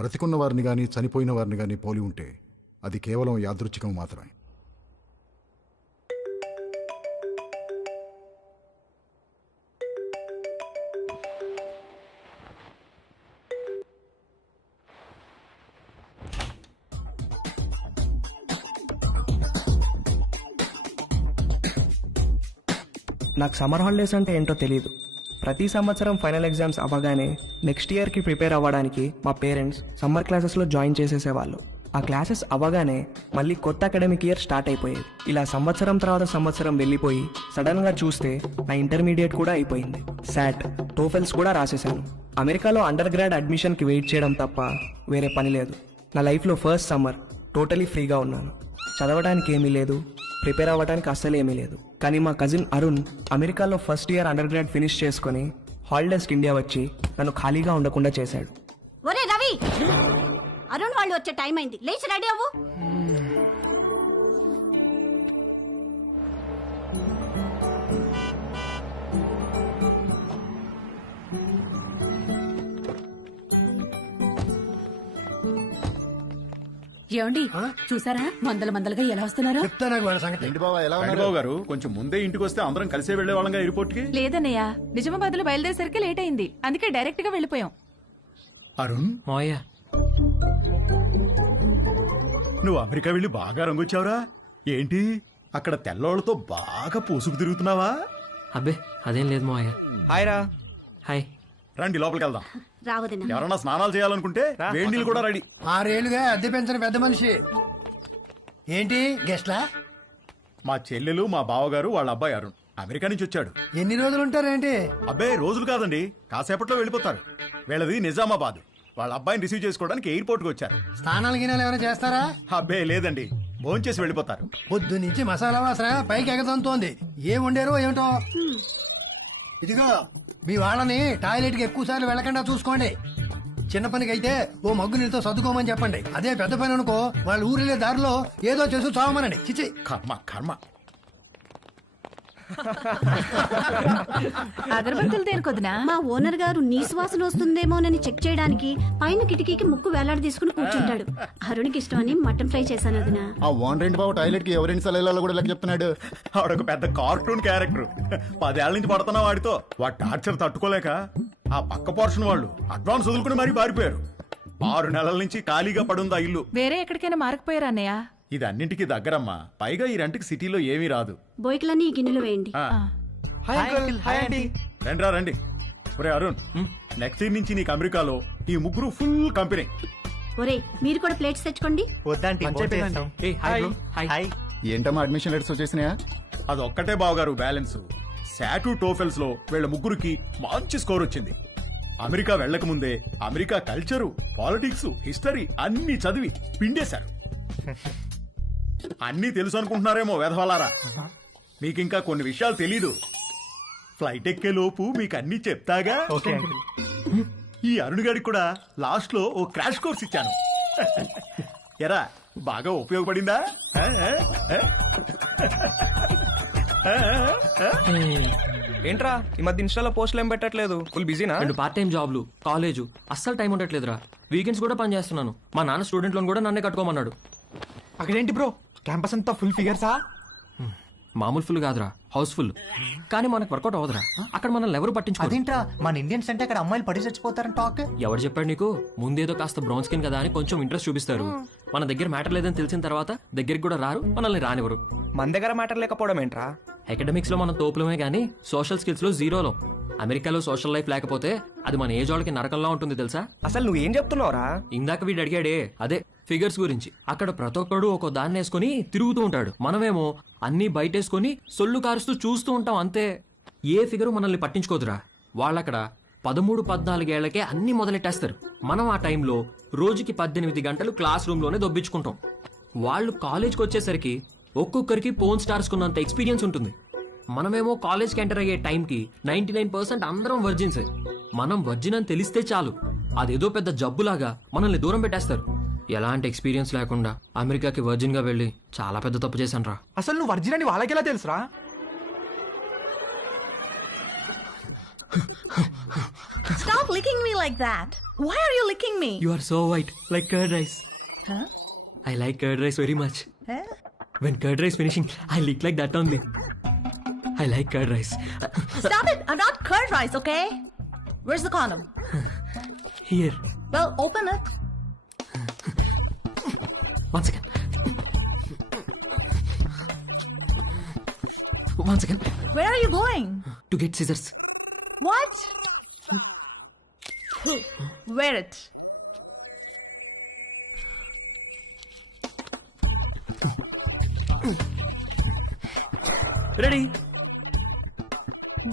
బ్రతికున్న వారిని కానీ చనిపోయిన వారిని కానీ పోలి ఉంటే అది కేవలం యాదృచ్ఛికం మాత్రమే. నాకు సమ్మర్ హాలిడేస్ అంటే ఏంటో తెలియదు. ప్రతి సంవత్సరం ఫైనల్ ఎగ్జామ్స్ అవ్వగానే నెక్స్ట్ ఇయర్కి ప్రిపేర్ అవ్వడానికి మా పేరెంట్స్ సమ్మర్ క్లాసెస్లో జాయిన్ చేసేసేవాళ్ళు. ఆ క్లాసెస్ అవ్వగానే మళ్ళీ కొత్త అకాడమిక్ ఇయర్ స్టార్ట్ అయిపోయేది. ఇలా సంవత్సరం తర్వాత సంవత్సరం వెళ్ళిపోయి సడన్గా చూస్తే నా ఇంటర్మీడియట్ కూడా అయిపోయింది. శాట్, టోఫెల్స్ కూడా రాసేసాను. అమెరికాలో అండర్ గ్రాడ్ అడ్మిషన్కి వెయిట్ చేయడం తప్ప వేరే పని లేదు. నా లైఫ్లో ఫస్ట్ సమ్మర్ టోటలీ ఫ్రీగా ఉన్నాను. చదవడానికి ఏమీ లేదు, ప్రిపేర్ అవ్వడానికి అస్సలు ఏమీ లేదు. కానీ మా కజిన్ అరుణ్ అమెరికాలో first year under grad finish చేసుకుని హాలిడేస్కి ఇండియా వచ్చి నన్ను ఖాళీగా ఉండకుండా చేశాడు. ఒరే రవి, అరుణ్ వాళ్ళు వచ్చే టైం అయింది, లేచి రెడీ అవ్వు. ఏమండి చూసారా మందలుగా ఎలా వస్తున్నారో? చెప్తా నాకు వాళ్ళ సంగతి. ఏంటి బావా, ఎలా ఉన్నారు? బాబు గారు కొంచెం ముందే ఇంటికి వస్తే అందరం కలిసే వెళ్లే వాళ్ళంగా ఎయిర్పోర్ట్ కి. లేదన్నయ్య, నిజామాబాద్ లో బయలుదేరేసరికి లేట్ అయింది, అందుకే డైరెక్ట్ గా వెళ్ళిపోయాం. అరుణ్, నువ్వు అమెరికా వెళ్ళి బాగా రంగొచ్చావురా. ఏంటి అక్కడ తెల్లోళ్ళతో బాగా పూసుకు తిరుగుతున్నావా? అబ్బే అదేం లేదు మావయ్య. హాయ్ రా. హాయ్. రండి లోపలికి వెళ్దాం. రావదిన ఎవరన్నా స్నానాలు చేయాలనుకుంటే వేడి నీళ్ళు కూడా రెడీ. 6 ఏళ్లుగా అద్దె పెంచిన పెద్ద మనిషి. ఏంటి గెస్ట్లా? మా చెల్లెలు, మా బావగారు, వాళ్ళ అబ్బాయి అరుణ్ అమెరికా నుంచి వచ్చాడు. ఎన్ని రోజులు ఉంటారేంటి? అబ్బాయి రోజులు కాదండి, కాసేపట్లో వెళ్ళిపోతారు. వీళ్ళది నిజామాబాద్. వాళ్ళ అబ్బాయిని రిసీవ్ చేసుకోవడానికి ఎయిర్పోర్ట్ కి వచ్చారు. స్నానాలు గినాలు ఏమైనా చేస్తారా? అబ్బాయి లేదండి, భోంచేసి వెళ్ళిపోతారు. పొద్దు నుంచి మసాలా వాసన పైకి ఎగతంతోంది. ఏం వండారో ఏమిటో. ఇదిగో మీ వాళ్ళని టాయిలెట్ కి ఎక్కువ సార్లు వెళ్ళకుండా చూసుకోండి. చిన్న పనికి అయితే ఓ మగ్గు నీళ్ళతో సర్దుకోమని చెప్పండి. అదే పెద్ద పని అనుకో, వాళ్ళ ఊరిలే దారిలో ఏదో చేసి చావమనండి. చిచి కర్మ కర్మ. అగరబత్తులు దేనికొద్దునా? మా ఓనర్ గారు నీ సువాసన వస్తుందేమోనని చెక్ చేయడానికి పైన కిటికీకి ముక్కు వేలాడి తీసుకుని కూర్చుంటాడు. అరుణ్కి ఇష్టమని మటన్ ఫ్రై చేశాను వదినా. ఆ ఓనర్ ఏంటి బాబు టాయిలెట్ కి ఎవరెన్ని సార్లు కూడా లెక్క చెప్తున్నాడు. ఆవిడొక పెద్ద కార్టూన్ క్యారెక్టర్. 10 ఏళ్ల నుంచి పడుతున్నా వాడితో. వాడి టార్చర్ తట్టుకోలేక ఆ పక్క పోర్షన్ వాళ్ళు అడ్వాన్స్ వదులుకుని మరీ పారిపోయారు. 6 నెలల నుంచి ఖాళీగా పడుంది ఆ ఇల్లు. వేరే ఎక్కడికైనా మారకపోయారా అన్నయ్య? ఇది అన్నింటికి దగ్గరమ్మా. పైగా ఈ రెంట్కి సిటీలో ఏమీ రాదు. బోయికలన్నీ ఈ గిన్నెలు వేయండి. రండి రండి. ఒరే అరుణ్, నెక్స్ట్ ఇయర్ నుంచి నీకు అమెరికాలో ఈ ముగ్గురు ఫుల్ కంపెనీ. ఒరే మీరు కూడా ప్లేట్స్ తెచ్చుకోండి. ఏంటమ్మా అడ్మిషన్ లెటర్స్ వచ్చేసినాయా? అదొక్కటే బావగారు బ్యాలెన్స్. శాటు టోఫెల్స్ లో వీళ్ళ ముగ్గురికి మంచి స్కోర్ వచ్చింది. అమెరికా వెళ్లక ముందే అమెరికా కల్చరు, పాలిటిక్స్, హిస్టరీ అన్ని చదివి పిండేశారు. అన్నీ తెలుసు అనుకుంటున్నారేమో వెధవలారా. మీకింకా కొన్ని విషయాలు తెలీదు. ఫ్లైట్ ఎక్కే లోపు మీకు అన్ని చెప్తాగా. ఈ అరుణ్ గారికి కూడా లాస్ట్ లో ఓ క్రాష్ కోర్స్ ఇచ్చాను. ఎరా బాగా ఉపయోగపడిందా? ఏంట్రా ఈ మధ్య ఇన్స్టాలో పోస్టులు ఏం పెట్టట్లేదు? ఫుల్ బిజీనా? 2 పార్ట్ టైం జాబ్లు, కాలేజు, అస్సలు టైం ఉండట్లేదురా. వీకెండ్స్ కూడా పని చేస్తున్నాను. మా నాన్న స్టూడెంట్ లోన్ కూడా నన్నే కట్టుకోమన్నాడు. అక్కడేంటి బ్రో, క్యాంపస్ అంతా ఫుల్ ఫిగర్సా? మామూలు ఫుల్ కాదురా, హౌస్ఫుల్. కానీ మనకు వర్కౌట్ అవ్వదురా. అక్కడ మనల్ని ఎవరు పట్టించుకోరు. అదేంట్రా, మన ఇండియన్స్ అంటే అక్కడ అమ్మాయిలు పడి చచ్చిపోతారని టాక్. ఎవరు చెప్పాడు నీకు? ముందేదో కాస్త బ్రౌన్ స్కిన్ కదా అని కొంచెం ఇంట్రెస్ట్ చూపిస్తారు. మన దగ్గర మ్యాటర్ లేదని తెలిసిన తర్వాత దగ్గరికి కూడా రారు, మనల్ని రానివ్వరు. మన దగ్గర మ్యాటర్ లేకపోవడం ఏంట్రా? అకాడమిక్స్ లో మనం తోపులమే గానీ సోషల్ స్కిల్స్ లో జీరోలో. అమెరికాలో సోషల్ లైఫ్ లేకపోతే అది మన ఏజ్ వాళ్ళకి నరకంలా ఉంటుంది తెలుసా? అసలు నువ్వేం చెప్తున్నావురా? ఇందాక వీడు అడిగాడే అదే ఫిగర్స్ గురించి. అక్కడ ప్రతి ఒక్కడు ఒక దాన్ని వేసుకుని తిరుగుతూ ఉంటాడు. మనమేమో అన్ని బయటేసుకుని సొల్లు కారుస్తూ చూస్తూ ఉంటాం అంతే. ఏ ఫిగరు మనల్ని పట్టించుకోదురా. వాళ్ళక్కడ 13-14 ఏళ్లకే అన్ని మొదలెట్టేస్తారు. మనం ఆ టైంలో రోజుకి 18 గంటలు క్లాస్ రూమ్ లోనే దొబ్బించుకుంటాం. వాళ్ళు కాలేజ్కి వచ్చేసరికి ఒక్కొక్కరికి పోన్ స్టార్స్ కున్నంత ఎక్స్పీరియన్స్ ఉంటుంది. మనమేమో కాలేజ్కి ఎంటర్ అయ్యే టైంకి 99% అందరం వర్జిన్స్. మనం వర్జిన్ అని తెలిస్తే చాలు, అదేదో పెద్ద జబ్బులాగా మనల్ని దూరం పెట్టేస్తారు. ఎలాంటి ఎక్స్పీరియన్స్ లేకుండా అమెరికాకి వర్జిన్ గా వెళ్ళి చాలా పెద్ద తప్పు చేశాను రా. అసలు నువ్వు వర్జిన్ అని వాళ్ళకెలా తెలుసురా? Stop licking me like that. Why are you licking me? You are so white, like curd rice. Huh? I like curd rice very much. Huh? When curd rice finishing, I lick like that only. I like curd rice. Stop it! I'm not curd rice, okay? Where's the condom? Here, Well, open it. one second. One second. Where are you going? To get scissors. What? Wear it. Ready?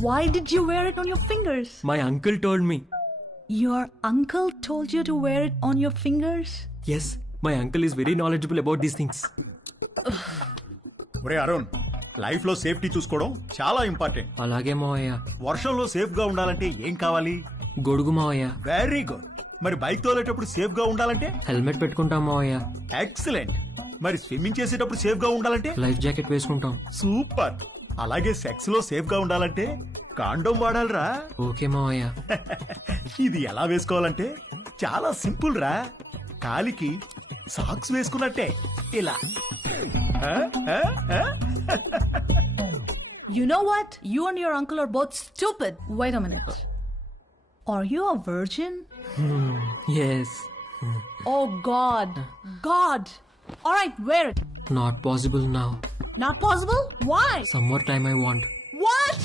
Why did you wear it on your fingers? My uncle told me. Your uncle told you to wear it on your fingers? Yes, my uncle is very knowledgeable about these things. ఒరే Arun, life లో safety చూసుకోవడం చాలా important. అలాగే మావయ్య. వర్షంలో safe గా ఉండాలంటే ఏం కావాలి? గొడుగు మావయ్య. Very good. మరి బైక్ తోలేటప్పుడు సేఫ్ గా ఉండాలంటే? హెల్మెట్ పెట్టుకుంటాం మావయ్య. ఎక్సలెంట్. మరి స్విమ్మింగ్ చేసేటప్పుడు సేఫ్ గా ఉండాలంటే? లైఫ్ జాకెట్ వేసుకుంటాం. సూపర్. అలాగే సెక్స్ లో సేఫ్ గా ఉండాలంటే కాండోమ్ వాడాలిరా. ఓకే మావయ్య. ఇది ఎలా వేసుకోవాలంటే చాలా సింపుల్ రా. కాలికి సాక్స్ వేసుకున్నట్టే ఇలా. You know what? You and your uncle are both stupid. Wait a minute. Are you a virgin? Yes. Oh God. God. All right, wear it. Not possible now. Not possible? Why? Some more time I want. What?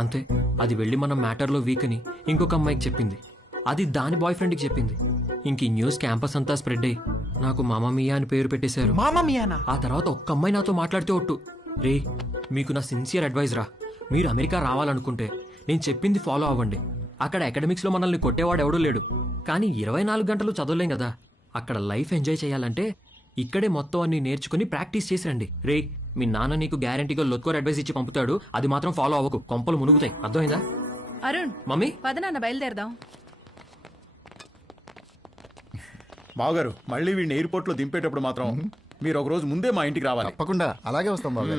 అంతే, అది వెళ్ళి మన మ్యాటర్లో week అని ఇంకొక అమ్మాయికి చెప్పింది. అది దాని బాయ్ ఫ్రెండ్కి చెప్పింది. ఇంక ఈ న్యూస్ క్యాంపస్ అంతా స్ప్రెడ్ అయ్యి నాకు మామా మియా అని పేరు పెట్టేశారు. మామా మియానా? ఆ తర్వాత ఒక్క అమ్మాయి నాతో మాట్లాడితే ఒట్టు, రే మీకు నా సిన్సియర్ అడ్వైజ్ రా, మీరు అమెరికా రావాలనుకుంటే నేను చెప్పింది ఫాలో అవ్వండి. అక్కడ అకాడమిక్స్లో మనల్ని కొట్టేవాడు ఎవడూ లేడు, కానీ 24 గంటలు చదవలేం కదా. అక్కడ లైఫ్ ఎంజాయ్ చేయాలంటే ఇక్కడే మొత్తం అన్ని నేర్చుకుని ప్రాక్టీస్ చేసి రండి. రే మీ నాన్న నీకు గ్యారంటీగా లొత్కోర్ అడ్వైస్ ఇచ్చి పంపుతాడు, అది మాత్రం ఫాలో అవ్వకు, కొంపలు మునుగుతాయి. అర్థమైందా? అరుణ్, మమ్మీ పద నాన్న బయలుదేరదాం. బావగారు, మళ్ళీ వీడిని ఎయిర్పోర్ట్ లో దింపేటప్పుడు మాత్రం మీరు ఒక రోజు ముందే మా ఇంటికి రావాలి. తప్పకుండా అలాగే వస్తాం బాబు.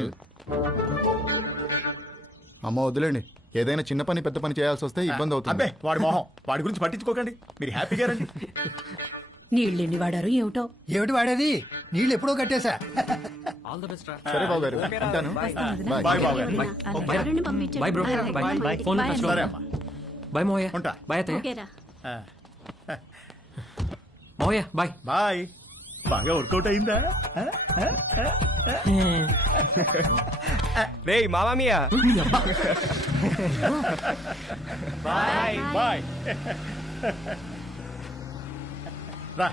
అమ్మ వదిలేండి, ఏదైనా చిన్న పని పెద్ద పని చేయాల్సి వస్తే ఇబ్బంది అవుతుంది. అబ్బే వాడి మొహం, వాడి గురించి పట్టించుకోకండి, మీరు హ్యాపీగా రండి. నీళ్ళెన్ని వాడారు ఏమిటో. ఏమిటి వాడేది? నీళ్ళు ఎప్పుడో కట్టేశా. ఆల్ ద బెస్ట్ రా. సరే బాబు గారు, ఉంటాను. బాయ్ బావగారు. అరుణ్ని పంపించండి. Bye bro. అలాగే, బాయ్ అలాగే. బాయ్. ఫోన్ బాయ్ మర్చిపో. సరే అమ్మా. బాయ్ మావయ్య. ఉంటా. బాయ్ అత్తయ్య. ఓకేరా. మావయ్య బాయ్. బాయ్. బాగా వర్కౌట్ అయిందా? రే మామా మియా. Bye bye. రా.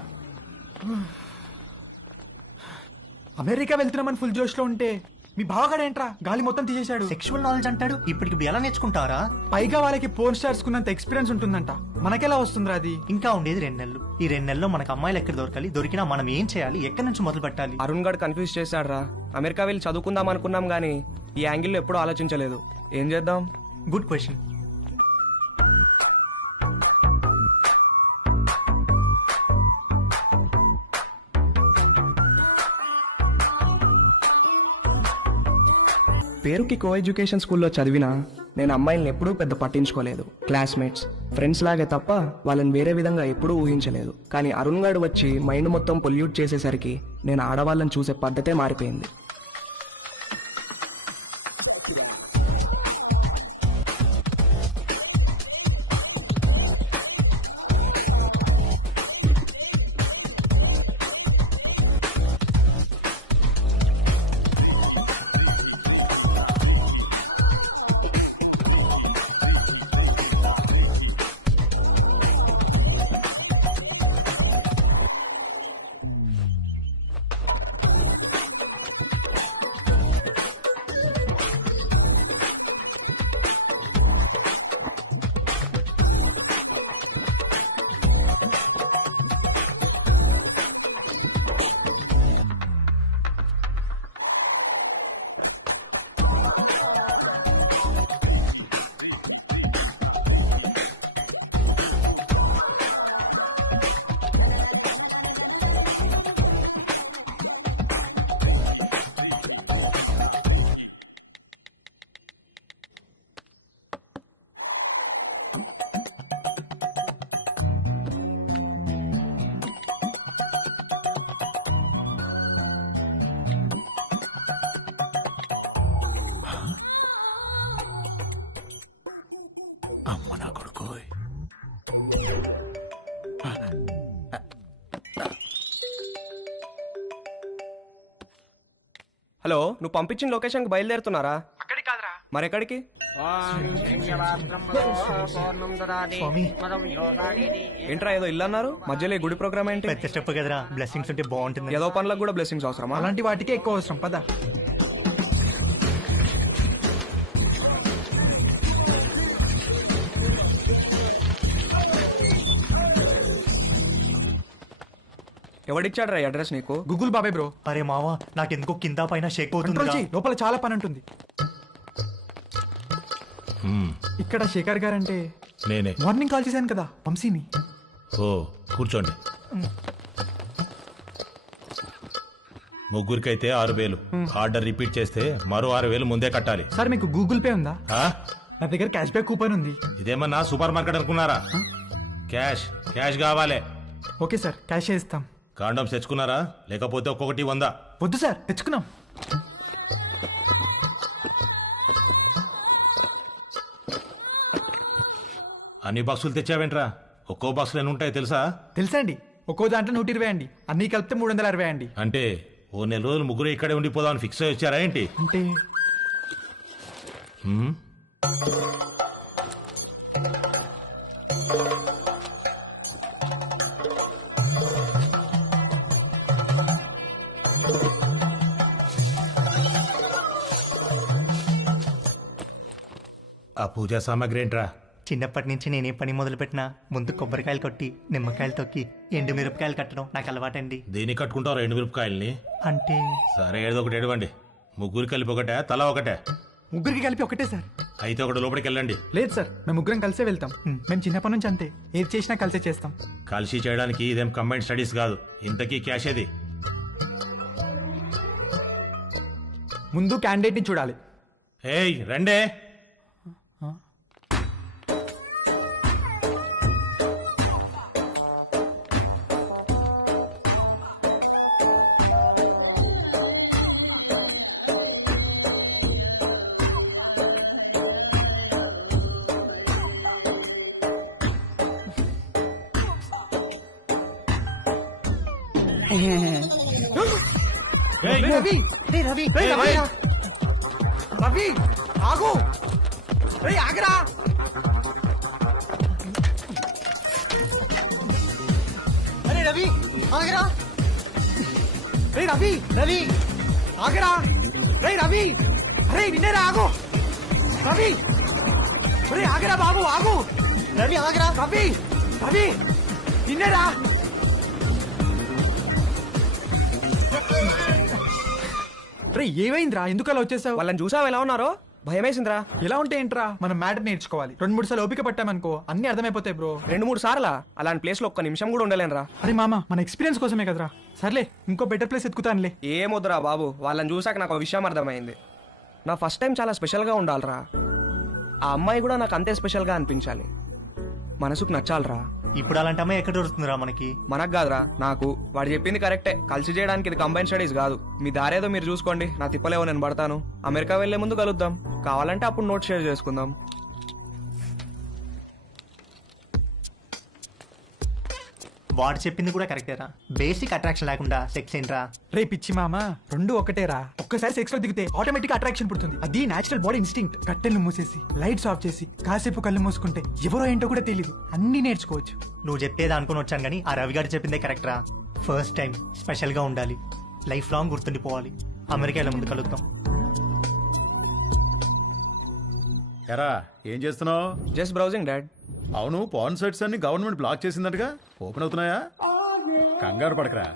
అమెరికా వెళ్తున్నామని ఫుల్ జోష్ లో ఉంటే మీ బావగాడేంట్రా గాలి మొత్తం తీసేశాడు. సెక్షువల్ నాలెడ్జ్ అంటాడు, ఇప్పటికి ఎలా నేర్చుకుంటారా? పైగా వాళ్ళకి పోర్న్ స్టార్స్ కున్నంత ఎక్స్పీరియన్స్ ఉంటుందంట, మనకెలా వస్తుందిరా అది? ఇంకా ఉండేది 2 నెలలు. ఈ 2 నెలల్లో మనకు అమ్మాయిలు ఎక్కడ దొరకాలి, దొరికినా మనం ఏం చేయాలి, ఎక్కడి నుంచి మొదలు పెట్టాలి? అరుణ్ గారు కన్ఫ్యూజ్ చేశాడ్రా. అమెరికా వెళ్ళి చదువుకుందాం అనుకున్నాం గానీ ఈ యాంగిల్లో ఎప్పుడూ ఆలోచించలేదు. ఏం చేద్దాం? Good question. పేరుకి కో ఎడ్యుకేషన్ స్కూల్లో చదివినా నేను అమ్మాయిల్ని ఎప్పుడూ పెద్ద పట్టించుకోలేదు. క్లాస్మేట్స్, ఫ్రెండ్స్ లాగే తప్ప వాళ్ళని వేరే విధంగా ఎప్పుడూ ఊహించలేదు. కానీ అరుణ్ గారు వచ్చి మైండ్ మొత్తం పొల్యూట్ చేసేసరికి నేను ఆడవాళ్ళని చూసే పద్ధతే మారిపోయింది. హలో, నువ్వు పంపించిన లొకేషన్కి బయలుదేరుతున్నారా? అక్కడికి కాదురా. మరెక్కడికి? స్వామి ఏంట్రా ఏదో ఇల్లు అన్నారు, మధ్యలో ఈ గుడి ప్రోగ్రామ్ ఏంటి? పెద్ద స్టెప్ కదరా, బ్లెస్సింగ్స్ ఉంటే బాగుంటుంది. ఏదో పనులకు కూడా బ్లెస్సింగ్స్ అవసరమా? అలాంటి వాటికే ఎక్కువ అవసరం. పద. ఎవడిచ్చాడు రా అడ్రస్ నీకు? గూగుల్ బాబాయ్ బ్రో. అరే మావా, నాకెందుకో కింద పైన షేక్ అవుతుంది. కంట్రోల్ చెయ్యి, లోపల చాలా పని ఉంటుంది. ఇక్కడ శేఖర్ గారంటే నేనే. మార్నింగ్ కాల్ చేశాను కదా, వంశీని. ఓ కూర్చోండి. ముగ్గురికైతే 6,000. ఆర్డర్ రిపీట్ చేస్తే మరో 6,000 ముందే కట్టాలి. సార్ మీకు గూగుల్ పే ఉందా? ఆ? నా దగ్గర క్యాష్ బ్యాక్ కూపన్ ఉంది. ఇదేమన్నా సూపర్ మార్కెట్ అనుకున్నారా? క్యాష్ క్యాష్ కావాలి. ఓకే సార్, క్యాష్ ఇస్తాం. కాండమ్స్ తెచ్చుకున్నారా? లేకపోతే ఒక్కొక్కటి 100. వద్దు సార్, తెచ్చుకున్నాం. అన్ని బాక్సులు తెచ్చావేంట్రా? ఒక్కో బాక్సులు ఎన్ని ఉంటాయో తెలుసా? తెలుసా అండి, ఒక్కో దాంట్లో 120 అండి, అన్ని కలిపితే 360 అండి. అంటే ఓ నెల రోజులు ముగ్గురు ఇక్కడే ఉండిపోదామని ఫిక్స్ అయ్యి వచ్చారా ఏంటి? అంటే ఆ పూజా సామాగ్రి ఏంట్రా? చిన్నప్పటి నుంచి నేనే పని మొదలు పెట్టినా ముందు కొబ్బరికాయలు కొట్టి నిమ్మకాయలు తొక్కి ఎండు మిరపకాయలు కట్టడం నాకు అలవాటండి. దేనికి కట్టుకుంటారు 2 మిరపకాయల్ని? అంటే సరే ఏదో ఒకటి ఎడవండి. ముగ్గురు కలిపి ఒకటే, తల ఒకటే? ముగ్గురికి కలిపి ఒకటే సార్. అయితే ఒకటి లోపలికి వెళ్ళండి. లేదు సార్, మేము ముగ్గురం కలిసే వెళ్తాం. మేము చిన్నప్పటి నుంచి అంతే, ఏది చేసినా కలిసే చేస్తాం. కలిసి చేయడానికి ఇదేం కంబైన్డ్ స్టడీస్ కాదు. ఇంతకీ క్యాష్ ఏది? ముందు క్యాండిడేట్ ని చూడాలి. ఏయ్ రండే. రవి, రవి, రవి, ఆగు. ఆగరా. అరే రవి ఆగరా. రవి, రవి ఆగరా. రవి, అరే వినేరా, ఆగు. రవి, ఆగరా బాబు, ఆగు. రవి ఆగరా. రవి, రవి వినేరా. ఏమైందిరా, ఎందుకు అలా వచ్చేసావు? వాళ్ళని చూసావు ఎలా ఉన్నారో? భయమేసిందిరా. ఎలా ఉంటే ఏంట్రా, మనం మ్యాటర్ నేర్చుకోవాలి. 2-3 సార్లు ఓపిక పట్టామనుకో అన్ని అర్థమైపోతాయి బ్రో. 2-3 సార్లా? అలాంటి ప్లేస్ లో ఒక్క నిమిషం కూడా ఉండలేనురా. అరే మామ, మన ఎక్స్పీరియన్స్ కోసమే కదరా. సర్లే, ఇంకో బెటర్ ప్లేస్ ఎత్తుకుతానులే. ఏమొద్దురా బాబు, వాళ్ళని చూసాక నాకు ఒక విషయం అర్థమైంది. నా ఫస్ట్ టైం చాలా స్పెషల్గా ఉండాలిరా. ఆ అమ్మాయి కూడా నాకు అంతే స్పెషల్గా అనిపించాలి. మనసుకు నచ్చాలిరా. ఇప్పుడు అలాంటి అమ్మాయి ఎక్కడ దొరుకుతుందిరా మనకి? మనకు కాదురా, నాకు. వాడు చెప్పింది కరెక్టే, కలిసి చేయడానికి ఇది కంబైన్ స్టడీస్ కాదు. మీ దారేదో మీరు చూసుకోండి, నా తిప్పలేవో నేను పడతాను. అమెరికా వెళ్లే ముందు కలుద్దాం, కావాలంటే అప్పుడు నోట్ షేర్ చేసుకుందాం. వాడు చెప్పింది కూడా కరెక్టేరా. బేసిక్ అట్రాక్షన్ లేకుండా సెక్స్ ఏంట్రా? రే పిచ్చి మామ, 2 ఒకటేరా. ఒక్కసారి సెక్స్ లో దిగితే ఆటోమేటిక్ అట్రాక్షన్ పుడుతుంది. అది నేచురల్ బాడీ ఇన్స్టింక్ట్. కట్టెలు మూసేసి లైట్స్ ఆఫ్ చేసి కాసేపు కళ్ళు మూసుకుంటే ఎవరో ఏంటో కూడా తెలియదు, అన్ని నేర్చుకోవచ్చు. నువ్వు చెప్పేది అనుకుని వచ్చాను కానీ ఆ రవి గారు చెప్పిందే కరెక్టరా. ఫస్ట్ టైం స్పెషల్ గా ఉండాలి, లైఫ్ లాంగ్ గుర్తుండిపోవాలి. అమెరికాలో ముందు కలుద్దాం. ఎరా ఏం చేస్తున్నావు? Just browsing dad. అవును, పాన్ సైట్స్ అన్ని గవర్నమెంట్ బ్లాక్ చేసిందటగా, ఓపెన్ అవుతున్నాయా? కంగారు పడకరా,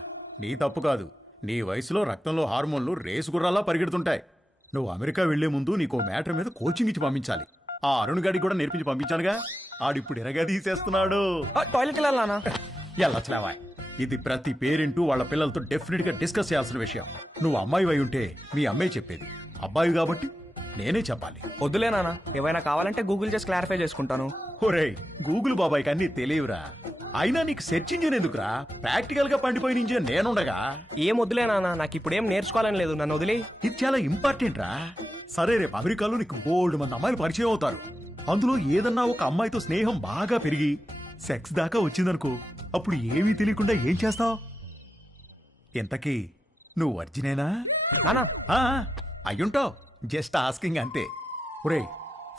నీ తప్పు కాదు. నీ వయసులో రక్తంలో హార్మోన్లు రేసు గుర్రాలా పరిగెడుతుంటాయి. నువ్వు అమెరికా వెళ్లే ముందు నీకో మ్యాటర్ మీద కోచింగ్ ఇచ్చి పంపించాలి. ఆ అరుణ్ గాడికి కూడా నేర్పించి పంపించానుగా, ఆడిప్పుడు ఎరగా తీసేస్తున్నాడు. టాయిలెట్ వెళ్ళాలనా? ఎల్లొచ్చలేవా. ఇది ప్రతి పేరెంట్ వాళ్ళ పిల్లలతో డెఫినెట్ గా డిస్కస్ చేయాల్సిన విషయం. నువ్వు అమ్మాయి అయి ఉంటే మీ అమ్మాయి చెప్పేది, అబ్బాయి కాబట్టి నేనే చెప్పాలి. వద్దులే నాన్న, ఏమైనా కావాలంటే గూగుల్ చేసి క్లారిఫై చేసుకుంటాను. ఒరేయ్, గూగుల్ బాబాయ్కి అన్ని తెలియవురా. అయినా నీకు సెర్చ్ ఇంజిన్ ఎందుకురా? ప్రాక్టికల్ గా పండిపోయిన ఇంజిన్ నేనుండగా. ఏం వద్దులే నాన్న, నాకు ఇప్పుడు ఏం నేర్చుకోవాలని లేదు, నన్ను వదిలే. ఇది చాలా ఇంపార్టెంట్ రా. సరే, రేపు అమెరికాలో నీకు బోల్డ్ మంది అమ్మాయిలు పరిచయం అవుతారు. అందులో ఏదన్నా ఒక అమ్మాయితో స్నేహం బాగా పెరిగి సెక్స్ దాకా వచ్చిందనుకో, అప్పుడు ఏమీ తెలియకుండా ఏం చేస్తావు? ఎంతకీ నువ్వు వర్జినేనా? నానా ఆ, అయ్యుంటావు. జస్ట్ ఆస్కింగ్ అంతే. ఒరే,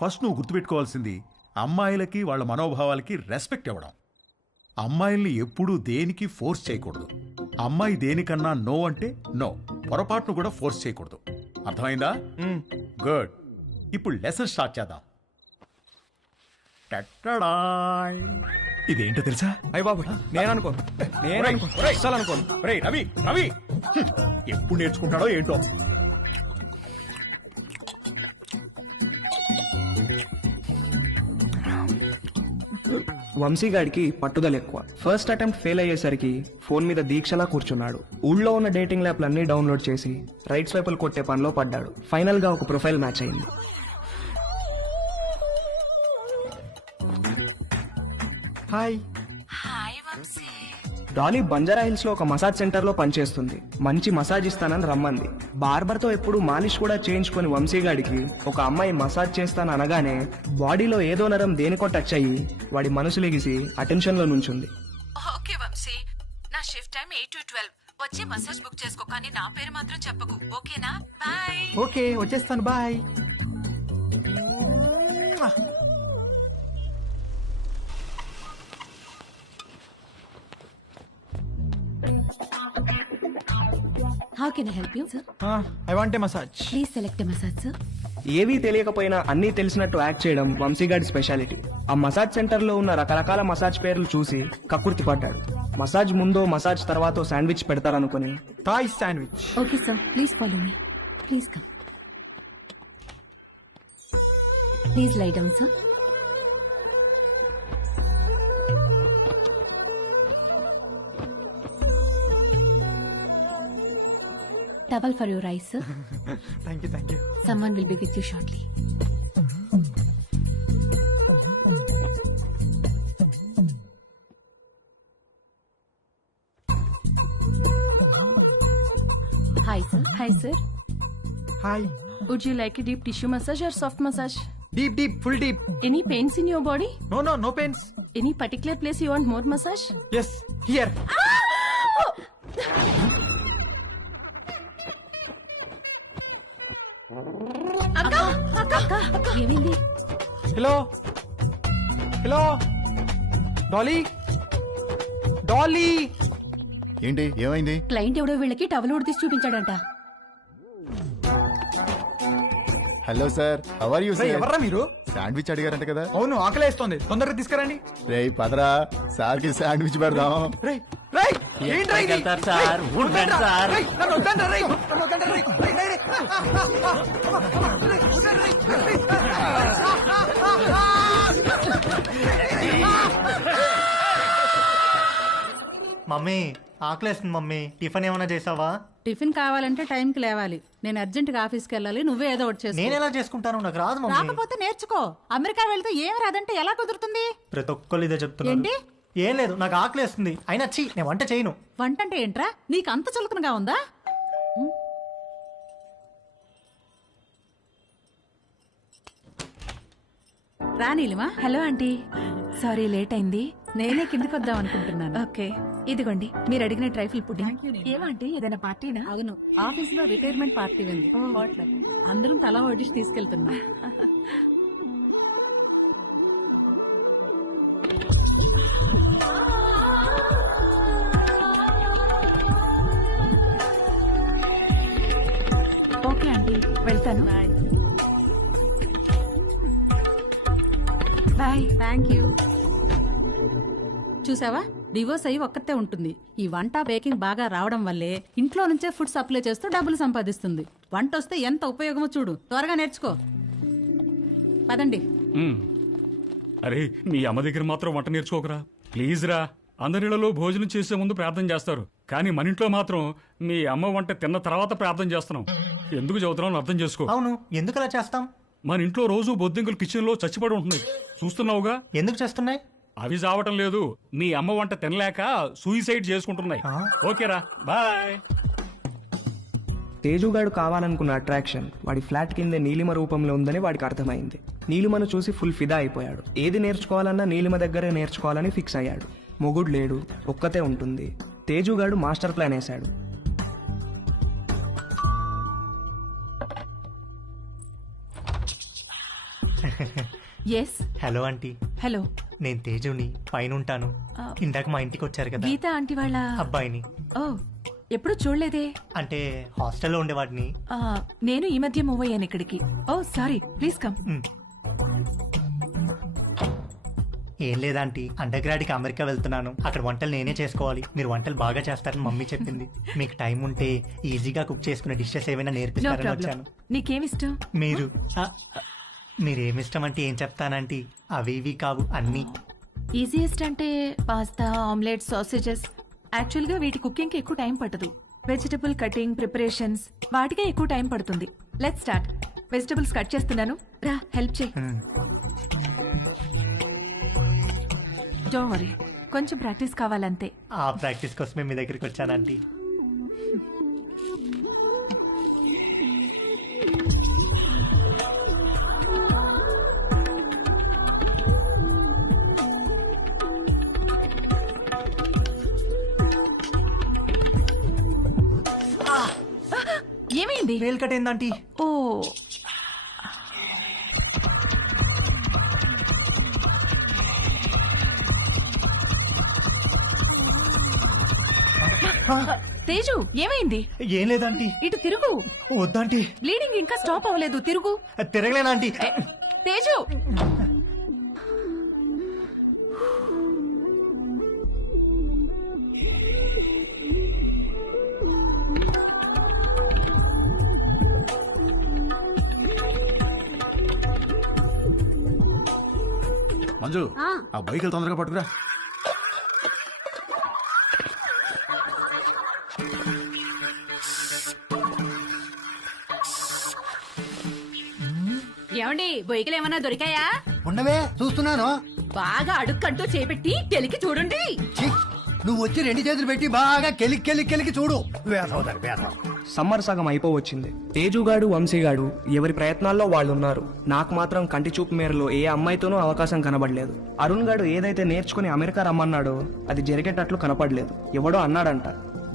ఫస్ట్ నువ్వు గుర్తుపెట్టుకోవాల్సింది అమ్మాయిలకి వాళ్ళ మనోభావాలకి రెస్పెక్ట్ ఇవ్వడం. అమ్మాయిల్ని ఎప్పుడూ దేనికి ఫోర్స్ చేయకూడదు. అమ్మాయి దేనికన్నా నో అంటే నో, పొరపాటును కూడా ఫోర్స్ చేయకూడదు. అర్థమైందా? గుడ్. ఇప్పుడు లెసన్ స్టార్ట్ చేద్దాం. టట్టడాయ్. ఇదేంటో తెలుసా? అయ్య బాబు నేను అనుకోను, అస్సలు అనుకోను. ఒరేయ్ రవి, రవి ఎప్పుడు నేర్చుకుంటాడో ఏంటో. వంశీగాడికి పట్టుదల ఎక్కువ. ఫస్ట్ అటెంప్ట్ ఫెయిల్ అయ్యేసరికి ఫోన్ మీద దీక్షలా కూర్చున్నాడు. ఊళ్ళో ఉన్న డేటింగ్ యాప్లన్నీ డౌన్లోడ్ చేసి రైట్ స్వైపులు కొట్టే పనిలో పడ్డాడు. ఫైనల్ గా ఒక ప్రొఫైల్ మ్యాచ్ అయింది. హాయ్. డాలీ బంజారా హిల్స్ లో ఒక మసాజ్ సెంటర్ లో పనిచేస్తుంది. మంచి మసాజ్ ఇస్తానని రమ్మంది. బార్బర్ తో ఎప్పుడు మాలిష్ కూడా చేయించుకుని వంశీగాడికి ఒక అమ్మాయి మసాజ్ చేస్తాను అనగానే బాడీలో ఏదో నరం దేనికో టచ్ అయ్యి వాడి మనసు లెగిసి అటెన్షన్ లో నుంచుంది. ఓకే వంశీ, నా షిఫ్ట్ టైం 8 to 12. వచ్చి మసాజ్ బుక్ చేసుకో, కానీ నా పేరు మాత్రం చెప్పకు, ఓకేనా? బాయ్. ఓకే వచ్చేస్తాను, bye. How can I help you sir? I want a massage. Please select massage sir. ఏవీ తెలియకపోయినా అన్నీ తెలిసినట్టు యాక్ట్ చేయడం వంశీగాడి స్పెషాలిటీ. ఆ మసాజ్ సెంటర్ లో ఉన్న రకరకాల మసాజ్ పేర్లు చూసి కక్కుర్తి పడ్డాడు. మసాజ్ ముందో మసాజ్ తర్వాతో శాండ్విచ్ పెడతారనుకుని Thai sandwich. Okay sir, please follow me. Please come. Please lie down sir. Towel for your eyes, sir. Thank you, thank you. Someone will be with you shortly. Hi, sir. Hi sir, hi. would you like a deep tissue massage or soft massage? Deep deep, full deep. Any pains in your body? No no, no pains. Any particular place you want more massage? Yes, here. ఏమైంది? Hello hello, Dolly Dolly. ఏంటి ఏమైంది? Client ఎవడో వీళ్ళకి towel ఉడితీసి చూపించాడంట. Hello sir, how are you రేయ్, sir? ఎవర్రా మీరు? శాండ్విచ్ అడిగారంట కదా? అవును, ఆకలేస్తోంది, తొందరగా తీసుకురండి. రేయ్ పదరా, సార్కి శాండ్విచ్ పెడదాం. రేయ్ రేయ్, ఏంట్రా ఇది? సార్, వద్దండ్రా, రేయ్, నన్ను వద్దండ్రా, రేయ్, నన్ను వద్దండ్రా, రేయ్, రేయ్, రేయ్, రేయ్. మమ్మీ ఆకలేస్తుంది మమ్మీ, టిఫిన్ ఏమైనా చేసావా? టిఫిన్ కావాలంటే టైంకి లేవాలి. నేను అర్జెంట్గా ఆఫీస్కి వెళ్ళాలి, నువ్వే ఏదో ఒకటి చేసుకో. నేను ఎలా చేసుకుంటాను, నాకు రాదు మమ్మీ. రాకపోతే నేర్చుకో. అమెరికా వెళ్తే ఏం రాదంటే ఎలా కుదురుతుంది? ప్రతి ఒక్కళ్ళు ఇదే చెప్తున్నారు. ఏంటి? ఏం లేదు, నాకు ఆకలేస్తుంది. అయినా చీ, నేను వంట చేయను. వంట అంటే ఏంట్రా? నీకు అంత చులకనగా ఉందా? రానీలిమా. హలో ఆంటీ, సారీ లేట్ అయింది. నేనే కిందకి వద్దాం అనుకుంటున్నాను. ఓకే, ఇదిగోండి మీరు అడిగిన ట్రైఫుల్ పుడ్డింగ్. ఏమంటే ఏదైనా పార్టీనా? అవును, ఆఫీస్ లో రిటైర్మెంట్ పార్టీ ఉంది. అందరం తలా వడ్డిసి తీసుకెళ్తున్నాం. ఓకే ఆంటీ, వెళ్తాను. బాయ్. Thank you. చూసావా, డివోర్స్ అయ్యి ఒక్కతే ఉంటుంది. ఈ వంట బేకింగ్ బాగా రావడం వల్లే ఇంట్లో నుంచే ఫుడ్ సప్లై చేస్తూ డబ్బులు సంపాదిస్తుంది. వంట వస్తే ఎంత ఉపయోగమో చూడు. త్వరగా నేర్చుకో. పదండి. అరే, మీ అమ్మ దగ్గర మాత్రం వంట నేర్చుకోకరా ప్లీజ్ రా. అందరిలో భోజనం చేసే ముందు ప్రార్థన చేస్తారు, కానీ మన ఇంట్లో మాత్రం మీ అమ్మ వంట తిన్న తర్వాత ప్రార్థన చేస్తున్నాం. ఎందుకు చదువుతున్నావు అర్థం చేసుకో. అవును, ఎందుకు అలా చేస్తాం? మన ఇంట్లో రోజు బొద్దింకలు కిచెన్ లో చచ్చిపడి ఉంటున్నాయి, చూస్తున్నావుగా. ఎందుకు చేస్తున్నాయి? అవి చావటం లేదు, మీ అమ్మ వంట తినలేక సూయిసైడ్ చేసుకుంటున్నాయి. ఓకేరా, బాయ్. తేజుగాడు కావాలనుకున్న అట్రాక్షన్ వాడి ఫ్లాట్ కిందే నీలిమ రూపంలో ఉందని వాడికి అర్థమైంది. నీలిమను చూసి ఫుల్ ఫిదా అయిపోయాడు. ఏది నేర్చుకోవాలన్నా నీలిమ దగ్గరే నేర్చుకోవాలని ఫిక్స్ అయ్యాడు. మొగుడు లేడు, ఒక్కతే ఉంటుంది. తేజుగాడు మాస్టర్ ప్లాన్ వేశాడు. ఎస్. Hello aunty. హలో. నేను తేజుని, పైన ఉంటాను. ఇందాక మా ఇంటికి వచ్చారు కదా గీత ఆంటీ వాళ్ళ అబ్బాయిని. ఓ, ఎప్పుడు చూడలేదే. అంటే హాస్టల్లో ఉండేవాడిని. నేను ఈ మధ్య మూవ్ అయ్యాను ఇక్కడికి. ఓ సారీ, ప్లీజ్ కమ్. ఏం లేదాంటీ, అండర్ గ్రాడ్కి అమెరికా వెళ్తున్నాను. అక్కడ వంటలు నేనే చేసుకోవాలి. మీరు వంటలు బాగా చేస్తారని మమ్మీ చెప్పింది. మీకు టైం ఉంటే ఈజీగా కుక్ చేసుకునే డిషెస్ ఏమైనా నేర్పిస్తారని వచ్చాను. నీకేమిష్టం? మీరేమిష్టం అంటే ఏం చెప్తానంటీ, అవి ఇవి కావు అన్నీ. ఈజియెస్ట్ అంటే పాస్తా, ఆమ్లెట్, సాసేజెస్. యాక్చువల్గా వీటి కుకింగ్కి ఎక్కువ టైం పట్టదు. వెజిటబుల్ కటింగ్, ప్రిపరేషన్స్ వాటికే ఎక్కువ టైం పడుతుంది. Let's start. వెజిటబుల్స్ కట్ చేస్తున్నాను, రా హెల్ప్ చేయి. డోంట్ వరీ, కొంచెం ప్రాక్టీస్ కావాలంతే. ఆ ప్రాక్టీస్ కోసమే మీ దగ్గరికి వచ్చానంటీ. ఏమైంది? వేలు కట్టేందంటీ. ఓ, తేజు ఏమైంది? ఏం లేదంటీ. ఇటు తిరుగు. వద్దంటీ, బ్లీడింగ్ ఇంకా స్టాప్ అవ్వలేదు, తిరుగు. తిరగలేనంటీ. తేజు మంజు, ఆ బైకులు తొందరగా పట్టుకురా. ఏమండి, బొయ్యకలు ఏమన్నా దొరికాయా? ఉండవే, చూస్తున్నాను. బాగా అడుక్కంటూ చేపెట్టి కెలికి చూడండి. నువ్వు వచ్చి 2 చేతులు పెట్టి బాగా కెలికి చూడు. వేసవుతారు వేసవ. సమ్మర్ సగం అయిపోవచ్చింది. తేజుగాడు, వంశీగాడు ఎవరి ప్రయత్నాల్లో వాళ్ళు ఉన్నారు. నాకు మాత్రం కంటి చూపు మేరలో ఏ అమ్మాయితోనూ అవకాశం కనబడలేదు. అరుణ్ గాడు ఏదైతే నేర్చుకుని అమెరికా రమ్మన్నాడో అది జరిగేటట్లు కనపడలేదు. ఎవడో అన్నాడంట,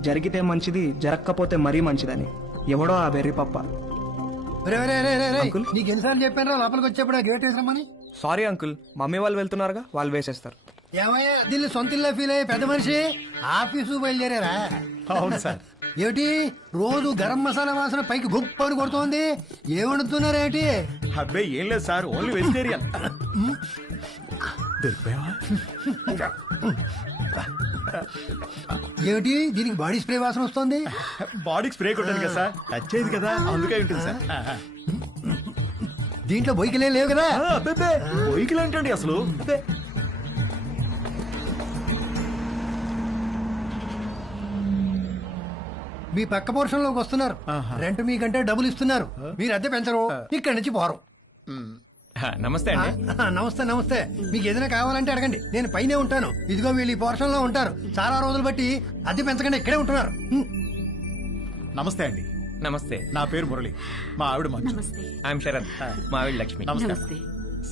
జరిగితే మంచిది, జరగకపోతే మరీ మంచిదని. ఎవడో ఆ వెర్రి పప్ప. నీకు ఎన్నిసార్లు చెప్పాను లోపలికి వచ్చేప్పుడు గేట్ వేసామని. సారీ అంకుల్, మమ్మీ వాళ్ళు వెళ్తున్నారుగా, వాళ్ళు వేసేస్తారు. ఏమయ్యా, దీన్ని సొంత ఇల్లు ఫీల్ అయ్యే పెద్ద మనిషి ఆఫీసు బయలుదేరారా? అవును సార్. ఏమిటి రోజు గరం మసాలా వాసన పైకి గుప్పని కొడుతోంది? ఏమడుతున్నారేటి? అబ్బాయి ఏం లేదు సార్, ఓన్లీ వెజిటేరియన్. ఏమిటి దీనికి బాడీ స్ప్రే వాసన వస్తుంది? బాడీకి స్ప్రే కొట్టాను కదా సార్, టచ్ అయ్యింది కదా, అందుకే ఉంటుంది సార్. దీంట్లో బొయ్యికలే లేవు కదా? బొయ్యికలు ఏంటండి అసలు? మీ పక్క పోర్షన్ లోకి వస్తున్నారు. రెంట్ మీకంటే డబ్బులు ఇస్తున్నారు. మీరు అద్దె పెంచరు, ఇక్కడి నుంచి పోరు. నమస్తే అండి. నమస్తే నమస్తే. మీకు ఏదైనా కావాలంటే అడగండి, నేను పైనే ఉంటాను. ఇదిగో వీళ్ళు ఈ పోర్షన్ లో ఉంటారు. చాలా రోజులు బట్టి అద్దె పెంచకుండా ఇక్కడే ఉంటున్నారు. నమస్తే అండి. నమస్తే, నా పేరు మురళి, మా ఆవిడ మంజు. ఐఎమ్ శరత్, మా ఆవిడ లక్ష్మి. నమస్తే.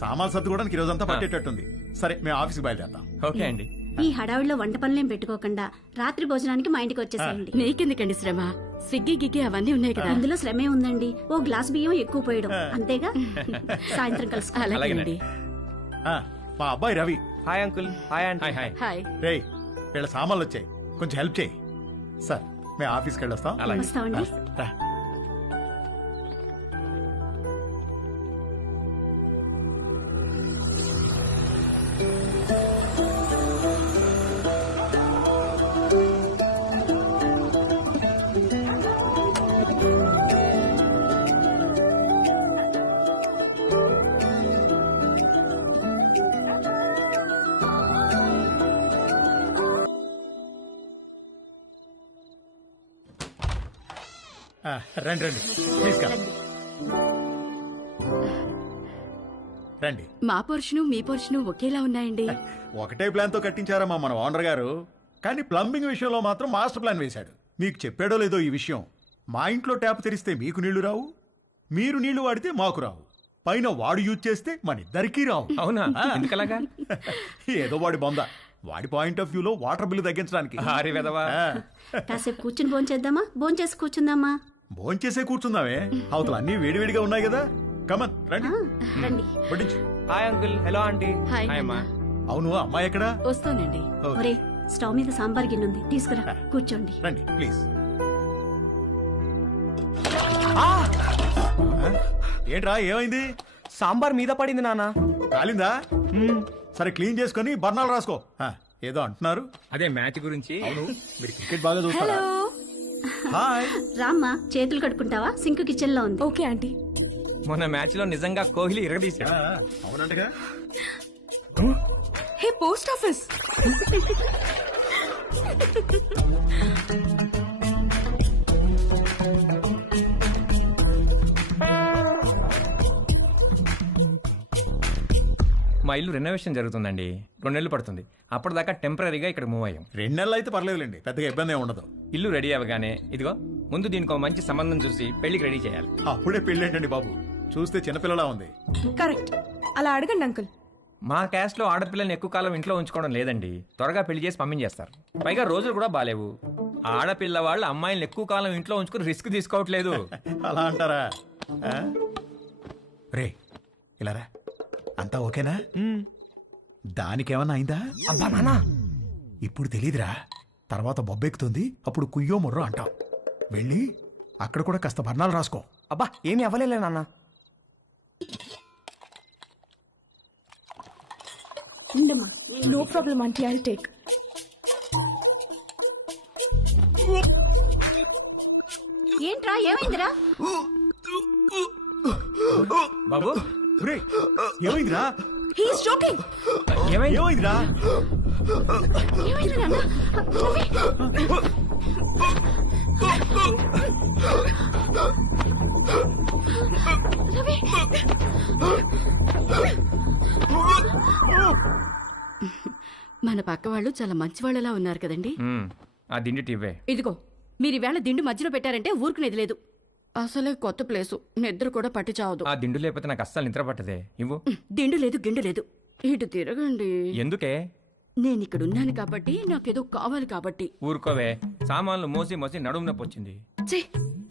సామాన్లు సర్దుకోవడానికి ఈ రోజంతా పట్టేటట్టుంది. సరే, మేము ఆఫీస్కి బయలుదేరతాం. ఓకే అండి. ఈ హడావిడిలో వంట పనులేం పెట్టుకోకుండా రాత్రి భోజనానికి మా ఇంటికి వచ్చేసేయండి. నీకెందుకండి శ్రమ? స్విగ్గీ గిగ్గి అవన్నీ ఉన్నాయి కదా. అందులో శ్రమే ఉందండి. ఓ గ్లాస్ బియ్యం ఎక్కువ పోయడం అంతేగా. సాయంత్రం కలుసు. అలాగేనండి. మా అబ్బాయి Ravi. Hi uncle. Hi aunty. Hi. రేయ్, వీళ్ళ సామాన్లు వచ్చాయి, కొంచెం హెల్ప్ చేయి. సార్, మేము ఆఫీస్కి వెళ్ళొస్తాం. వస్తామండి. రా. రండి రండి, ప్లీజ్ కమ్. రండి. మా పోర్షను మీ పోర్షను ఒకేలా ఉన్నాయండి. ఒకటే ప్లాన్ తో కట్టించారమ్మా మన ఓనర్ గారు, కానీ ప్లంబింగ్ విషయంలో మాత్రం మాస్టర్ ప్లాన్ వేశాడు. మీకు చెప్పాడో లేదో ఈ విషయం, మా ఇంట్లో ట్యాప్ తెరిస్తే మీకు నీళ్లు రావు, మీరు నీళ్లు వాడితే మాకు రావు. పైన వాడు యూజ్ చేస్తే మన ఇద్దరికీ రావు. అవునా? ఎందుకలాగా? ఏదో వాడి బొంద. వాడి పాయింట్ ఆఫ్ వ్యూలో వాటర్ బిల్లు తగ్గించడానికి. కాసేపు కూర్చుని భోంచేద్దామా? భోంచేసి కూర్చుందామా? భోంచేసే కూర్చుందామే, అవతల అన్ని వేడివేడిగా ఉన్నాయి కదా. కమన్ రండి. రండి. వడ్డించు. Hi uncle. Hello aunty. Hi అమ్మా. అవును, అమ్మాయి ఎక్కడా? వస్తానండి. ఒరే, స్టవ్ మీద సాంబార్ గిన్నె ఉంది, తీసుకురా. కూర్చోండి. రండి ప్లీజ్. ఏంట్రా, ఏమైంది? సాంబార్ మీద పడింది నాన్న. కాలిందా? సరే, క్లీన్ చేసుకొని బర్ణాలు రాసుకో. ఏదో అంటున్నారు. అదే మ్యాచ్ గురించి. అవును, మీరు క్రికెట్ బాగా చూస్తారా? హాయ్. రామ్మా, చేతులు కడుక్కుంటావా? సింక్ కిచెన్ లో ఉంది. Okay aunty. మొన్న మ్యాచ్ లో నిజంగా కోహ్లీ ఇరగదీశాడు. అవునంటగా. హే, పోస్ట్ ఆఫీస్. మా ఇల్లు రెనోవేషన్ జరుగుతుందండి. 2 నెలలు పడుతుంది. అప్పటిదాకా టెంపరీగా ఇక్కడ మూవ్ అయ్యాం. 2 నెలలు అయితే పర్లేదులేండి, పెద్దగా ఇబ్బంది ఏమి ఉండదు. ఇల్లు రెడీ అవ్వగానే ఇదిగో ముందు దీనికి ఒక మంచి సంబంధం చూసి పెళ్లికి రెడీ చేయాలి. అప్పుడే పెళ్లి ఏంటండి బాబు, చూస్తే చిన్నపిల్లలా ఉంది. కరెక్ట్. అలా అడగండి అంకుల్. మా క్యాస్ట్ లో ఆడపిల్లల్ని ఎక్కువ కాలం ఇంట్లో ఉంచుకోవడం లేదండి. త్వరగా పెళ్లి చేసి పంపించేస్తారు. పైగా రోజులు కూడా బాలేవు. ఆడపిల్ల వాళ్ళు అమ్మాయిలను ఎక్కువ కాలం ఇంట్లో ఉంచుకుని రిస్క్ తీసుకోవట్లేదు. అలా అంటారా? రే, ఇలా రా. అంతా ఓకేనా? దానికేమన్నా అయిందా? అబ్బా నాన్న, ఇప్పుడు తెలీదురా, తర్వాత బొబ్బెక్కుతుంది, అప్పుడు కుయ్యో మొర్రో అంటాం. వెళ్ళి అక్కడ కూడా కాస్త బర్ణాలు రాసుకో. అబ్బా ఏమి అవ్వలేలే నాన్న. No problem aunty, I take. ఏంట్రా, ఏమైందిరా? బాబు, ఏమైందిరా? He's joking. ఏమైందిరా? ఏమైందిరా నాన్న? రవి. మన పక్క వాళ్ళు చాలా మంచి వాళ్ళలా ఉన్నారు కదండి. ఆ దిండి టివ్వే. ఇదిగో, మీరు ఈవేళ దిండు మధ్యలో పెట్టారంటే ఊరుకునేది లేదు. అసలే కొత్త ప్లేసు, నిద్ర కూడా పట్టి చావదు. ఆ దిండు లేకపోతే నాకు అస్సలు నిద్ర పట్టదే. ఇవ్వు. దిండు లేదు, గిండు లేదు. ఇటు తిరగండి. ఎందుకే? నేను ఇక్కడ ఉన్నాను కాబట్టి, నాకేదో కావాలి కాబట్టి. ఊరుకోవే, సామాన్లు మోసి మోసి నడుము నొప్పి వచ్చింది. ఛే,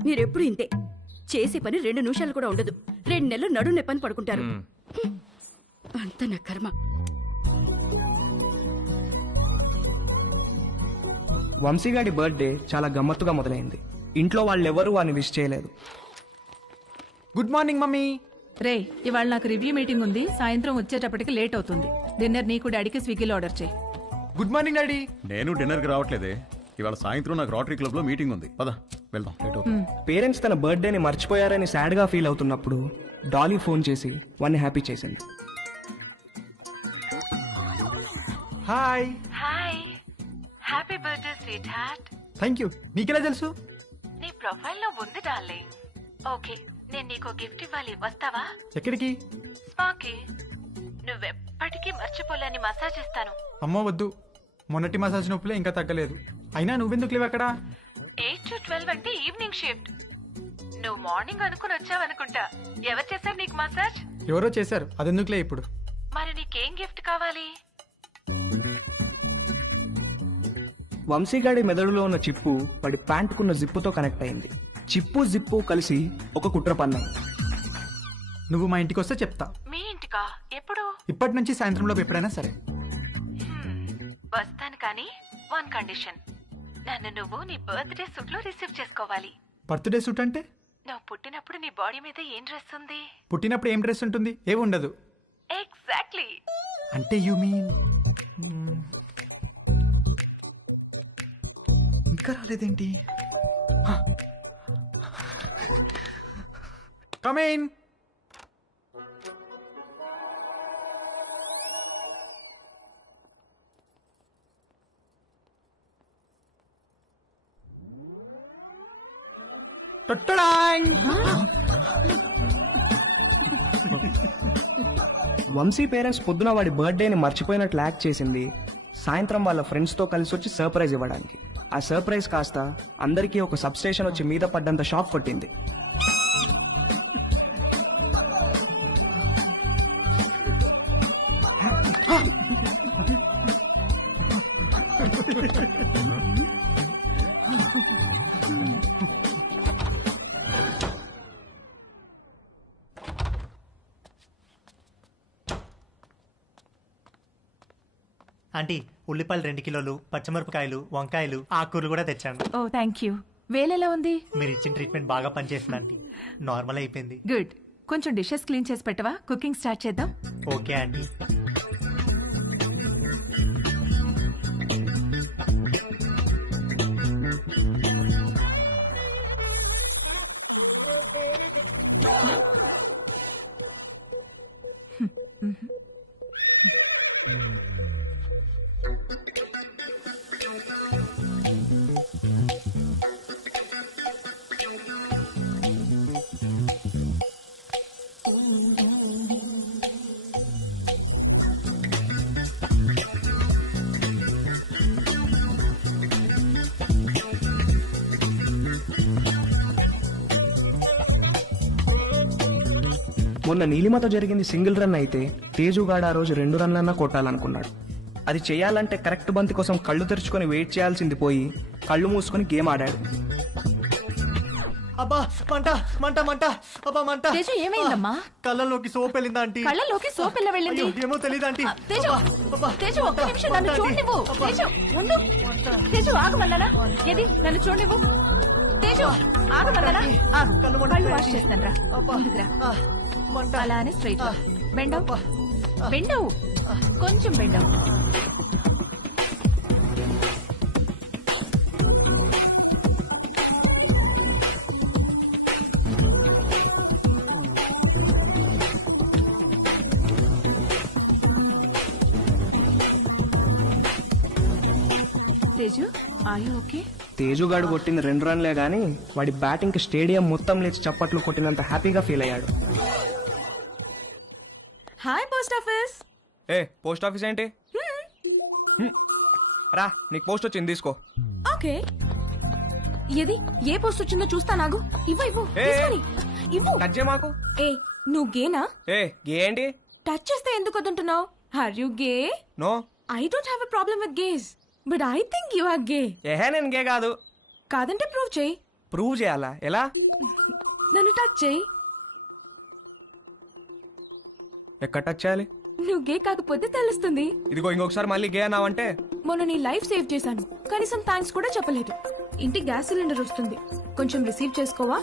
మీరెప్పుడు ఇంతే. చేసే పని 2 నిమిషాలు కూడా ఉండదు. 2 నెలలు నడుము నొప్పని పడుకుంటారు. అంత నా కర్మ. వంశీగాడి బర్త్డే చాలా గమ్మత్తుగా మొదలైంది. ఇంట్లో వాళ్ళెవరూ వాడిని విష్ చేయలేదు. Good morning mummy. రే, ఇవాళ నాకు రివ్యూ మీటింగ్ ఉంది. సాయంత్రం వచ్చేటప్పటికి లేట్ అవుతుంది. డిన్నర్ నీకు డాడీకి స్విగ్గీలో ఆర్డర్ చేయి. Good morning daddy. నేను డిన్నర్కి రావట్లేదే, ఇవాళ సాయంత్రం నాకు రోటరీ క్లబ్ లో మీటింగ్ ఉంది. పద వెళ్దాం. పేరెంట్స్ తన బర్త్డేని మర్చిపోయారని సాడ్ గా ఫీల్ అవుతున్నప్పుడు డాలీ ఫోన్ చేసి వాడిని హ్యాపీ చేసింది. Hi. Hi, happy birthday sweet heart. Thank you. నీకెలా తెలుసు? నీ ప్రొఫైల్ లో ఉంది డార్లింగ్. ఓకే, నేను నీకు గిఫ్ట్ ఇవ్వాలి, వస్తావా? ఎక్కడికి? స్పాకి. నువ్వెప్పటికీ మర్చిపోలేని మసాజ్ ఇస్తాను. అమ్మో వద్దు, మొన్నటి మసాజ్ నొప్పులే ఇంకా తగ్గలేదు. అయినా నువ్వెందుకు లేవు అక్కడ? 8 to 12 అంటే ఈవినింగ్ షిఫ్ట్. నువ్వు మార్నింగ్ అనుకుని వచ్చావనుకుంటా. ఎవరు చేశారు నీకు మసాజ్? ఎవరో చేశారు, అదెందుకులే ఇప్పుడు. మరి నీకేం గిఫ్ట్ కావాలి? వంశీగాడి మెదడులో ఉన్న చిప్పు వాడి ప్యాంటుకున్న జిప్పుతో కనెక్ట్ అయింది. చిప్పు జిప్పు కలిసి ఒక కుట్ర పన్నాయి. నువ్వు మా ఇంటికి వస్తే చెప్తా. మీ ఇంటికా? ఎప్పుడు? ఇప్పటి నుంచి సాయంత్రంలోపు ఎప్పుడైనా సరే. వస్తాను, కానీ 1 కండిషన్. నన్ను నువ్వు నీ బర్త్డే సూట్ లో రిసీవ్ చేసుకోవాలి. బర్త్డే సూట్ అంటే? నువ్వు పుట్టినప్పుడు నీ బాడీ మీద ఏం డ్రెస్ ఉంది? పుట్టినప్పుడు ఏం డ్రెస్ ఉంటుంది? ఏమి ఉండదు. ఎగ్జాక్ట్లీ. అంటే యూ మీన్ ఇంకా రాలేదేంటి? Come in. వంశీ పేరెంట్స్ పొద్దున వాడి బర్త్డేని మర్చిపోయినట్లు యాక్ట్ చేసింది. సాయంత్రం వాళ్ళ ఫ్రెండ్స్తో కలిసి వచ్చి సర్ప్రైజ్ ఇవ్వడానికి. ఆ సర్ప్రైజ్ కాస్త అందరికీ ఒక సబ్స్టేషన్ వచ్చి మీద పడ్డంత షాక్ కొట్టింది. ఆంటీ ఉల్లిపాయలు 2 కిలోలు, పచ్చిమిరపకాయలు, వంకాయలు, ఆకుకూరలు కూడా తెచ్చాను. ఓ థ్యాంక్ యూ. వేలెలా ఉంది? మీరు ఇచ్చిన ట్రీట్మెంట్ బాగా పనిచేసింది ఆంటీ. నార్మల్ అయిపోయింది. గుడ్. కొంచెం డిషెస్ క్లీన్ చేసి పెట్టవా? కుకింగ్ స్టార్ట్ చేద్దాం. Okay aunty. మొన్న నీలిమతో జరిగింది సింగిల్ రన్ అయితే తేజుగాడు ఆ రోజు 2 రన్లన్నా కొట్టాలనుకున్నాడు. అది చేయాలంటే కరెక్ట్ బంతి కోసం కళ్ళు తెరుచుకొని వెయిట్ చేయాల్సింది పోయి కళ్ళు మూసుకొని గేమ్ ఆడాడు. అబ్బా మంట మంట మంట అబ్బా మంట. తేజు ఏమైందమ్మా? కళ్ళలోకి సోప్ వెళ్ళిందా ఆంటీ? కళ్ళలోకి సోప్ ఎలా వెళ్ళింది? ఏమో తెలియదు ఆంటీ. తేజు తేజు ఒక్క నిమిషం నన్ను చూడనివ్వు. తేజు ఉండు. తేజు ఆగమన్నానా? ఏది నన్ను చూడనివ్వు. తేజు ఆగమన్నానా? కళ్ళు వాష్ చేస్తాను రా. ముందుకురా. అలానే స్ట్రైట్ బెండవు బెండవు కొంచెం బెండవు. Teju are you okay? తేజుగాడు కొట్టింది 2 రన్లే గానీ వాడి బ్యాటింగ్ కి స్టేడియం మొత్తం లేచి చప్పట్లు కొట్టినంత హ్యాపీగా ఫీల్ అయ్యాడు. Hi post office. Post office ఏంటి? రా నీకు పోస్ట్ వచ్చింది తీసుకో. ఓకే. ఏది ఏ పోస్ట్ వచ్చిందో చూస్తా. నాగు ఇవ్వు ఇవ్వు తీసుకొని ఇవ్వు. టచ్ చేయ మాకు. ఏ నువ్వు గేనా? గే ఏంటి? టచ్ చేస్తే ఎందుకు వద్దంటున్నావు? Are you gay? No. I don't have a problem with gays but I think you are gay. నేను గే కాదు. కాదంటే ప్రూవ్ చేయి. ప్రూవ్ చేయాలా? ఎలా? నన్ను టచ్ చేయి. ఎక్కడ టచ్ చేయాలి? నువ్వు గే కాకపోతే తెలుస్తుంది. ఇదిగో ఇంకొకసారి మళ్ళీ గే అన్నావంటే. మొన్న నీ లైఫ్ సేవ్ చేశాను, కనీసం థ్యాంక్స్ కూడా చెప్పలేదు. ఇంటికి గ్యాస్ సిలిండర్ వస్తుంది, కొంచెం రిసీవ్ చేసుకోవా?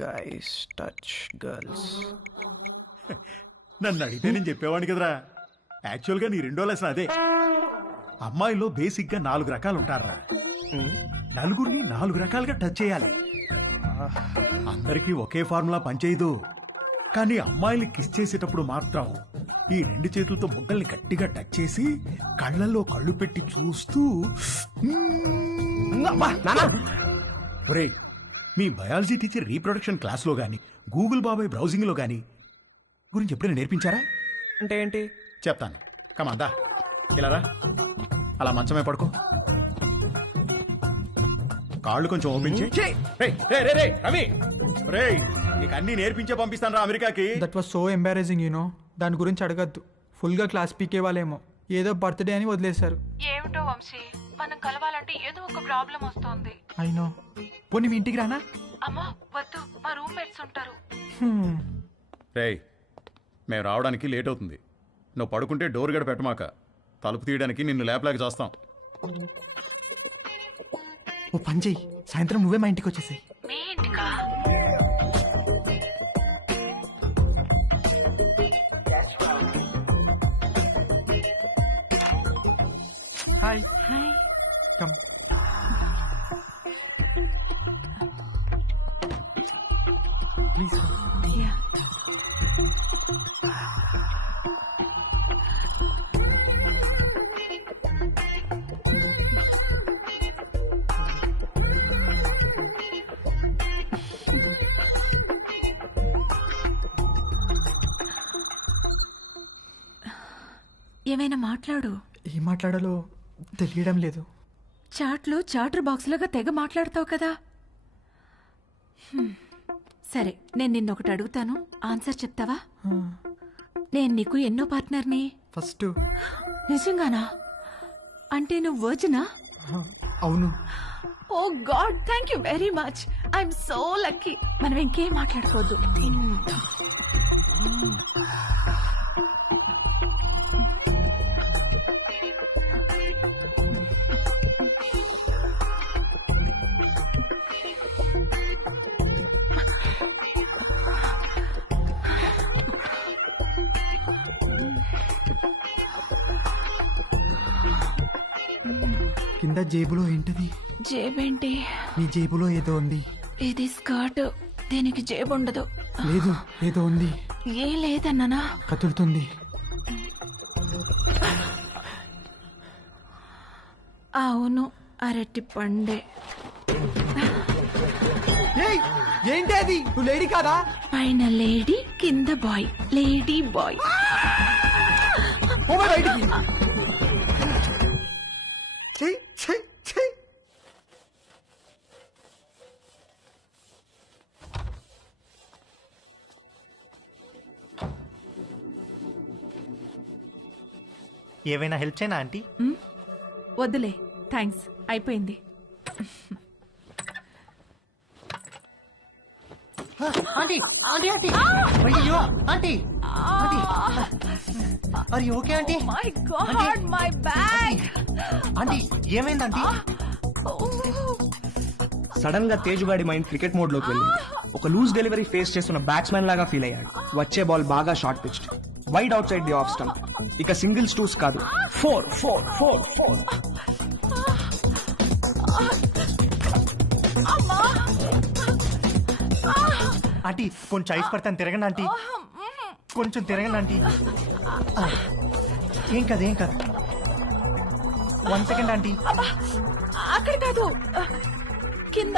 Guys touch girls. నన్ను అడిగితే నేను చెప్పేవాడిని కదరా. యాక్చువల్గా నీ 2వ లెసన్ అదే. అమ్మాయిలో బేసిక్ గా 4 రకాలు ఉంటారా. నలుగురిని 4 రకాలుగా టచ్ చేయాలి. అందరికీ ఒకే ఫార్ములా పనిచేయదు. కానీ అమ్మాయిలు కిస్ చేసేటప్పుడు మాత్రం ఈ 2 చేతులతో బొగ్గల్ని గట్టిగా టచ్ చేసి కళ్ళల్లో కళ్ళు పెట్టి చూస్తూ ఒరేయ్, మీ బయాలజీ టీచర్ రీప్రొడక్షన్ క్లాస్లో గానీ గూగుల్ బాబాయ్ బ్రౌజింగ్లో గానీ గురించి ఎప్పుడైనా నేర్పించారా? అంటే ఏంటి చెప్తాను. కమాందా ఇలా రా. అలా మంచమే పడుకో. కాళ్ళు కొంచెం ఓపెన్ చేయి. నీకు అన్ని నేర్పించే పంపిస్తాను రా అమెరికాకి. That was so embarrassing you know. దాని గురించి అడగద్దు. ఫుల్ గా క్లాస్ పీకే వాళ్ళేమో ఏదో బర్త్డే అని వదిలేశారు. ఏమిటో వంశీ, మనం కలవాలంటే ఏదో ఒక ప్రాబ్లం వస్తోంది. I know. పోనీ మీ ఇంటికి రానా? అమ్మా వద్దు, మా రూమ్మేట్స్ ఉంటారు. రేయ్, మేము రావడానికి లేట్ అవుతుంది. నువ్వు పడుకుంటే డోర్ గడ పెట్టమాక. తలుపు తీయడానికి నిన్ను లేపలేక చేస్తాం. ఓ పని చెయ్యి, సాయంత్రం నువ్వే మా ఇంటికి వచ్చేసాయి. మీ ఇంటికా? హాయ్. హాయ్. కమ్. ప్లీజ్ ఏమైనా మాట్లాడు. ఏం మాట్లాడాలో తెలియడం లేదు. చాట్లో చాటర్ బాక్స్లాగా తెగ మాట్లాడతావు కదా. సరే, నేను నిన్నొకటి అడుగుతాను, ఆన్సర్ చెప్తావా? నేను నీకు ఎన్నో పార్ట్నర్ని? ఫస్ట్. నిజంగానా? అంటే నువ్వు వర్జినా? అవును. Oh God, thank you very much. I'm so lucky. మనం ఇంకేం మాట్లాడుకోవద్దు. కింద జేబులో ఏంటది? జేబేంటి? నీ జేబులో ఏదో ఉంది. ఇది స్కర్ట్, దీనికి జేబు ఉండదు. లేదు, ఏదో ఉంది. ఏం లేదన్నానా? కదులుతుంది. అవును, అరటి పండే. ఏంటి అది? నువ్వు లేడీ కాదా? పైన లేడీ, కింద బాయ్. Lady bye. బయటికి. ఏవైనా హెల్ప్ చేయనా ఆంటీ? వద్దులే, థ్యాంక్స్, అయిపోయింది. ఆంటీ ఆంటీ ఆంటీ అయ్యో aunty aunty are you okay aunty? My god, my bag. Aunty ఏమైంది ఆంటీ? సడన్ గా తేజుగాడి మైండ్ క్రికెట్ మోడ్ లోకి వెళ్ళింది. ఒక లూజ్ డెలివరీ ఫేస్ చేస్తున్న బ్యాట్స్మెన్ లాగా ఫీల్ అయ్యాడు. వచ్చే బాల్ బాగా short pitched, wide outside the off stump. ఇక సింగిల్స్ టూస్ కాదు, 4 4 4 4. ఆంటీ కొంచెం ఐస్ పడతాను, తిరగండి ఆంటీ, కొంచెం తిరగండి ఆంటీ. ఏం కాదు ఏం కాదు. 1 సెకండ్ ఆంటీ. అక్కడ కాదు, కింద.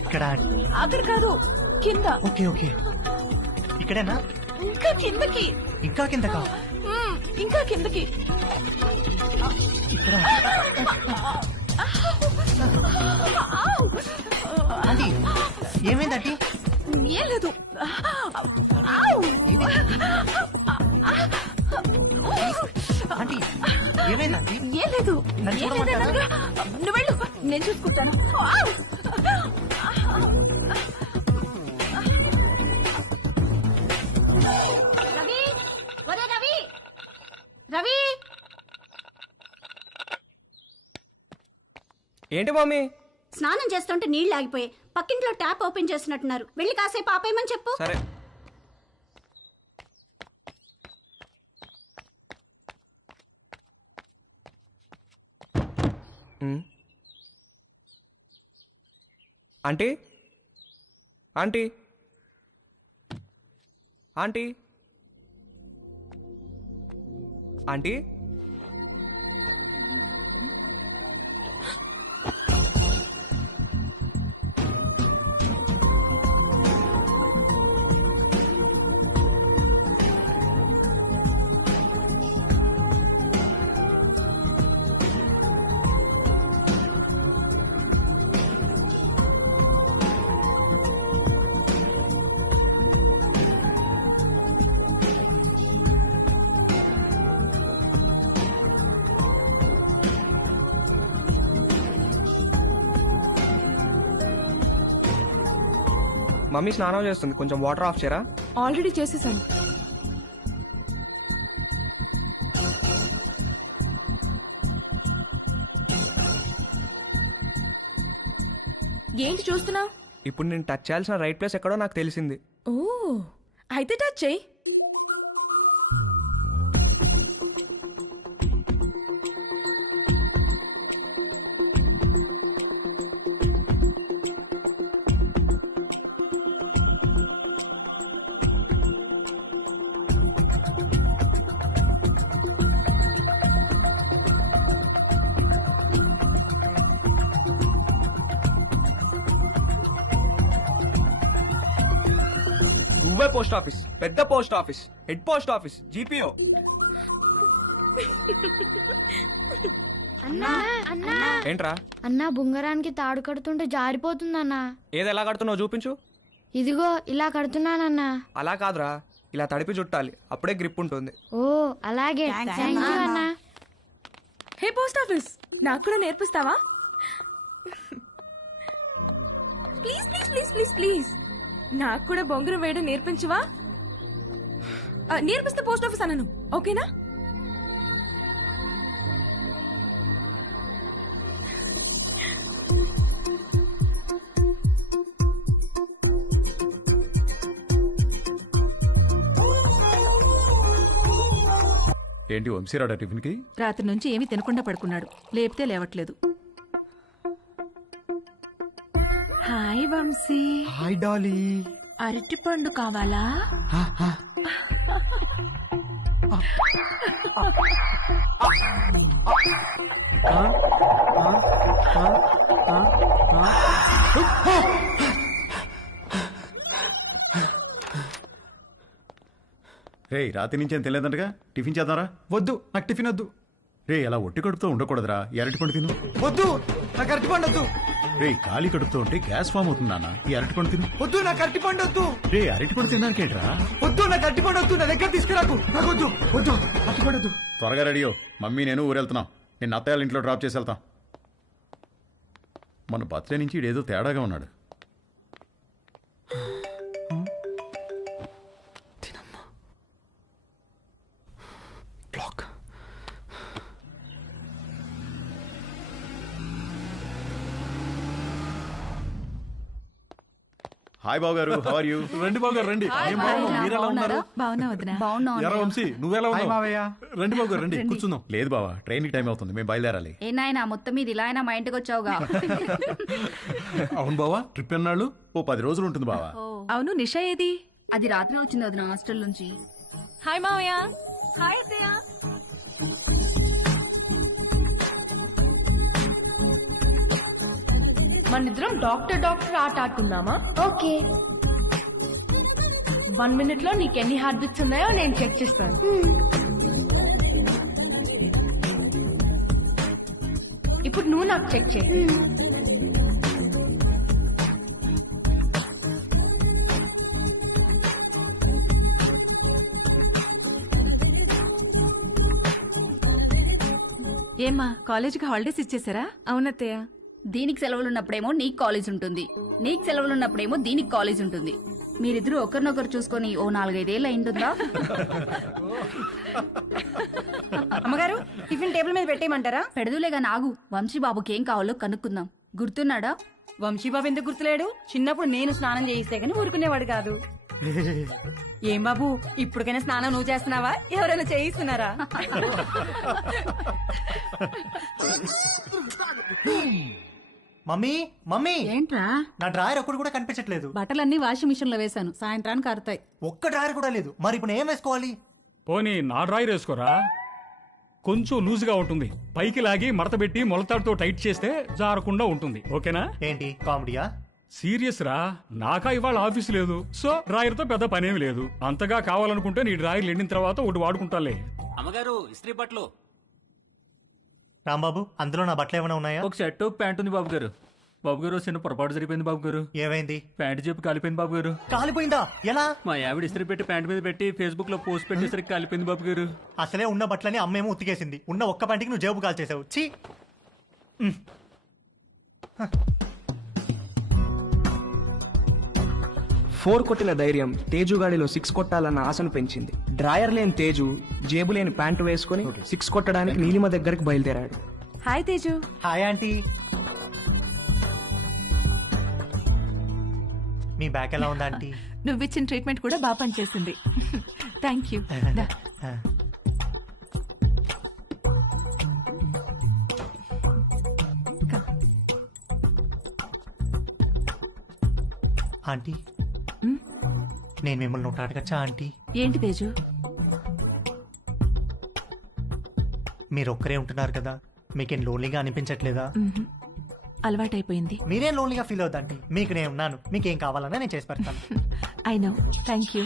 ఇక్కడ. అక్కడ కాదు, కింద. ఓకే ఓకే, ఇక్కడేనా? ఇంకా కిందకి. ఇంకా కిందకా? ఇంకా కిందకి. ఇక్కడ. ఆంటీ ఏమైందంటీ? ఏం లేదు. ఆంటీ ఏమైందంటీ? ఏం లేదు. నన్ను ఏం చూడమంటారా? లేదనగా. నువ్వు వెళ్ళు, నేను చూసుకుంటాను. రవి, ఒరే రవి, రవి. ఏంటి మమ్మీ? స్నానం చేస్తుంటే నీళ్లు ఆగిపోయాయి. పక్కింట్లో ట్యాప్ ఓపెన్ చేస్తున్నట్టున్నారు. వెళ్ళి కాసేపు ఆపేయమని చెప్పు. సరే. Aunty aunty aunty aunty mummy స్నానం చేస్తుంది, కొంచెం వాటర్ ఆఫ్ చేయరా? ఆల్రెడీ చేసేసాను. ఏంటి చూస్తున్నా? ఇప్పుడు నేను టచ్ చేయాల్సిన రైట్ ప్లేస్ ఎక్కడో నాకు తెలిసింది. ఓ, అయితే టచ్ చెయ్యి. నువ్వే పోస్ట్ ఆఫీస్, పెద్ద post office, head post office, GPO. అన్నా అన్నా ఏంట్రా? అన్నా బుంగరానికి తాడు కడుతుంటే జారిపోతుందన్నా. ఏది ఎలా కడుతున్నావు చూపించు. ఇదిగో ఇలా కడుతున్నానన్నా. అలా కాదురా, ఇలా తడిపి చుట్టాలి, అప్పుడే గ్రిప్ ఉంటుంది. ఓ అలాగే, థ్యాంక్ యూ అన్నా. హే పోస్ట్ ఆఫీస్, నాకు కూడా నేర్పిస్తావా? Please please please please please నాకు కూడా బొంగరం వేయడం నేర్పించవా? నేర్పిస్తే పోస్ట్ ఆఫీస్ అన్నాను, ఓకేనా? ఏంటి వంశీరాడా టిఫిన్కి? రాత్రి నుంచి ఏమీ తినకుండా పడుకున్నాడు, లేపితే లేవట్లేదు. హాయ్ వంశీ. Hi Dolly. అరటిపండు కావాలా? రే రాత్రి నుంచి ఏం తెలియదంటగా, టిఫిన్ చేద్దారా? వద్దు, నాకు టిఫిన్ వద్దు. రే అలా ఒట్టి కడుపుతో ఉండకూడదురా, అరటిపండు తిను. వద్దు, నాకు అరటిపండు వద్దు. రే ఖాళీ కడుపుతో ఉంటే గ్యాస్ ఫామ్ అవుతుంది నాన్న, ఈ అరటిపండు తిను. వద్దు, నాకు అరటిపండు వద్దు. రే అరటిపండు తిన్నాకేంట్రా? వద్దు, నాకు అరటిపండు వద్దు, నా దగ్గర తీసుకురాకు. నాకు వద్దు, వద్దు, అరటిపండు వద్దు. త్వరగా రెడీయో, మమ్మీ నేను ఊరెళ్తున్నాం. నేను అత్తయ్య ఇంట్లో డ్రాప్ చేసి వెళ్తాం. మన బర్త్డే నుంచి ఇడేదో తేడాగా ఉన్నాడు. హాయ్ బాబు గారు, హౌ ఆర్ యు? రండి బాబు గారు రండి. ఏం బాగున్నావు, మీరు ఎలా ఉన్నారు? బాగున్నా వదినా. ఎరా వంశీ, నువ్వెలా హాయ్ ఉన్నావు? మావయ్య. రండి బాబు గారు రండి, కూర్చుందాం. లేదు బావా, ట్రైన్కి టైం అవుతుంది, మేము బయలుదేరాలి. ఏ నాయనా మొత్తం మీద ఇలా అయినా మా ఇంటికి వచ్చావుగా. అవును బావా, ట్రిప్ ఎన్నాళ్ళు? ఓ 10 రోజులు ఉంటుంది బావా. అవును, నిషా ఏది? అది రాత్రి వచ్చింది వదిన హాస్టల్ నుంచి. హాయ్ మావయ్య. హాయ్ అత్తయ్య. మనిద్దరం డాక్టర్ డాక్టర్ ఆట ఆడుకుందామా? ఓకే. 1 minute లో నీకు ఎన్ని హార్ట్ బీట్స్ ఉన్నాయో నేను చెక్ చేస్తాను. ఇప్పుడు నువ్వు నాకు చెక్ చేయి. ఏమ్మా, కాలేజీకి హాలిడేస్ ఇచ్చేసారా? అవునత్తయ్య. దీనికి సెలవులు ఉన్నప్పుడేమో నీకు కాలేజ్ ఉంటుంది, నీకు సెలవులు ఉన్నప్పుడేమో దీనికి కాలేజ్ ఉంటుంది. మీరిద్దరూ ఒకరినొకరు చూసుకొని ఓ 4-5 ఏళ్ళు అయింటుందా? అమ్మగారు, టిఫిన్ టేబుల్ మీద పెట్టేయమంటారా? పెడదులేగా నాగు, వంశీ బాబుకి ఏం కావాలో కనుక్కుందాం. గుర్తున్నాడా? వంశీబాబు ఎందుకు గుర్తులేడు? చిన్నప్పుడు నేను స్నానం చేయిస్తే గానీ ఊరుకునేవాడు కాదు. ఏం బాబు, ఇప్పటికైనా స్నానం నువ్వు చేస్తున్నావా, ఎవరైనా చేయిస్తున్నారా? మమ్మీ మమ్మీ, ఏంట్రా? నా డ్రాయర్ ఒక్కడు కూడా కనిపించట్లేదు. బట్టలన్నీ వాషింగ్ మిషన్ లో వేశాను, సాయంత్రానికి ఆరుతాయి. ఒక్క డ్రాయర్ కూడా లేదు. మరి ఇప్పుడు ఏం వేసుకోవాలి? పోనీ నా డ్రాయర్ వేసుకోరా, కొంచెం లూజ్గా ఉంటుంది. పైకి లాగి మడతబెట్టి మొలతాడుతో టైట్ చేస్తే జారకుండా ఉంటుంది. ఓకేనా? ఏంటి కామెడీయా? సీరియస్ రా, నాకా ఇవాళ ఆఫీస్ లేదు, సో డ్రాయర్ తో పెద్ద పనేమి లేదు. అంతగా కావాలనుకుంటే నీ డ్రాయర్ ఎండిన తర్వాత ఒకటి వాడుకుంటాలే. అమ్మగారు, ఇస్త్రీ బట్టలు. రాంబాబు, అందులో నా బట్టలు ఏమైనా ఉన్నాయా? ఒక షర్ట్ ఒక ప్యాంట్ ఉంది బాబు గారు. బాబు గారు, చిన్న పొరపాటు జరిపోయింది బాబు గారు. ఏమైంది? ప్యాంట్ చెప్పి కాలిపోయింది బాబు గారు. కాలిపోయిందా? ఎలా? మా ఆవిడ ఇస్త్రీ పెట్టి ప్యాంట్ మీద పెట్టి ఫేస్బుక్ లో పోస్ట్ పెట్టేసరికి కాలిపోయింది బాబు గారు. అసలే ఉన్న బట్టలని అమ్మేమో ఉతికేసింది. ఉన్న ఒక్క పంటికి నువ్వు జేబు కాల్చేసావు. ఛీ! 4 కొట్టిన ధైర్యం తేజుగాడిలో 6 కొట్టాలన్న ఆశను పెంచింది. డ్రాయర్ లేని తేజు జేబు లేని ప్యాంటు వేసుకుని 6 కొట్టడానికి నీలిమ దగ్గరికి బయలుదేరాడు. హాయ్ తేజు. Hi aunty. మీ బ్యాక్ ఎలా ఉందా ఆంటీ? నువ్విచ్చిన ట్రీట్మెంట్ కూడా బాగా పనిచేసింది. Thank you. ఆంటీ, నేను మిమ్మల్ని ఒకటి అడగచ్చా ఆంటీ? ఏంటి తేజు? మీరు ఒక్కరే ఉంటున్నారు కదా, మీకేం లోన్లీగా అనిపించట్లేదా? అలవాటైపోయింది. మీరేం లోన్లీగా ఫీల్ అవుతాండి, మీకు నేను ఉన్నాను. మీకు ఏం కావాలన్నా నేను చేసి పెడతాను. I know, thank you.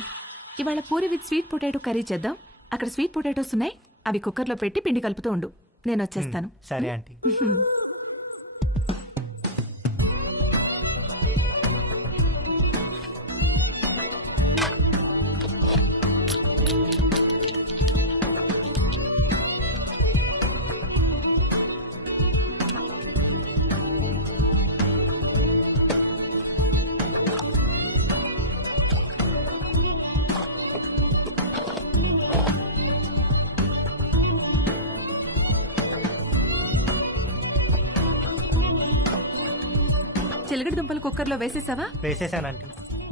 ఇవాళ puri with sweet potato curry చేద్దాం. అక్కడ స్వీట్ పొటాటోస్ ఉన్నాయి, అవి కుక్కర్లో పెట్టి పిండి కలుపుతూ ఉండు, నేను వచ్చేస్తాను. సరే ఆంటీ. చిలకడ దుంపలు కుక్కర్లో వేసేసావా? వేసేసానంటీ.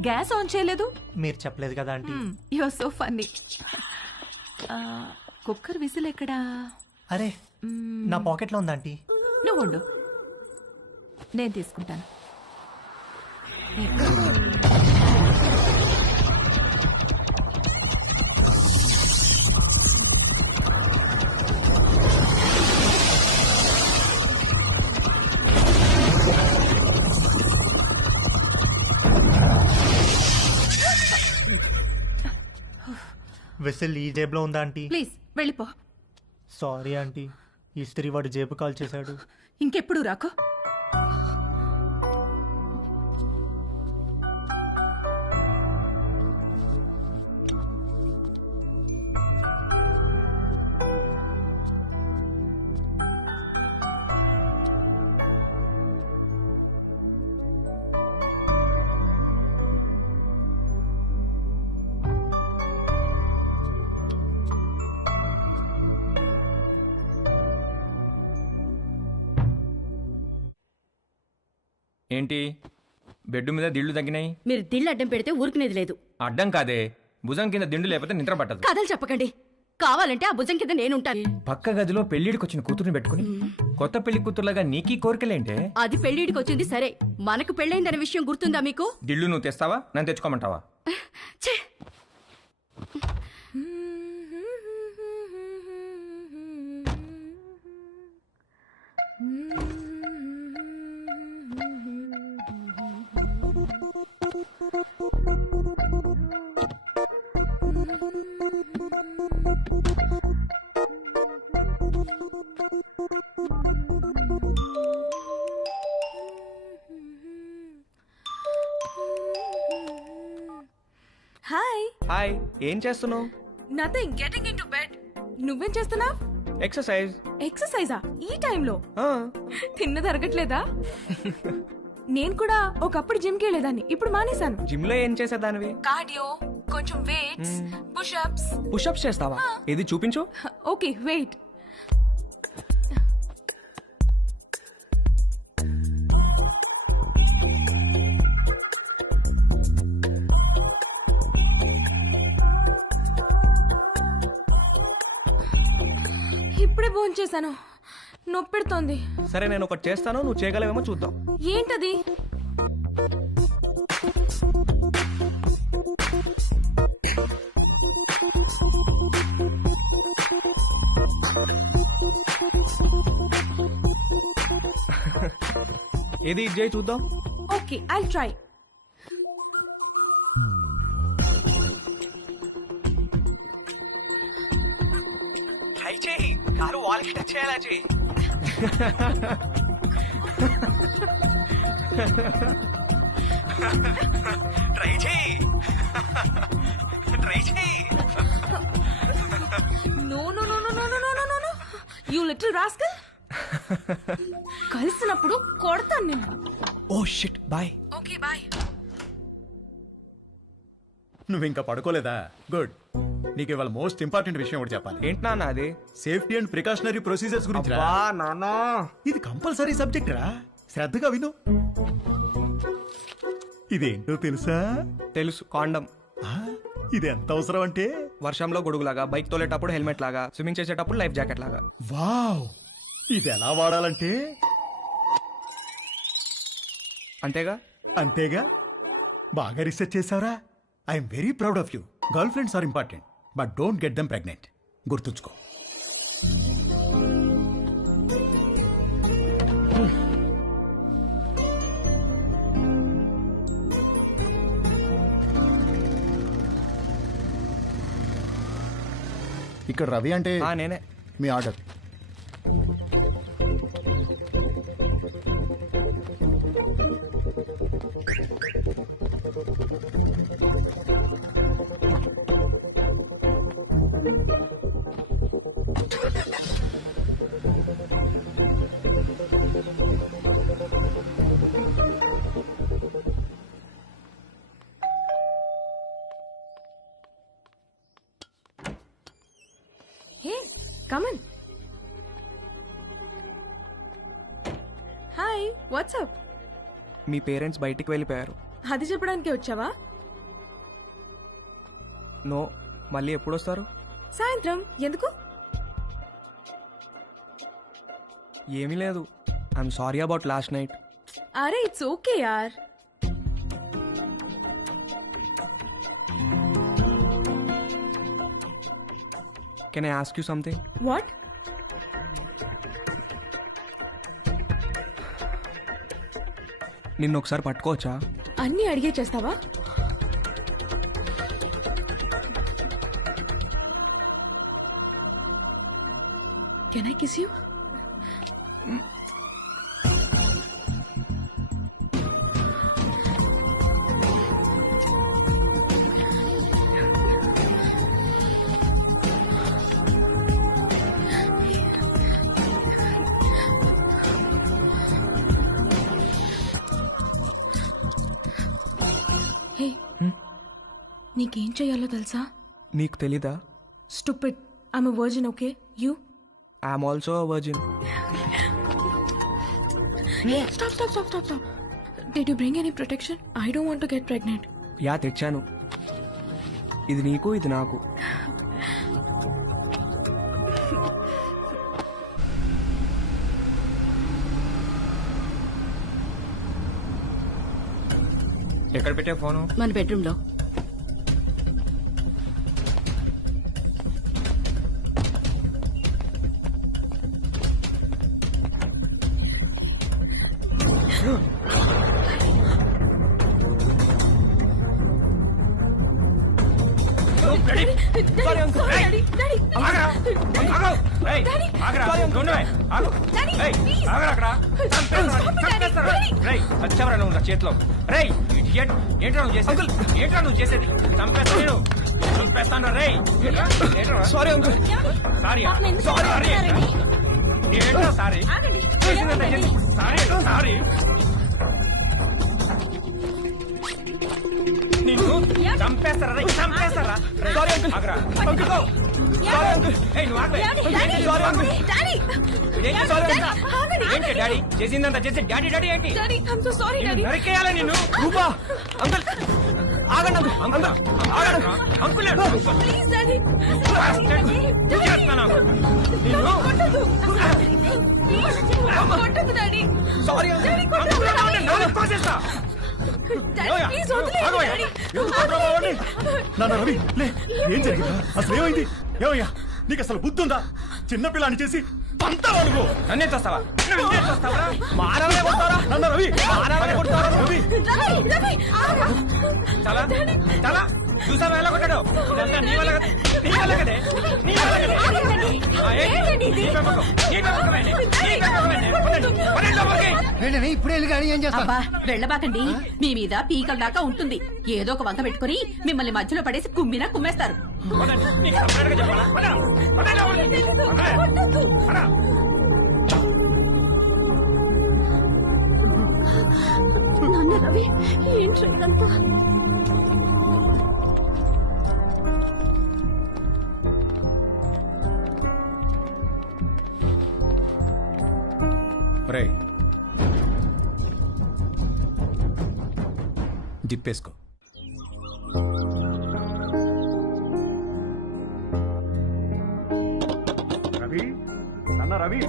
గ్యాస్ ఆన్ చేయలేదు? మీరు చెప్పలేదు కదా aunty. You are so funny. Cooker whistle ఎక్కడా? అరే, నా పాకెట్లో ఉందా ఆంటీ? నువ్వు ఉండు, నేను తీసుకుంటాను. విసిల్ ఈ జేబులో ఉందా ఆంటీ? ప్లీజ్ వెళ్ళిపో. సారీ ఆంటీ, ఇస్త్రీ వాడు జేబు కాల్ చేశాడు. ఇంకెప్పుడు రాకో. ఏంటి బెడ్ మీద దిళ్ళు తగ్గినాయి? మీరు దిళ్ళు అడ్డం పెడితే ఊరుకునేది లేదు. అడ్డం కాదే, భుజం కింద దిండు లేకపోతే నిద్ర పట్టదు. కథలు చెప్పకండి, కావాలంటే ఆ భుజం కింద నేనుంటాను. పక్క గదిలో పెళ్లిడికి వచ్చిన కూతురుని పెట్టుకుని కొత్త పెళ్లి కూతురులాగా నీకీ కోరికలేంటే? అది పెళ్లిడికి వచ్చింది సరే, మనకు పెళ్ళైందనే విషయం గుర్తుందా మీకు? దిళ్ళు నువ్వు తెస్తావా, నన్ను తెచ్చుకోమంటావా? హాయ్. హాయ్, ఏం చేస్తున్నావు? Nothing, getting in to bed. నువ్వేం చేస్తున్నావు? ఎక్సర్సైజ్. ఎక్సర్సైజా ఈ టైంలో? తిన్నది అరగట్లేదా? నేను కూడా ఒకప్పుడు జిమ్కి వెళ్ళేదాన్ని, ఇప్పుడు మానేశాను. జిమ్ లో ఏం చేసేదానివి? కార్డియో, కొంచెం వెయిట్స్, పుషప్స్. పుషప్స్ చేస్తావా? ఏది చూపించు. Okay wait. ఇప్పుడే భోంచేశాను, నొప్పెడుతోంది. సరే నేను ఒకటి చేస్తాను, నువ్వు చేయగలవేమో చూద్దాం. ఏంటది? ఏది ఇది చేయి చూద్దాం. Okay I try. ట్రై చేయి, కారు వాల్కి టచ్ చేయాలా చేయి. ట్రై చేయి, ట్రై చేయి. No no no no no no no no no, you little rascal. కలిసినప్పుడు కొడతాను నిన్ను. Oh shit, bye. Okay bye. నువ్వు ఇంకా పడుకోలేదా? గుడ్. నీకు ఇవాళ మోస్ట్ ఇంపార్టెంట్ విషయం ఒకటి చెప్పాలి. ఏంటి నాన్న అది? సేఫ్టీ అండ్ ప్రికాషనరీ ప్రొసీజర్స్ గురించి రా. నాన్నా, ఇది కంపల్సరీ సబ్జెక్ట్ రా, శ్రద్ధగా విను. ఇదేంటో తెలుసా? తెలుసు, కాండం. ఇది ఎంత అవసరం అంటే, వర్షంలో గొడుగులాగా, బైక్ తోలేటప్పుడు హెల్మెట్ లాగా, స్విమ్మింగ్ చేసేటప్పుడు లైఫ్ జాకెట్ లాగా. వావ్, ఇది ఎలా వాడాలంటే అంతేగా? అంతేగా. బాగా రీసెర్చ్ చేసావురా. I'm very proud of you. Girl friends are important, but don't get them pregnant. గుర్తుంచుకో. ఇక్కడ రవి అంటే నేనే. మీ order. Hey come on. Hi what's up. మీ పేరెంట్స్ బయటికి వెళ్ళిపోయారు. అది చెప్పడానికి వచ్చావా? నో, మళ్ళీ ఎప్పుడు వస్తారు? సాయంత్రం. ఎందుకు? ఏమీ లేదు. I'm sorry about last night. అరే ఇట్స్ ఓకే యార్. Can I ask you something? What? నిన్ను ఒకసారి పట్టుకోవచ్చా? అన్నీ అడిగే చేస్తావా? Can I kiss you? Hey, నీకేం చెయ్యాలో తెలుసా? నీకు తెలీదా? Stupid. I'm a virgin. Okay, you? I'm also a virgin. Stop, stop, stop, stop, stop. Did you bring any protection? I don't want to get pregnant. Yeah, తెచ్చాను. ఇది నీకు, ఇది నాకు. ఎక్కడ పెట్టే ఫోను? మన బెడ్రూమ్ లో. చేతిలో ఏంట్రా నువ్వు చేసేది? చంపేస్తాను. రేయ్ సారీ అంకుల్. సారీ ఏంట్రా? సారీ సారీ నిన్ను చంపేస్తారా? చంపేస్తారా? Sorry uncle. ఆగరా. Uncle sorry uncle. నువ్వు ఆగలే. Sorry uncle. ఏంటి డాడీ చేసిందంతా చేసి డాడీ డాడీ ఏంటి? నరికేయాలా నిన్ను? రూపా అంకుల్ ఆగండి అంకుల్. అంకుల్ ఆగండి. అంకుల్ సారీ కోసేస్తా. నాన్న రవి లే, ఏం జరిగిందా? అసలు ఏమైంది? ఏమయ్యా నీకు అసలు బుద్ధి ఉందా? చిన్నపిల్లని చేసి పంతావా నువ్వు? నన్నే చూస్తావా? మానవే కొడతారా? నాన్న రవి, మానవే కొడతారా? రవి చాలా చాలా చూసావా ఎలా కొట్టాడు? ఇదంతా నీ వల్ల కదే. నీ వల్ల కదే. నీ వల్ల కదే. ఇప్పుడే వెళ్ళి గాడి ఏం చేస్తా? వెళ్ళబాకండి. మీ మీద పీకల దాకా ఉంటుంది. ఏదో ఒక వంక పెట్టుకుని మిమ్మల్ని మధ్యలో పడేసి కుమ్మినా కుమ్మేస్తారు. నాన్న రవి, ఏంటి ఇదంతా? రేయ్ జిప్పేసుకో. రవి, నాన్న రవి,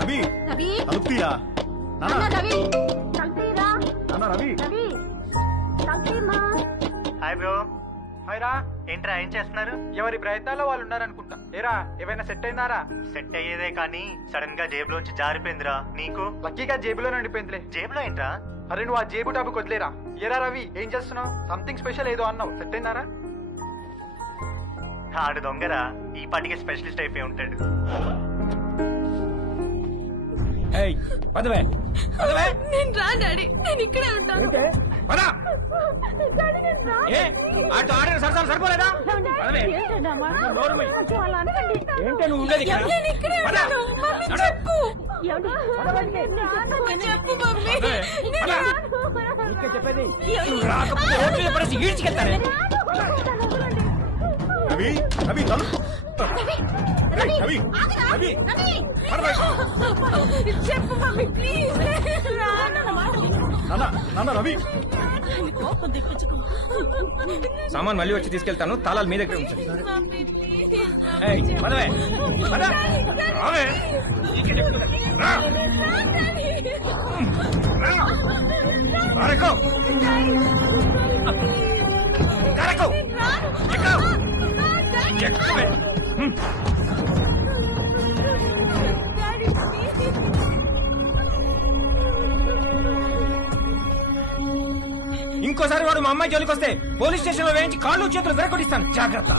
రవి రవి, తలుపుతీయా? నాన్న రవి, తలుపుతీరా? నాన్న రవి. రవి, తలుపుతీయమ్మా. Hi bro. హాయ్ రా. ఏంట్రా ఏం చేస్తున్నారు? ఎవరి ప్రయత్నాల్లో వాళ్ళు ఉన్నారనుకుంటా. ఏరా ఏమైనా సెట్ అయినారా? సెట్ అయ్యేదే కానీ సడన్ గా జేబులోంచి జారిపోయిందిరా. నీకు? లక్కీగా జేబులో ఉండిపోయిందిలే. జేబులో ఏంట్రా? అరే నువ్వు ఆ జేబు టాపిక్ వదిలేరా. ఏరా రవి ఏం చేస్తున్నావు? సంథింగ్ స్పెషల్ ఏదో అన్నావు. సెట్ అయినారా? ఆడు దొంగరా, ఈ పాటికి స్పెషలిస్ట్ అయిపోయి ఉంటాడు. నేను రా డాడీ, నేను ఇక్కడే ఉంటాను. సరిపోలేదా? రవి రవి తలుపు. రవి రవి చెప్పు మమ్మీ ప్లీజ్. నాన్న రవి సామాన్ మళ్ళీ వచ్చి తీసుకెళ్తాను, తాళాలు మీ దగ్గర ఉంచండి. ఇంకోసారి వాడు మా అమ్మాయి జోలికి వస్తే పోలీస్ స్టేషన్ లో వేయించి కాళ్ళు చేతులు విరగొట్టిస్తాను, జాగ్రత్త.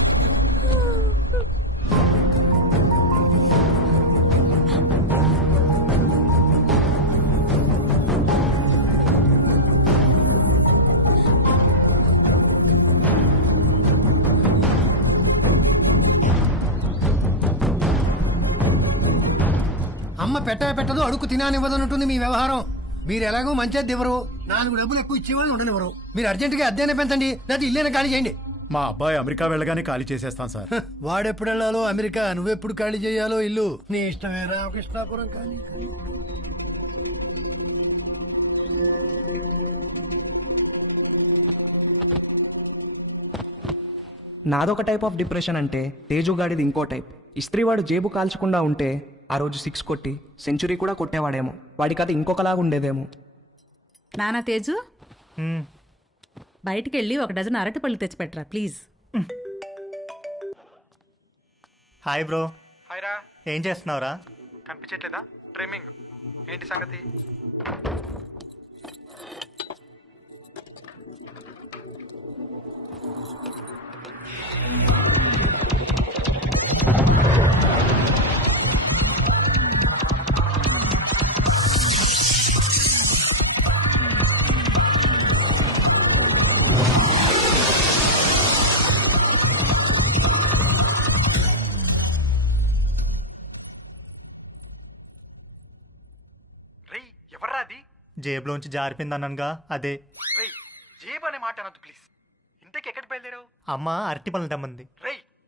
అమ్మ పెట్టదు అడుగు తినానివ్వదన్నట్టుంది మీ వ్యవహారం. మీరు ఎలాగో మంచిది ఇవ్వరు, 4 డబ్బులు ఎక్కువ ఇచ్చేవాళ్ళు ఉండనివ్వరు. మీరు అర్జెంటుగా అద్దెనే పెంచండి, లేదా ఇల్లేనే ఖాళీ చేయండి. మా అబ్బాయి అమెరికా వెళ్ళగానే ఖాళీ చేసేస్తాను సార్. వాడెప్పుడు వెళ్ళాలో అమెరికా, నువ్వెప్పుడు ఖాళీ చేయాలో ఇల్లు నీ ఇష్టమే. రామకృష్ణాపురం ఖాళీ. నాదొక టైప్ ఆఫ్ డిప్రెషన్ అంటే తేజు గాడిది ఇంకో టైప్. ఇస్త్రీవాడు జేబు కాల్చకుండా ఉంటే ఆ రోజు 6 కొట్టి సెంచురీ కూడా కొట్టేవాడేమో. వాడి కథ ఇంకొకలాగా ఉండేదేమో. నానా తేజు, బయటికి వెళ్ళి 1 డజన్ అరటిపళ్ళు తెచ్చిపెట్టరా ప్లీజ్. Hi bro. హాయ్ రా. ఏం చేస్తున్నావురా? కనిపించట్లేదా? ట్రిమ్మింగ్. ఏంటి సంగతి? జేబులోంచి జారిపోయిందన్నానుగా, అదే. జేబు అనే మాట అనొద్దు ప్లీజ్. ఇంతకి ఎక్కడికి బయలుదేరావు? అమ్మ అరటి పనులు తెమ్మంది.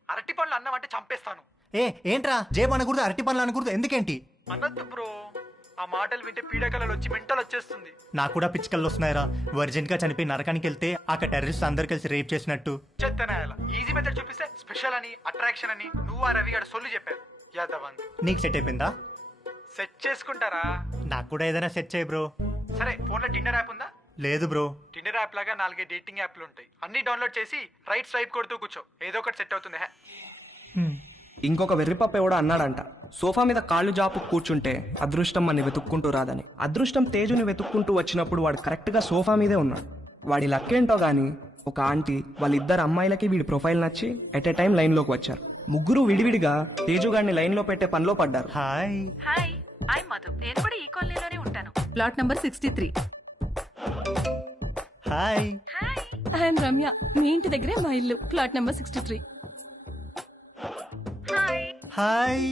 అరటి పనులు అన్నావంటే చంపేస్తాను. ఏంట్రా జేబు అనకూడదు, అరటి పనులు అనకూడదు, ఎందుకేంటి? అనొద్దు బ్రో, ఆ మాటలు వింటే పీడకలలు వచ్చి మెంటల్ వచ్చేస్తుంది. నాకు కూడా పిచ్చికల్లో వస్తున్నాయిరా. వర్జెంట్ గా చనిపోయి నరకానికి వెళ్తే అక్కడ టెర్రరిస్ట్ అందరు కలిసి రేప్ చేసినట్టు. చెత్తనాయాల ఈజీ మెథడ్ చూపిస్తే స్పెషల్ అని, అట్రాక్షన్ అని నువ్వు ఆ రవి గారు సొల్లు చెప్పారు. యాదవ్ నీకు సెట్ అయిపోయిందా? సెట్ చేసుకుంటారా? నాకు కూడా ఏదైనా సెట్ చేయి బ్రో. సరే, ఫోన్లో టిండర్ యాప్ ఉందా? లేదు బ్రో. టిండర్ యాప్ లాగా 4 డేటింగ్ యాప్లు ఉంటాయి. అన్ని డౌన్లోడ్ చేసి రైట్ స్వైప్ కొడుతూ కూర్చో, ఏదో ఒకటి సెట్ అవుతుంది. ఇంకొక వెర్రిపప్ప ఎవడో అన్నాడంట, సోఫా మీద కాళ్ళు జాపు కూర్చుంటే అదృష్టం అని వెతుక్కుంటూ రాదని. అదృష్టం తేజుని వెతుక్కుంటూ వచ్చినప్పుడు వాడు కరెక్ట్గా సోఫా మీదే ఉన్నాడు. వాడి లక్కేంటో గానీ ఒక ఆంటీ వాళ్ళిద్దరు అమ్మాయిలకి వీడి ప్రొఫైల్ నచ్చి ఎట్ ఎ టైం లైన్లోకి వచ్చారు. ముగ్గురు విడివిడిగా తేజుగాడిని లైన్లో పెట్టే పనిలో పడ్డారు. హాయ్. Hi, I Madhu. నేను కూడా ఈ కాలనీలోనే ఉంటాను. Plot number 63. Hi. I'm Ramya. మీ ఇంటి దగ్గరే మా ఇల్లు. Plot number 63. Hi.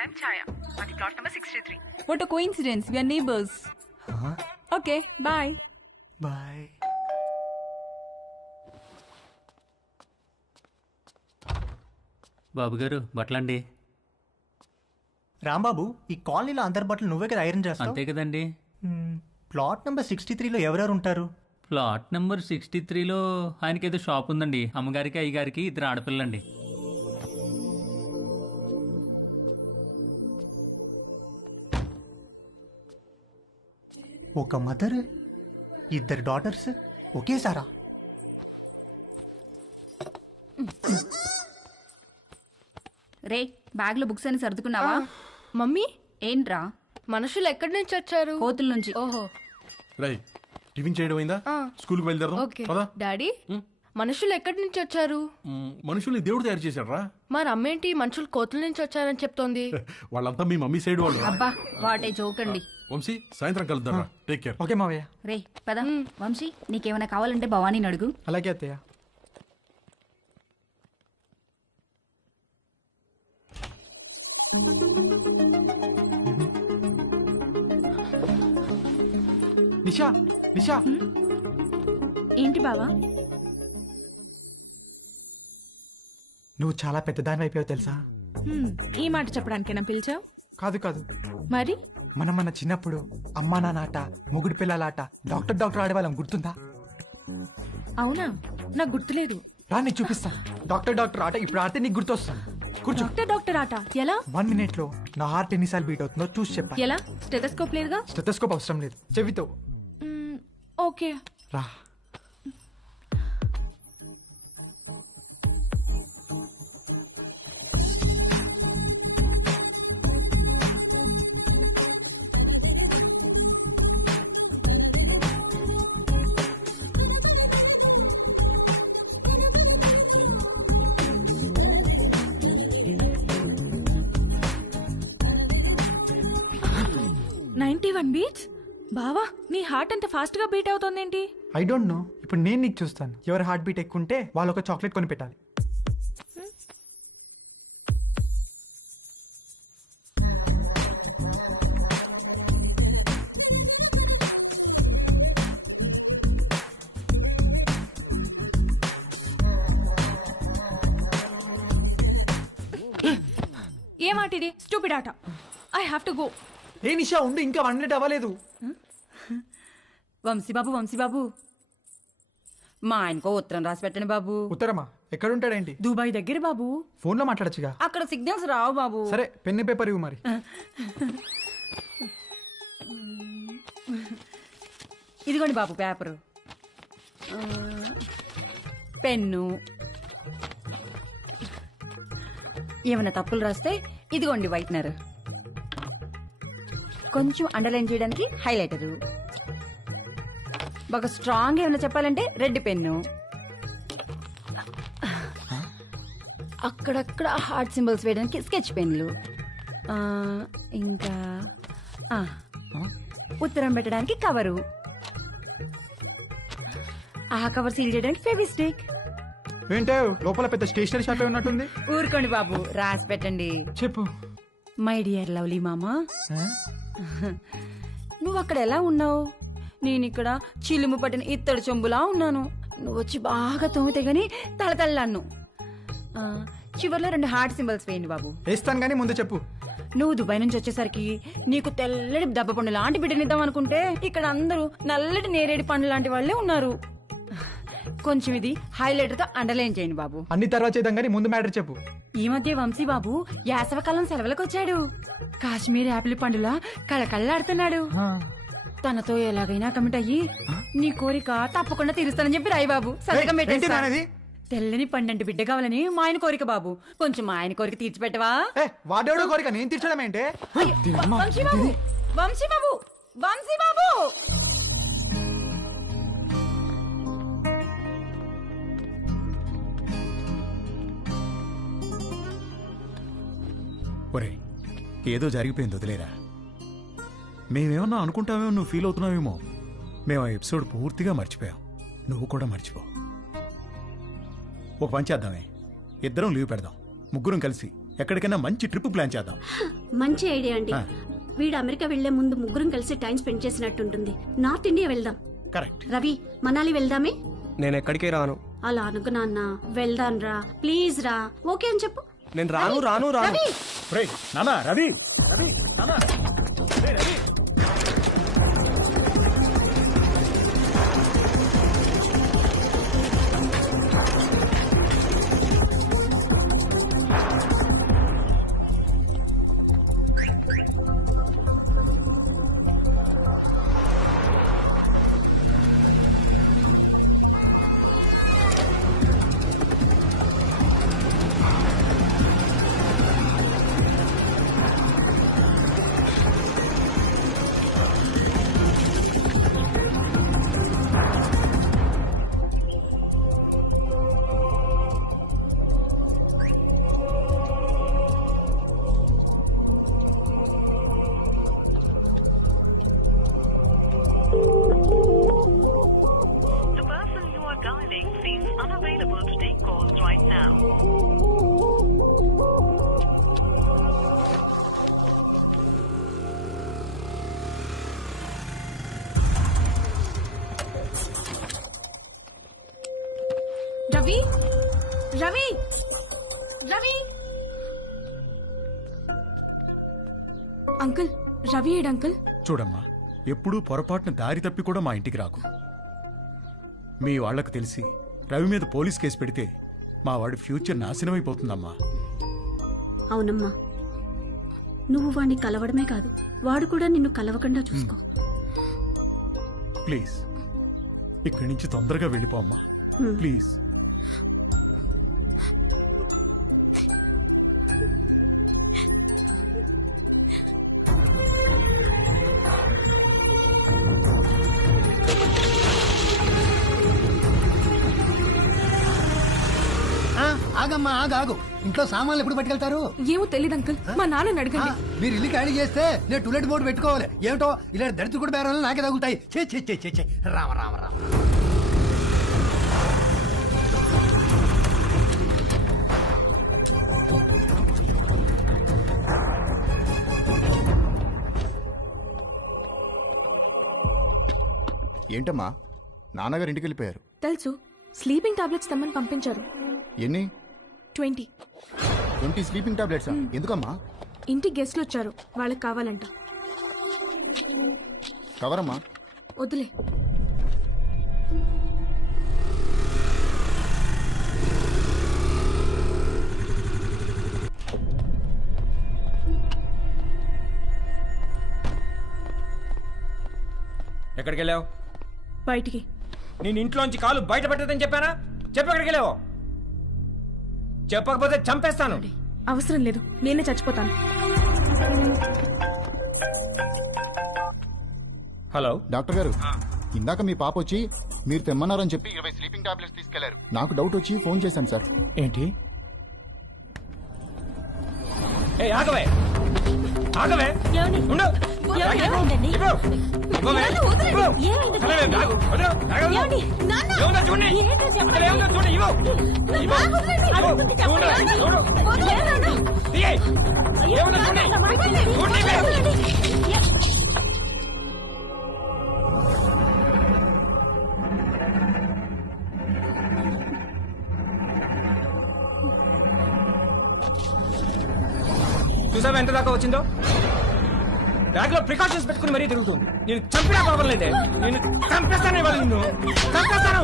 I'm Chaya. అది plot number 63. What a coincidence, we are neighbours. Okay, bye. Bye. బాబు గారు బట్టలండి. రాంబాబు, ఈ కాలనీలో అందరి బట్టలు నువ్వే కదా ఐరన్ చేస్తావు? అంతే కదండి. ప్లాట్ నెంబర్ 63లో ఎవరెవరు ఉంటారు? ప్లాట్ నెంబర్ 63లో ఆయనకి ఏదో షాప్ ఉందండి. అమ్మగారికి అయ్యగారికి 2 ఆడపిల్లండి. ఒక మదర్, 2 డాటర్స్ ఒకేసారా? రే, బ్యాగ్ లో బుక్స్ అని సర్దుకున్నావా? మమ్మీ, ఏంట్రా? మనుషులు ఎక్కడి నుంచి వచ్చారు? కోతుల నుంచి. ఓహో. రై, టిఫిన్ చేయడం అయిందా? స్కూల్కి బయలుదేరదాం. ఓకే. పదా. డాడీ, మనుషులు ఎక్కడి నుంచి వచ్చారు? మనుషుల్ని దేవుడు తయారు చేశాడు రా. మరి అమ్మేంటి మనుషులు కోతుల నుంచి వచ్చారని చెప్తోంది? వాళ్ళంతా మీ మమ్మీ సైడ్ వాళ్ళు. అబ్బా వాటే జోకండి. వంశీ సాయంత్రం కలుద్దాం. Take care. ఓకే మావయ్య. రే పద. వంశీ నీకేమైనా కావాలంటే భవానీని అడుగు. అలాగే అత్తయ్య. నిషా నిషా. ఏంటి బావా? నువ్వు చాలా పెద్దదాని అయిపోయావు తెలుసా? ఈ మాట చెప్పడానికేనా పిలిచావు? కాదు కాదు. మరి మనం మన చిన్నప్పుడు అమ్మా నాన్న మొగుడు పిల్లలాట డాక్టర్ ఆడేవాళ్ళం, గుర్తుందా? అవునా, నాకు గుర్తులేదు. రా నీకు చూపిస్తా. డాక్టర్ ఆట ఇప్పుడు ఆడితే నీకు గుర్తొస్తా. కూర్చో. డాక్టర్ ఆట ఎలా? 1 minute లో నా హార్ట్ ఎన్నిసార్లు బీట్ అవుతుందో చూసి చెప్పా. ఎలా? స్టెథోస్కోప్ లేదుగా? స్టెథోస్కోప్ అవసరం లేదు, చెవితో. ఓకే రా. బీట్స్. బావా నీ హార్ట్ అంత ఫాస్ట్ గా బీట్ అవుతోందేంటి? I don't know. ఇప్పుడు నేను నీకు చూస్తాను. ఎవరి హార్ట్ బీట్ ఎక్కువ ఉంటే వాళ్ళు ఒక చాక్లెట్ కొని పెట్టాలి. ఏ మాట ఇది? స్టూపిడ్ ఆట. I have to go. ఏ నిషా ఉండు, ఇంకా 1 minute అవ్వలేదు. వంశీబాబు మా ఆయనకో ఉత్తరం రాసి పెట్టండి బాబు. ఉత్తరమా? ఎక్కడుంటాడేంటి? దుబాయ్ దగ్గర బాబు. ఫోన్ లో మాట్లాడచ్చుగా. అక్కడ సిగ్నల్స్ రావు బాబు. సరే పెన్ను పేపర్ ఇవ్వు మరి. ఇదిగోండి బాబు పేపరు, పెన్ను. ఏమైనా తప్పులు రాస్తే ఇదిగోండి వైట్నర్, కొంచెం అండర్లైన్ చేయడానికి హైలైటరు, బాగా స్ట్రాంగ్ ఏమైనా చెప్పాలంటే రెడ్ పెన్ను, అక్కడక్కడ హార్ట్ సింబల్స్ వేయడానికి స్కెచ్ పెన్లు, ఇంకా ఉత్తరం పెట్టడానికి కవరు, ఆ కవర్ సీల్ చేయడానికి ఫెవిస్టిక్. ఏంటో లోపల పెద్ద స్టేషనరీ షాప్ ఉన్నట్టుంది. ఊరుకోండి బాబు, రాసి పెట్టండి. చెప్పు. మై డియర్ లవ్లీ మామా, నువ్వు అక్కడ ఎలా ఉన్నావు? నేను ఇక్కడ చిలుము పట్టిన ఇత్తడి చెంబులా ఉన్నాను. నువ్వు వచ్చి బాగా తోమితే గాని తలతల్లాను. చివర్లో 2 హార్ట్ సింబల్స్ వేయండి బాబు. వేస్తాను కానీ ముందు చెప్పు. నువ్వు దుబాయ్ నుంచి వచ్చేసరికి నీకు తెల్లటి దెబ్బ పండు లాంటి బిడ్డనిద్దాం అనుకుంటే ఇక్కడ అందరూ నల్లటి నేరేడు పండు లాంటి వాళ్ళే ఉన్నారు. కొంచెం ఇది హైలైటర్ తో అండర్లైన్ చేయండి బాబు. అన్ని తర్వాత చేద్దాం కానీ ముందు మ్యాటర్ చెప్పు. ఈ మధ్య వంశీ బాబు యాసవకాలం సెలవులకు వచ్చాడు. కాశ్మీర్ యాపిల్ పండులా కళకళ్ళాడుతున్నాడు. తనతో ఎలాగైనా కమిట్ అయ్యి నీ కోరిక తప్పకుండా తీరుస్తానని చెప్పి రాయి బాబు. సంతకం పెట్టేసి. తెల్లని పండంటి బిడ్డ కావాలని మా ఆయన కోరిక బాబు. కొంచెం మా ఆయన కోరిక తీర్చిపెట్టవా? వాడేవాడో కోరిక నేను తీర్చడం ఏంటే? వంశీ బాబు ఒరే, ఏదో జరిగిపోయింది, వదిలేరా. మేమేమన్నా అనుకుంటామేమో, నువ్వు ఫీల్ అవుతున్నావేమో. మేము ఆ ఎపిసోడ్ పూర్తిగా మర్చిపోయాం. నువ్వు కూడా మర్చిపో. ఒక పని చేద్దామే, ఇద్దరం లీవ్ పెడదాం, ముగ్గురం కలిసి ఎక్కడికైనా మంచి ట్రిప్ ప్లాన్ చేద్దాం. మంచి ఐడియా అండి. వీడు అమెరికా వెళ్లే ముందు ముగ్గురం కలిసి టైం స్పెండ్ చేసినట్టుంటుంది. నార్త్ ఇండియా వెళ్దాం. కరెక్ట్. రవి, మనాలి వెళ్దామే. నేను ఎక్కడికి రాను. అలా అనుకు నాన్న. వెళ్దాం రా, ప్లీజ్ రా. ఓకే అని చెప్పు. నేను రాను. నానా రవి, రవి రవి అంకుల్ రవి ఏడు అంకుల్. చూడమ్మా, ఎప్పుడూ పొరపాటున దారి తప్పి కూడా మా ఇంటికి రాకు. మీ వాళ్లకు తెలిసి రవి మీద పోలీస్ కేసు పెడితే మా వాడి ఫ్యూచర్ నాశనమైపోతుందమ్మా. అవునమ్మా, నువ్వు వాడిని కలవడమే కాదు, వాడు కూడా నిన్ను కలవకుండా చూసుకో. ప్లీజ్ ఇక్కడి నుంచి తొందరగా వెళ్ళిపో అమ్మా, ప్లీజ్. ఆగమ్మా, ఆగు. ఇంట్లో సామాన్లు ఎప్పుడు పట్టుకెళ్తారు? ఏమో తెలియదు అంకుల్, మా నాన్నని అడగండి. మీరు ఇల్లు ఖాళీ చేస్తే నేను టూలెట్ బోర్డు పెట్టుకోవాలి. ఏమిటో ఇలా దరిద్ర కూడా బేరాలు నాకే తగులుతాయి. చే రామ రామ రామ. ఏంటమ్మా, నాన్నగారు ఇంటికి వెళ్ళిపోయారు? తెలుసు, స్లీపింగ్ టాబ్లెట్స్ తెమ్మని పంపించారు. ఎన్ని? 20. 20 స్లీపింగ్ టాబ్లెట్సా? ఎందుకమ్మా? ఇంటికి గెస్ట్లు వచ్చారు, వాళ్ళకి కావాలంట. కవరమ్మా. వద్దులే. ఎక్కడికి వెళ్ళావు? బయటికి. నేను ఇంట్లోంచి కాలు బయట పెట్టదని చెప్పానా? చెప్పు, ఎక్కడికి వెళ్ళావు? చెప్పకపోతే చంపేస్తాను. అవసరం లేదు, నేనే చచ్చిపోతాను. హలో డాక్టర్ గారు, ఇందాక మీ పాప వచ్చి మీరు తెమ్మన్నారని చెప్పి 20 స్లీపింగ్ టాబ్లెట్స్ తీసుకెళ్లారు. నాకు డౌట్ వచ్చి ఫోన్ చేశాను సార్. ఏంటి? ఆగవే ఉండు. చూసావా ఎంత దాకా వచ్చిందో? బ్యాగ్ లో ప్రికాషన్స్ పెట్టుకుని మరీ తిరుగుతుంది. నేను చంపినా పర్వాలేదే, నేను చంపేస్తానే వాళ్ళు, నిన్ను చంపేస్తాను.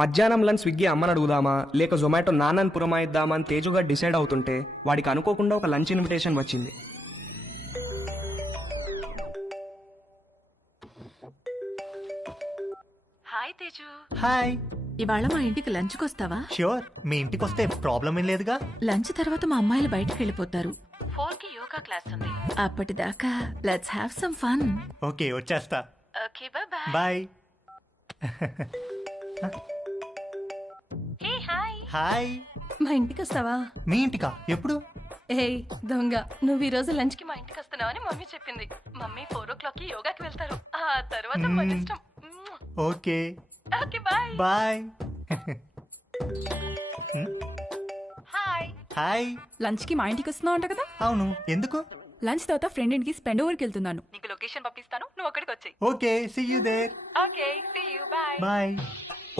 మధ్యాహ్నం లంచ్ స్విగ్గీ అమ్మని అడుగుదామా లేక జొమాటో నాన్నని పురమాయిద్దామా అని తేజుగా డిసైడ్ అవుతుంటే వాడికి అనుకోకుండా ఒక లంచ్ ఇన్విటేషన్ వచ్చింది. హాయ్ తేజు. హాయ్. ఇవాళ మా ఇంటికి లంచ్కి వస్తావా? ష్యూర్, మీ ఇంటికి వస్తే ప్రాబ్లం ఏం లేదుగా. లంచ్ తర్వాత మా అమ్మాయిలు బయటకు వెళ్ళిపోతారు. 4కి యోగా క్లాస్ ఉంది. అప్పటిదాకా let's have some fun. Okay, వచ్చేస్తా. Okay, bye bye. Hey hi. Hi. మా ఇంటికి వస్తావా? మీ ఇంటికా? ఎప్పుడు? ఏయ్ దొంగ, నువ్వు ఈ రోజు లంచ్ కి మా ఇంటికి వస్తున్నావని మమ్మీ చెప్పింది. మమ్మీ 4 o'clockకి యోగాకి వెళ్తారు. ఆ తర్వాత మన ఇష్టం. Okay okay, bye bye. Hi. Hi. Lunch కి మా ఇంటికి వస్తున్నావు అంట కదా? అవును, ఎందుకు? లంచ్ తర్వాత ఫ్రెండ్ ఇంటికి స్పెండ్ ఓవర్కి వెళ్తున్నాను. నీకు లొకేషన్ పంపిస్తాను, నువ్వు అక్కడికి వచ్చేయ్. Okay, see you there. Okay, see you, bye bye.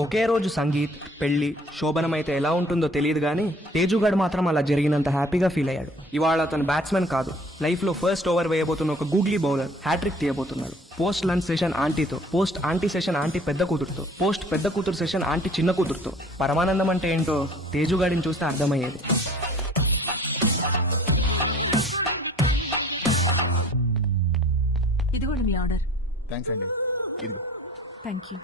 ఒకే రోజు సంగీత్, పెళ్లి, శోభనం అయితే ఎలా ఉంటుందో తెలియదు కానీ తేజుగాడు మాత్రం అలా జరిగినంత హ్యాపీగా ఫీల్ అయ్యాడు. ఇవాళ అతను బ్యాట్స్మెన్ కాదు, లైఫ్లో ఫస్ట్ ఓవర్ వేయబోతున్న ఒక గూగ్లీ బౌలర్ హ్యాట్రిక్ తీయబోతున్నాడు. పోస్ట్ లంచ్ సెషన్ ఆంటీతో, పోస్ట్ ఆంటీ సెషన్ ఆంటీ పెద్ద కూతురుతో, పోస్ట్ పెద్ద కూతురు సెషన్ ఆంటీ చిన్న కూతురుతో. పరమానందం అంటే ఏంటో తేజుగాడిని చూస్తే అర్థమయ్యేది. ఇదిగోండి మీ ఆర్డర్. థ్యాంక్స్ అండి. ఇదిగో. Thank you.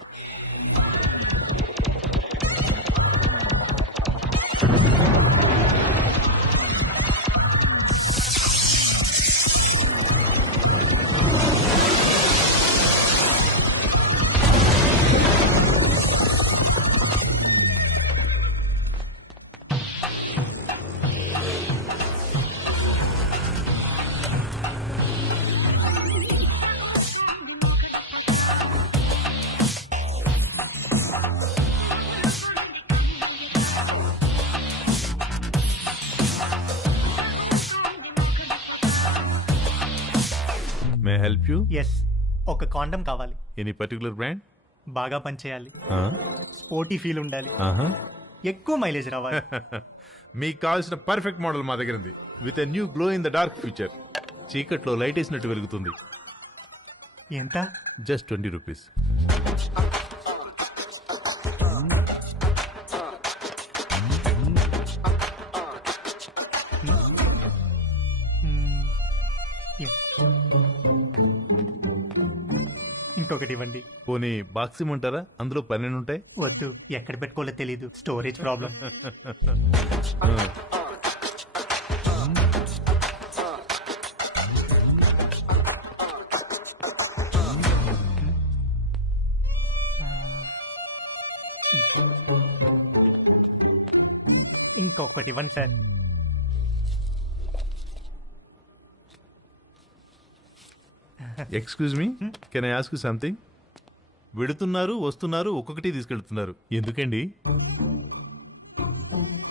Help you? Yes, ఒక కాండం కావాలి. Any particular brand? బాగా పనిచేయాలి, స్పోర్టీ ఫీల్ ఉండాలి, ఎక్కువ మైలేజ్ రావాలి. మీకు కావాల్సిన పర్ఫెక్ట్ మోడల్ మా దగ్గర ఉంది. With a new glow in the dark feature. చీకట్లో లైట్ వేసినట్టు వెలుగుతుంది. ఎంత? Just 20 rupees. ఇంకొకటి ఇవ్వండి. పోనీ బాక్స్ ఇమ్మంటారా? అందులో 12 ఉంటాయి. వద్దు, ఎక్కడ పెట్టుకోవాలో తెలీదు, స్టోరేజ్ ప్రాబ్లం. ఇంకొకటి ఇవ్వండి sir. Excuse me, can I ask you something? వెడుతున్నారు, వస్తున్నారు, ఒక్కొక్కటి తీసుకెళ్తున్నారు, ఎందుకండి?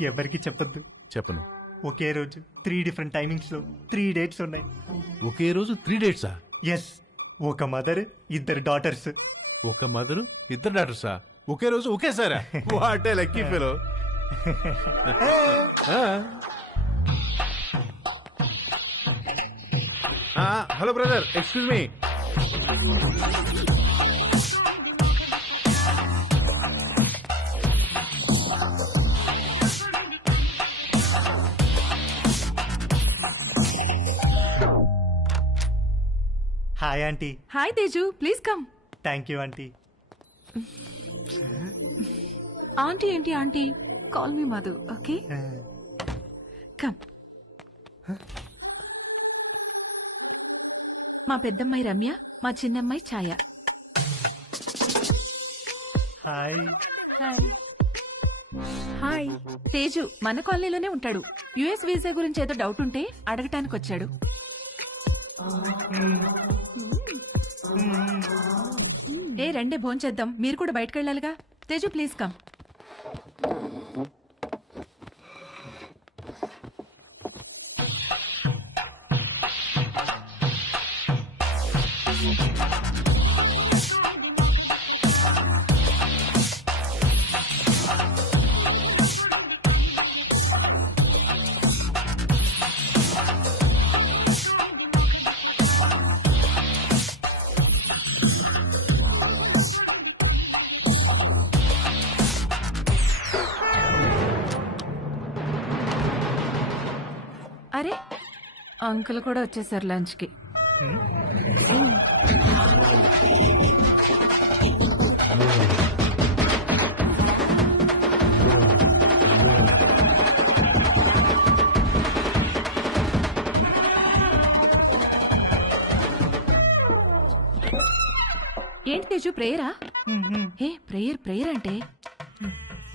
ఎవరికి చెప్పద్దు. చెప్పను. ఒకే రోజు 3 డిఫరెంట్ టైమింగ్స్ లో 3 డేట్స్ ఉన్నాయి. ఒకే రోజు 3 డేట్సా? ఎస్, ఒక మదర్, 2 డాటర్స్. ఒక మదరు, 2 డాటర్సా? ఒకే రోజు ఒకేసారా? What a lucky fellow. Hello brother, excuse me. Hi aunty. Hi Teju, please come. Thank you aunty. Aunty ఏంటి aunty? Call me Madhu, okay? Come. మా పెద్దమ్మాయి రమ్య, మా చిన్నమ్మాయి Chaya. Hi. Hi. Hi. Teju మన కాలనీలోనే ఉంటాడు. యుఎస్ వీసా గురించి ఏదో డౌట్ ఉంటే అడగటానికి వచ్చాడు. ఏ రండే భోంచేద్దాం, మీరు కూడా బయటకు వెళ్ళాలిగా. Teju please come. అరే, అంకుల్ కూడా వచ్చేసారు లంచ్కి. ఏంటి తేజు, ప్రేయరా? ఏ ప్రేయర్ అంటే?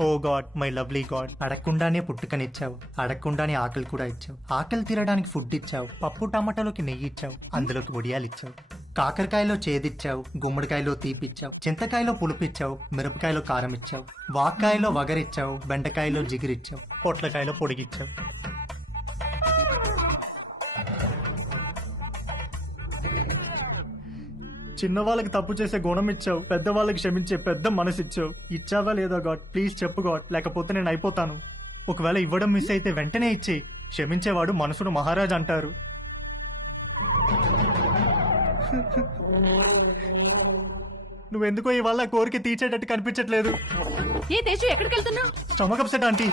Oh God, my lovely God, అడగకుండానే పుట్టుకనిచ్చావు, అడగకుండానే ఆకలి కూడా ఇచ్చావు, ఆకలి తీరడానికి ఫుడ్ ఇచ్చావు, పప్పు టమాటాలోకి నెయ్యి ఇచ్చావు, అందులోకి వడియాలు ఇచ్చావు, కాకరకాయలో చేదిచ్చావు, గుమ్మడికాయలో తీపిచ్చావు, చింతకాయలో పులుపిచ్చావు, మిరపకాయలో కారం ఇచ్చావు, వాక్కాయలో వగరిచ్చావు, బెండకాయలో జిగిరిచ్చావు, పొట్లకాయలో పొడిగిచ్చావు. చిన్నవాళ్ళకి తప్పు చేసే గుణం ఇచ్చావు, పెద్దవాళ్ళకి క్షమించే పెద్ద మనసు ఇచ్చావు. ఇచ్చావా లేదా గాడ్? ప్లీజ్ చెప్పు గాడ్, లేకపోతే నేను అయిపోతాను. ఒకవేళ ఇవ్వడం మిస్ అయితే వెంటనే ఇచ్చేయి. క్షమించేవాడు మనసును మహారాజ్ అంటారు. నువ్వెందుకో ఇవాళ కోరిక తీర్చేటట్టు కనిపించట్లేదు. ఏ తేజు, ఎక్కడికి వెళ్తున్నావు? Stomach upset aunty.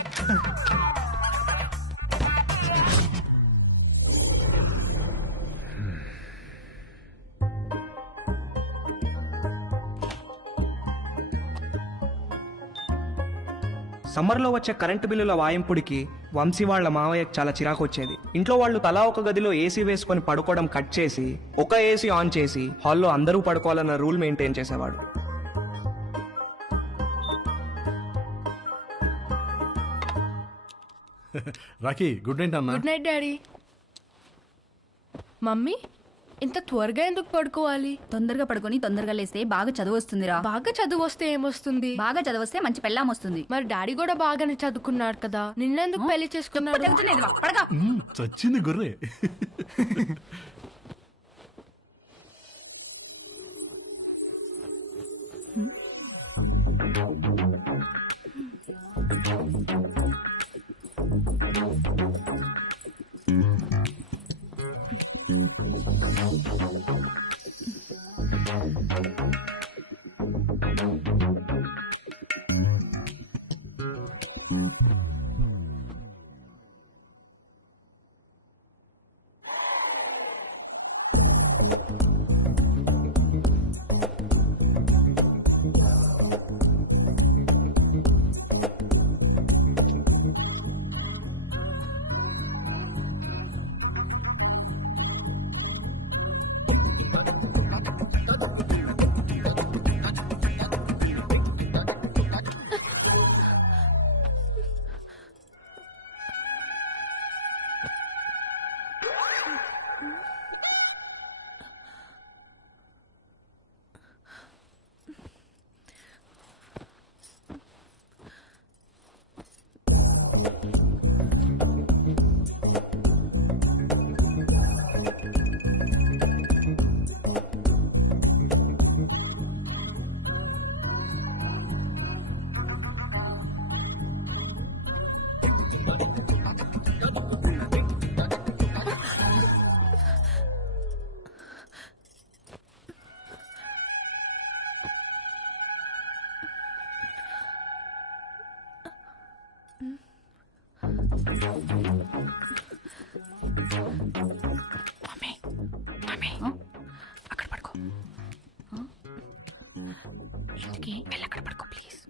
సమ్మర్లో వచ్చే కరెంటు బిల్లుల వాయింపుడికి వంశీ వాళ్ళ మావయ్యకు చాలా చిరాకు వచ్చేది. ఇంట్లో వాళ్ళు తలా ఒక గదిలో ఏసీ వేసుకొని పడుకోవడం కట్ చేసి ఒక ఏసీ ఆన్ చేసి హాల్లో అందరూ పడుకోవాలన్న రూల్ మెయింటైన్ చేసేవాడు. రాకీ, గుడ్ నైట్ అన్న. Good night daddy. మమ్మీ, ఇంత త్వరగా ఎందుకు పడుకోవాలి? తొందరగా పడుకొని తొందరగా లేస్తే బాగా చదువు వస్తుందిరా. బాగా చదువు వస్తే ఏమొస్తుంది? బాగా చదివస్తే మంచి పెళ్ళాం వస్తుంది. మరి డాడీ కూడా బాగానే చదువుకున్నాడు కదా, నిన్నెందుకు పెళ్లి చేసుకున్నాడు? చచ్చింది గుర్రే. అక్కడ పడుకో. ఓకే, వెళ్ళి అక్కడ పడుకో ప్లీజ్.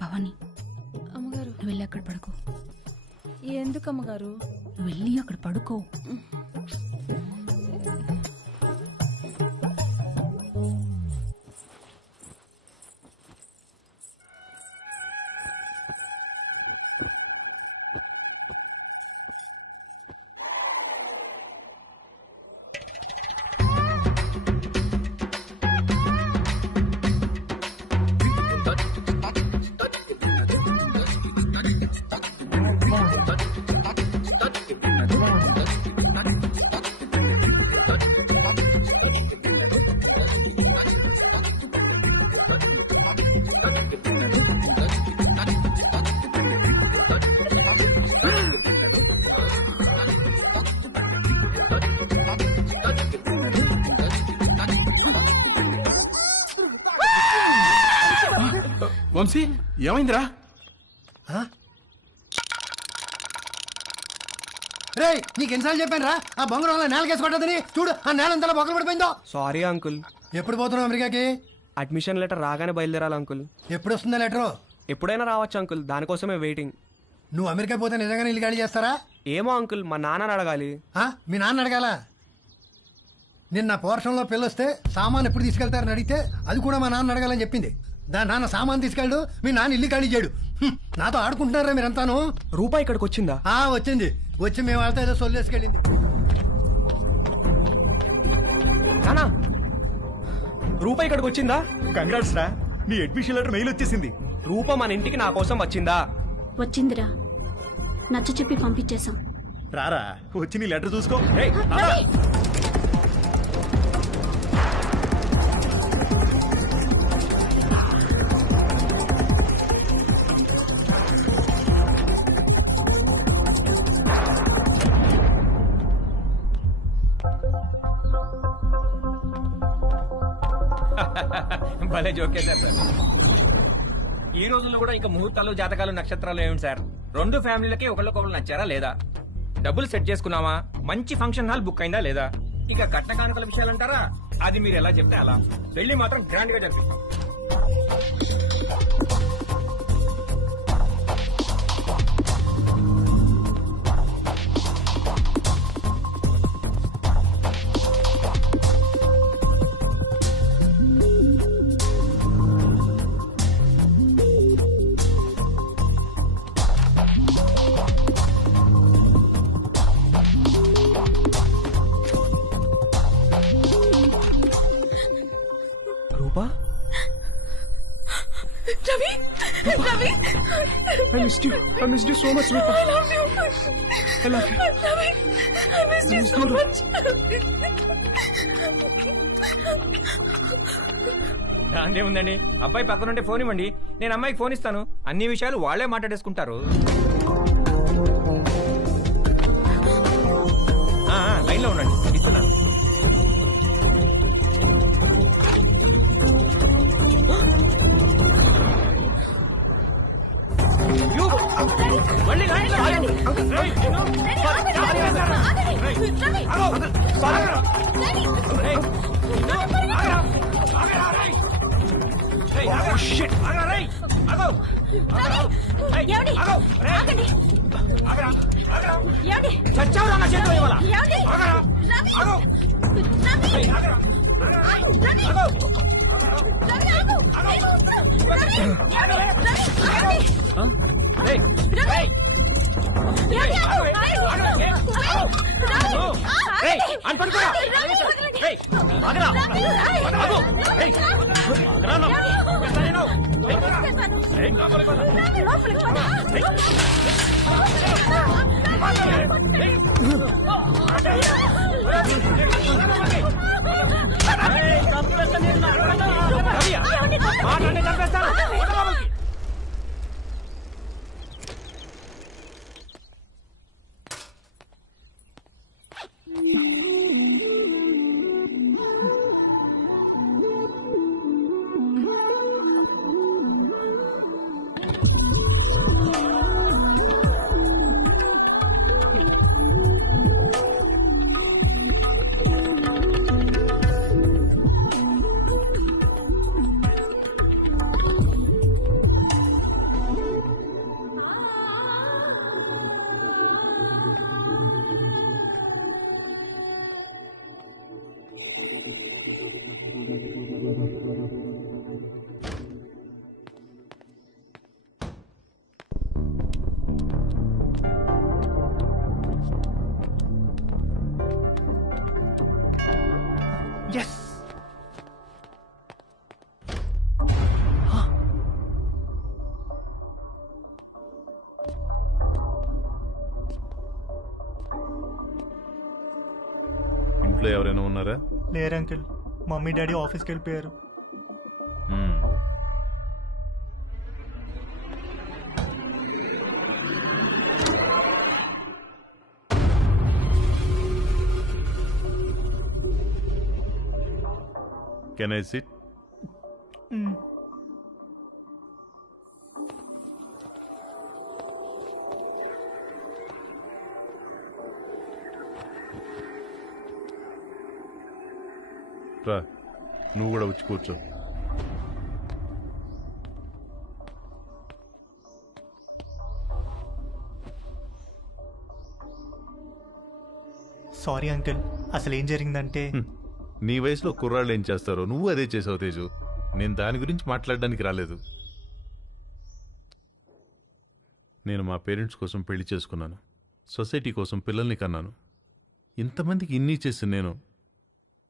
భవాని, అమ్మగారు నువ్వు వెళ్ళి అక్కడ పడుకో. ఎందుకు అమ్మగారు? నువ్వు వెళ్ళి అక్కడ పడుకో. వంశీ ఏమైందిరా? రే, నీకు ఎన్నిసార్లు చెప్పాను రా ఆ బొంగరం నేలకేసి కొట్టదని. చూడు ఆ నేల ఎంతలా బొక్కలు పడిపోయిందో. Sorry uncle. ఎప్పుడు పోతున్నావు అమెరికాకి? అడ్మిషన్ లెటర్ రాగానే బయలుదేరాలి అంకుల్. ఎప్పుడు వస్తుందా లెటరు? ఎప్పుడైనా రావచ్చు అంకుల్, దానికోసమే వెయిటింగ్. నువ్వు అమెరికా పోతే నిజంగానే ఇల్లు ఖాళీ చేస్తారా? ఏమో అంకుల్, మా నాన్నని అడగాలి. మీ నాన్న అడగాల? నిన్న పోర్షన్లో పిల్లొస్తే సామాన్ ఎప్పుడు తీసుకెళ్తారని అడిగితే అది కూడా మా నాన్న అడగాలని చెప్పింది. దాని నాన్న సామాన్ తీసుకెళ్ళడు, మీ నాన్న ఇల్లు ఖాళీ చేయడు. నాతో ఆడుకుంటున్నారా మీరంతాను? రూపాయి ఇక్కడికి వచ్చిందా? వచ్చింది. వచ్చి మేము వాళ్ళతో ఏదో సొల్లేసుకెళ్ళింది. రూపాయి ఇక్కడికి వచ్చిందా? కంగ్రాట్స్ రా, నీ అడ్మిషన్ లెటర్ మెయిల్ వచ్చేసింది. రూప మన ఇంటికి నా కోసం వచ్చిందా? వచ్చిందిరా, నచ్చ చెప్పి పంపించేశాం. రారా, వచ్చి నీ లెటర్ చూసుకో. భలే జోకేశారు సార్. ఈ రోజుల్లో కూడా ఇంకా ముహూర్తాలు, జాతకాలు, నక్షత్రాలు ఏమిటి సార్? రెండు ఫ్యామిలీలకి ఒకళ్ళకొకళ్ళు నచ్చారా లేదా? డబ్బులు సెట్ చేసుకున్నావా? మంచి ఫంక్షన్ హాల్ బుక్ అయిందా లేదా? ఇక కట్న కానుకల విషయాలు అంటారా? అది మీరు ఎలా చెప్తే అలా. పెళ్లి మాత్రం గ్రాండ్ గా జరిపి. రూపా, Ravi, Ravi, I missed you. I missed you so much, Rupa. I love you. I love you. Ravi, I missed you so much. దాందే ఉందండి. అబ్బాయి పక్కనుంటే ఫోన్ ఇవ్వండి, నేను అమ్మాయికి ఫోన్ ఇస్తాను. అన్ని విషయాలు వాళ్లే మాట్లాడేసుకుంటారు. లైన్ లో ఉండండి, ఇస్తున్నాను. మళ్ళీ లైన్ లో ఆగండి. ఇంట్లో ఎవరైనా ఉన్నారా? లేరు అంకుల్, మమ్మీ డాడీ ఆఫీస్కి వెళ్ళిపోయారు. Can I sit? రా, నువ్వు కూడా వచ్చి కూర్చో. సారీ అంకుల్, అసలు ఏం జరిగిందంటే నీ వయసులో కుర్రాళ్ళు ఏం చేస్తారో నువ్వు అదే చేసావు తేజు. నేను దాని గురించి మాట్లాడడానికి రాలేదు. నేను మా పేరెంట్స్ కోసం పెళ్లి చేసుకున్నాను, సొసైటీ కోసం పిల్లల్ని కన్నాను. ఇంతమందికి ఇన్ని చేసి నేను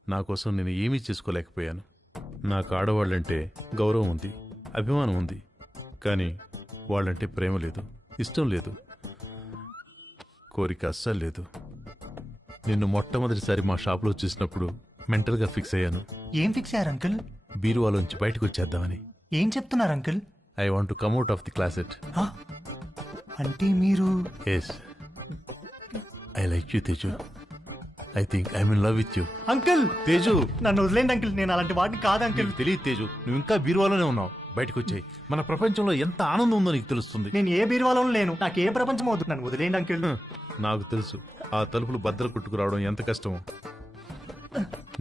నా కోసం నేను ఏమీ చేసుకోలేకపోయాను. నాకు ఆడవాళ్ళంటే గౌరవం ఉంది, అభిమానం ఉంది, కానీ వాళ్ళంటే ప్రేమ లేదు, ఇష్టం లేదు, కోరిక అస్సలు లేదు. నిన్ను మొట్టమొదటిసారి మా షాప్లో చూసినప్పుడు మెంటల్గా ఫిక్స్ అయ్యాను. ఏం ఫిక్స్ అయ్యారు అంకుల్? బీరువాలోంచి బయటకు వచ్చేద్దామని. ఏం చెప్తున్నారు uncle? I want to come out of the closet. అంటే మీరు? Yes, I like you Teju. I think I'm in love with you. Uncle Teju, నన్ను వదిలేండి అంకుల్, నేను అలాంటి వాడిని కాదు అంకుల్. తెలియదు తేజు, నువ్వు ఇంకా బీరువాలోనే ఉన్నావు. బయటకు వచ్చాయి, మన ప్రపంచంలో ఎంత ఆనందం ఉందో నీకు తెలుస్తుంది. నేను ఏ బీరువాలోనూ లేను, నాకు ఏ ప్రపంచం అవుతుంది, నన్ను వదిలేండి అంకుల్. నాకు తెలుసు ఆ తలుపులు బద్దలు కొట్టుకు రావడం ఎంత కష్టమో.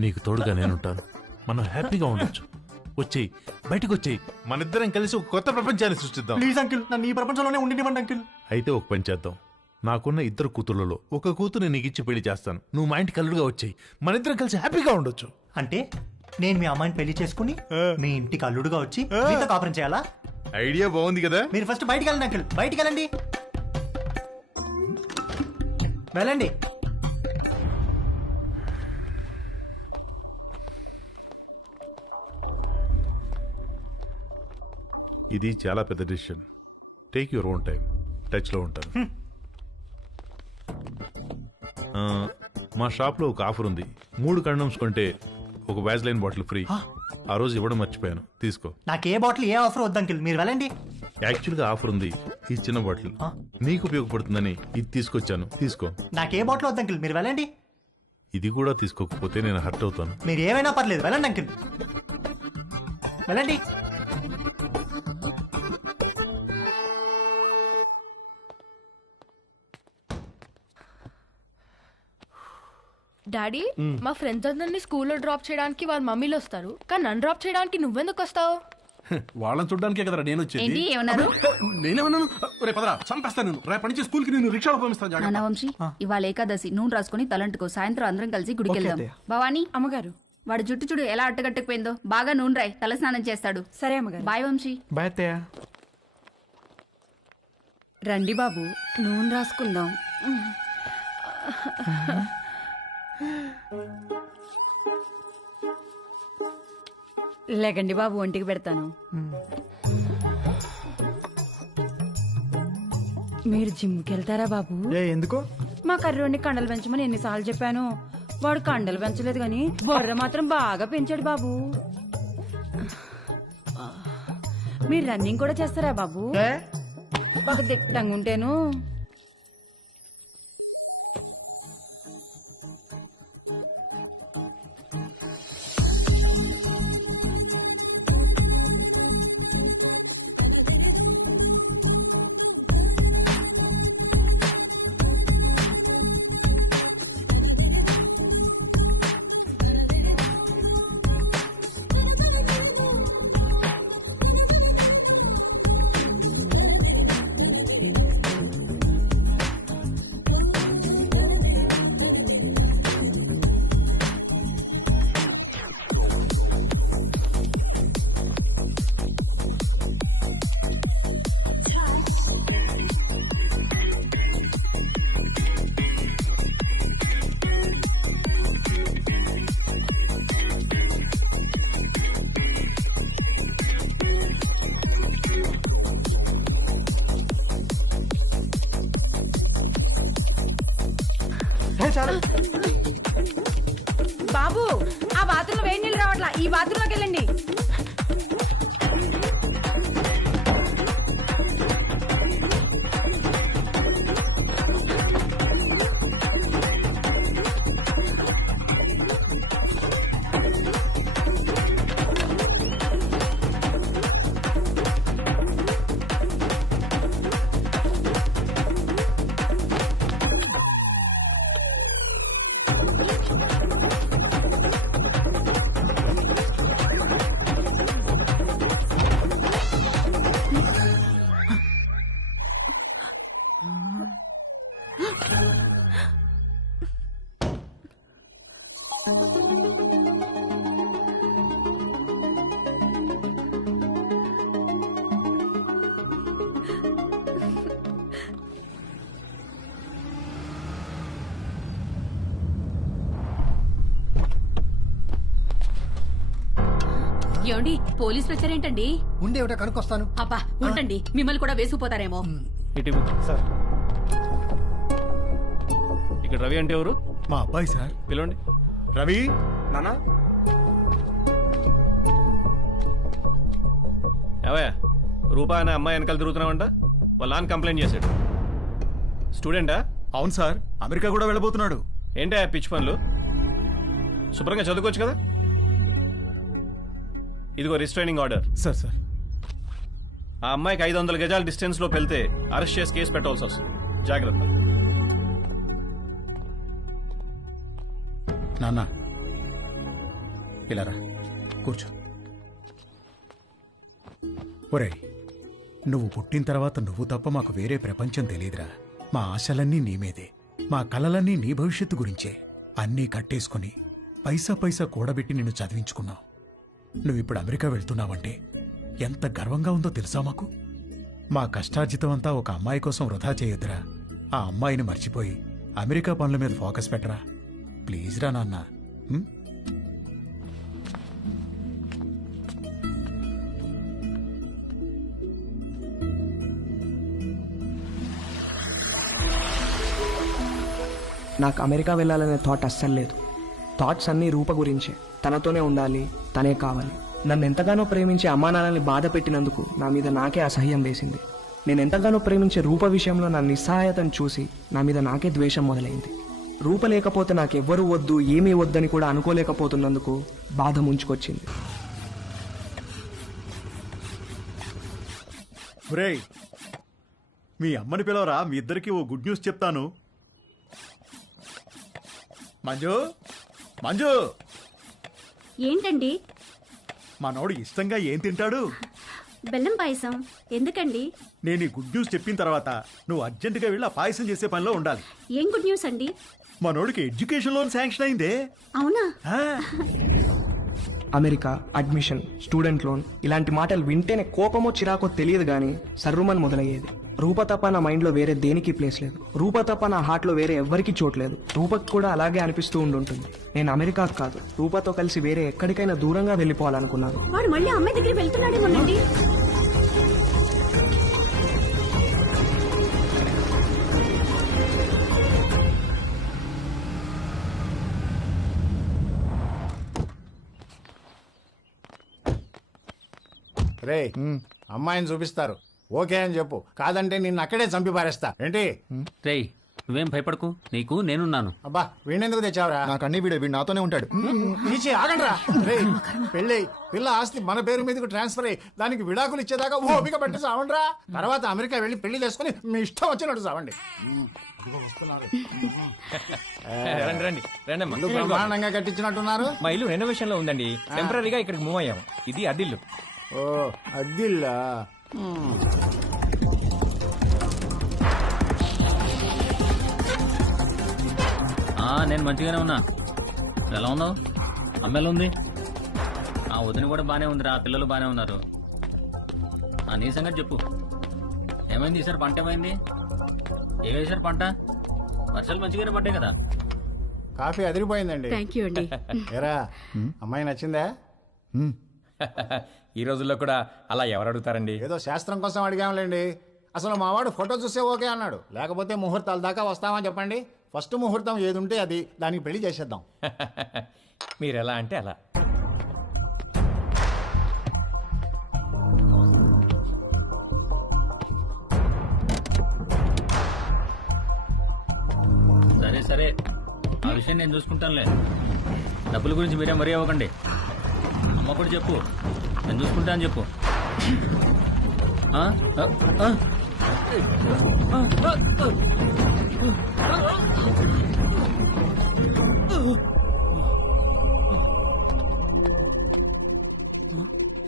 నీకు తోడుగా నేనుంటాను, మనం హ్యాపీగా ఉండొచ్చు. వచ్చేయి, బయటకు వచ్చేయి, మనిద్దరం కలిసి ఒక కొత్త ప్రపంచాన్ని సృష్టిద్దాం. ప్లీజ్ అంకుల్, నన్ను ఈ ప్రపంచంలోనే ఉండినివ్వండి అంకుల్. అయితే ఒక పని చేద్దాం, నాకున్న 2 కూతుర్లలో ఒక కూతురు నీకు ఇచ్చి పెళ్లి చేస్తాను. నువ్వు మా ఇంటికి అల్లుడుగా వచ్చేయి, మనిద్దరం కలిసి హ్యాపీగా ఉండొచ్చు. అంటే నేను మీ అమ్మాయిని పెళ్లి చేసుకుని మీ ఇంటికి అల్లుడుగా వచ్చి మీతో కాపురం చేయాలా? ఐడియా బాగుంది కదా. మీరు ఫస్ట్ బయటికి వెళ్ళండి అంకుల్, బయటికి వెళ్ళండి, వెళ్ళండి. ఇది చాలా పెద్ద decision. Take your own time. టచ్లో ఉంటాను. మా షాప్లో ఒక ఆఫర్ ఉంది. 3 కండమ్స్ కొంటే ఒక వ్యాజ్లైన్ బాటిల్ ఫ్రీ. ఆ రోజు ఇవ్వడం మర్చిపోయాను, తీసుకో. నాకు ఏ బాటిల్ ఏ ఆఫర్ వద్దు అంకుల్, మీరు వెళ్ళండి. యాక్చువల్గా ఆఫర్ ఉంది, ఈ చిన్న బాటిల్ నీకు ఉపయోగపడుతుందని ఇది తీసుకొచ్చాను, తీసుకో. నాకు ఏ బాటిల్ వద్దు అంకుల్, మీరు వెళ్ళండి. ఇది కూడా తీసుకోకపోతే నేను హర్ట్ అవుతాను. మీరు ఏమైనా పర్లేదు, వెళ్ళండి అంకుల్, వెళ్ళండి. డాడీ, మా ఫ్రెండ్స్ అందరినీ స్కూల్లో డ్రాప్ చేయడానికి వాళ్ళ మమ్మీలు వస్తారు, కానీ నన్ను డ్రాప్ చేయడానికి నువ్వెందుకు వస్తావు? వాళ్ళని చూడడానికే కదరా నేను వచ్చేది. ఏంటి, ఏమన్నారు? నేనేమన్నాను? రే పదరా, చంపేస్తాను నేను. రేపటి నుంచి స్కూల్కి నేను రిక్షాలో పంపిస్తాను. నాన్న జాగ్రత్త. వంశీ, ఇవాళ ఏకాదశి నూనె రాసుకుని తలంటుకో. సాయంత్రం అందరం కలిసి గుడికి వెళ్దాం. భవానీ అమ్మగారు, వాడు జుట్టు చూడు ఎలా అట్టగట్టుకుపోయిందో. బాగా నూనె రాయి, తల స్నానం చేస్తాడు. సరే అమ్మగారు. బాయ్ వంశీ. బాయ్ అత్తయ్య. రండి బాబు, నూనె రాసుకుందాం. లేకండి బాబు, ఒంటికి పెడతాను. మీరు జిమ్కి వెళ్తారా బాబు? ఎందుకు? మా కర్రోడిని కండలు పెంచమని ఎన్నిసార్లు చెప్పాను. వాడు కండలు పెంచలేదు కానీ బొర్ర మాత్రం బాగా పెంచాడు బాబు. మీరు రన్నింగ్ కూడా చేస్తారా బాబు? ఒక దిట్టంగా ఉంటేను. బాబు, ఆ బాత్రూంలో వేడి నీళ్ళు రావట్లా. ఈ బాత్రూంలోకి వెళ్ళండి. ఏమండి, పోలీసులు వచ్చారేంటండి? ఉండే ఒకటే కనుక్కొస్తాను. అబ్బా ఉండండి, మిమ్మల్ని కూడా వేసుకుపోతారేమో. సార్, ఇక్కడ రవి అంటే ఎవరు? మా అబ్బాయి సార్. పిలవండి. రవి నానా ఏవయ్యా, రూపా అనే అమ్మాయి వెనకాల తిరుగుతున్నావంట. వాళ్ళ నాన్న కంప్లైంట్ చేశాడు. స్టూడెంటా? అవును సార్, అమెరికా కూడా వెళ్ళబోతున్నాడు. ఏంటా పిచ్చి పనులు? శుభ్రంగా చదువుకోవచ్చు కదా. ఇదిగో రిస్ట్రైనింగ్ ఆర్డర్. సార్ సార్, ఆ అమ్మాయికి 500 గజాల డిస్టెన్స్ లో వెళ్తే అరెస్ట్ చేసి కేసు పెట్టాల్సి వస్తుంది. జాగ్రత్త. నాన్న ఇలా రా, కూర్చో. ఒరేయ్, నువ్వు పుట్టిన తర్వాత నువ్వు తప్ప మాకు వేరే ప్రపంచం తెలియదురా. మా ఆశలన్నీ నీ మీదే, మా కలలన్నీ నీ భవిష్యత్తు గురించే. అన్నీ కట్టేసుకుని పైసా పైసా కూడబెట్టి నిన్ను చదివించుకున్నావు. నువ్విప్పుడు అమెరికా వెళ్తున్నావంటే ఎంత గర్వంగా ఉందో తెలుసా మాకు. మా కష్టార్జితం అంతా ఒక అమ్మాయి కోసం వృధా చేయొద్దురా. ఆ అమ్మాయిని మర్చిపోయి అమెరికా పనుల మీద ఫోకస్ పెట్టరా. ప్లీజ్ రా నాన్న. నాకు అమెరికా వెళ్ళాలనే థాట్ అస్సలు లేదు. థాట్స్ అన్నీ రూప గురించే. తనతోనే ఉండాలి, తనే కావాలి. నన్ను ఎంతగానో ప్రేమించే అమ్మా నాన్నల్ని బాధ పెట్టినందుకు నా మీద నాకే అసహ్యం వేసింది. నేను ఎంతగానో ప్రేమించే రూప విషయంలో నా నిస్సహాయతను చూసి నా మీద నాకే ద్వేషం మొదలైంది. రూప లేకపోతే నాకెవ్వరూ వద్దు, ఏమీ వద్దని కూడా అనుకోలేకపోతున్నందుకు బాధ ముంచుకొచ్చింది. ఒరేయ్, మీ అమ్మని పిలవరా, మీ ఇద్దరికి ఓ గుడ్ న్యూస్ చెప్తాను. మంజు, మంజు, ఏంటండి? మనోడు ఇష్టంగా ఏం తింటాడు? బెల్లం పాయసం. ఎందుకండి? నేను ఈ గుడ్ న్యూస్ చెప్పిన తర్వాత నువ్వు అర్జెంటుగా వెళ్ళి ఆ పాయసం చేసే పనిలో ఉండాలి. ఏం గుడ్ న్యూస్ అండి? మనోడికి ఎడ్యుకేషన్ లోన్ శాంక్షన్ అయిందే. అవునా? అమెరికా, అడ్మిషన్, స్టూడెంట్ లోన్ ఇలాంటి మాటలు వింటేనే కోపమో చిరాకో తెలియదు కానీ సర్రుమని మొదలయ్యేది. రూప తప్ప నా మైండ్లో వేరే దేనికి ప్లేస్ లేదు. రూప తప్ప నా హార్ట్లో వేరే ఎవ్వరికి చోట్లేదు. రూపకి కూడా అలాగే అనిపిస్తూ ఉండుంటుంది. నేను అమెరికాకు కాదు, రూపతో కలిసి వేరే ఎక్కడికైనా దూరంగా వెళ్ళిపోవాలనుకున్నాను. వాడు మళ్ళీ అమ్మాయి దగ్గరికి వెళ్తున్నాడేమోనండి. రే అమ్మాయిని చూపిస్తారు, ఓకే అని చెప్పు. కాదంటే నిన్ను అక్కడే చంపి పారేస్తా. ఏంటి? రేయ్ నువ్వేం భయపడకు, నీకు నేనున్నాను. అబ్బా వీణెందుకు తెచ్చావురా? నాకు అన్ని వీడు నాతోనే ఉంటాడు. తీసి ఆగండ్రా. రే పెళ్ళి పిల్ల ఆస్తి మన పేరు మీదకి ట్రాన్స్ఫర్ అయ్యి దానికి విడాకులు ఇచ్చేదాకా ఓపిక పట్టి సావండ్రా. తర్వాత అమెరికా వెళ్ళి పెళ్లి చేసుకుని మీ ఇష్టం వచ్చినట్టు సావండి. బ్రహ్మాండంగా కట్టించినట్టున్నారు. మా ఇల్లు రెనోవేషన్ లో ఉందండి. టెంపరీగా ఇక్కడికి మూవ్ అయ్యాము. ఇది అద్దిల్లు. ఓ అద్దిల్లా? నేను మంచిగానే ఉన్నా. ఎలా ఉన్నావు? అమ్మాయిలు ఉంది. ఆ వదిన కూడా బానే ఉందిరా, పిల్లలు బానే ఉన్నారు. నీ సంగతి చెప్పు. ఏమైంది ఈసారి? పంట ఏమైంది? ఏం వేసారు పంట? వర్షాలు మంచిగానే పడ్డాయి కదా. కాఫీ అదిరిపోయిందండి. థ్యాంక్ యూ అండి. ఏరా అమ్మాయి నచ్చిందా? ఈ రోజుల్లో కూడా అలా ఎవరు అడుగుతారండి? ఏదో శాస్త్రం కోసం అడిగాంలేండి. అసలు మావాడు ఫోటో చూసే ఓకే అన్నాడు. లేకపోతే ముహూర్తాల దాకా వస్తామని చెప్పండి. ఫస్ట్ ముహూర్తం ఏది ఉంటే అది, దానికి పెళ్లి చేసేద్దాం. మీరు ఎలా అంటే అలా. సరే సరే, ఆ విషయం నేను చూసుకుంటానులే. డబ్బుల గురించి మీరే మరీ అవ్వకండి. అమ్మ కూడా చెప్పు, నేను చూసుకుంటా అని చెప్పు.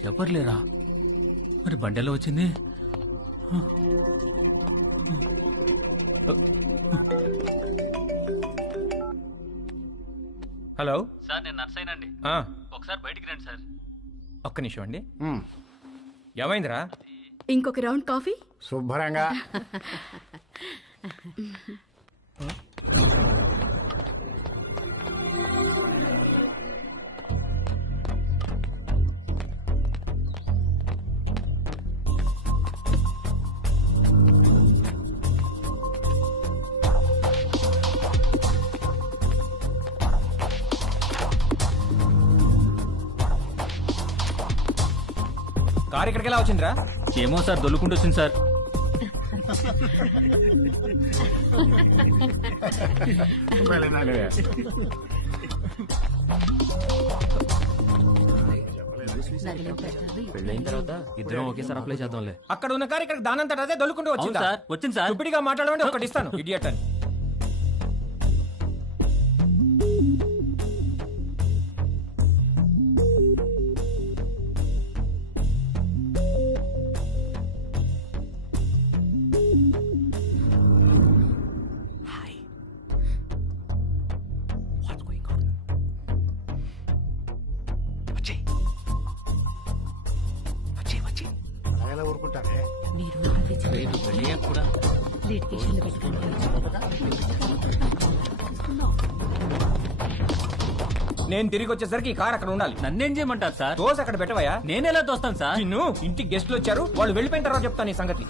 ఎవరు లేరా? మరి బండెలో వచ్చింది. హలో సార్, నేను నర్సైనండి. ఒకసారి బయటికి రండి సార్. ఒక్క నిమిషం అండి. ఏమైందిరా? ఇంకొక రౌండ్ కాఫీ. శుభ్రంగా. కారు ఇక్కడికి ఎలా వచ్చిందిరా? ఏమో సార్, దొల్లుకుంటూ వచ్చింది సార్. పెళ్ళైన తర్వాత ఇద్దరం ఒకేసారి అప్లై చేద్దాంలే. అక్కడ ఉన్న కారు ఇక్కడ దానంతట అదే దొల్లుకుంటూ వచ్చింది సార్. వచ్చింది సార్. ఇప్పటిగా మాట్లాడమంటే ఒకటి ఇస్తాను. ఇడియట్ అని. ఊరుకుంటారే నేను తిరిగి వచ్చేసరికి ఈ కార్ అక్కడ ఉండాలి. నన్నేం చేయమంటారు సార్? దోశ అక్కడ పెట్టవయా? నేను ఎలా తోస్తాను సార్? నిన్ను ఇంటికి గెస్ట్లు వచ్చారు, వాళ్ళు వెళ్ళిపోయిన తర్వాత చెప్తాను ఈ సంగతి.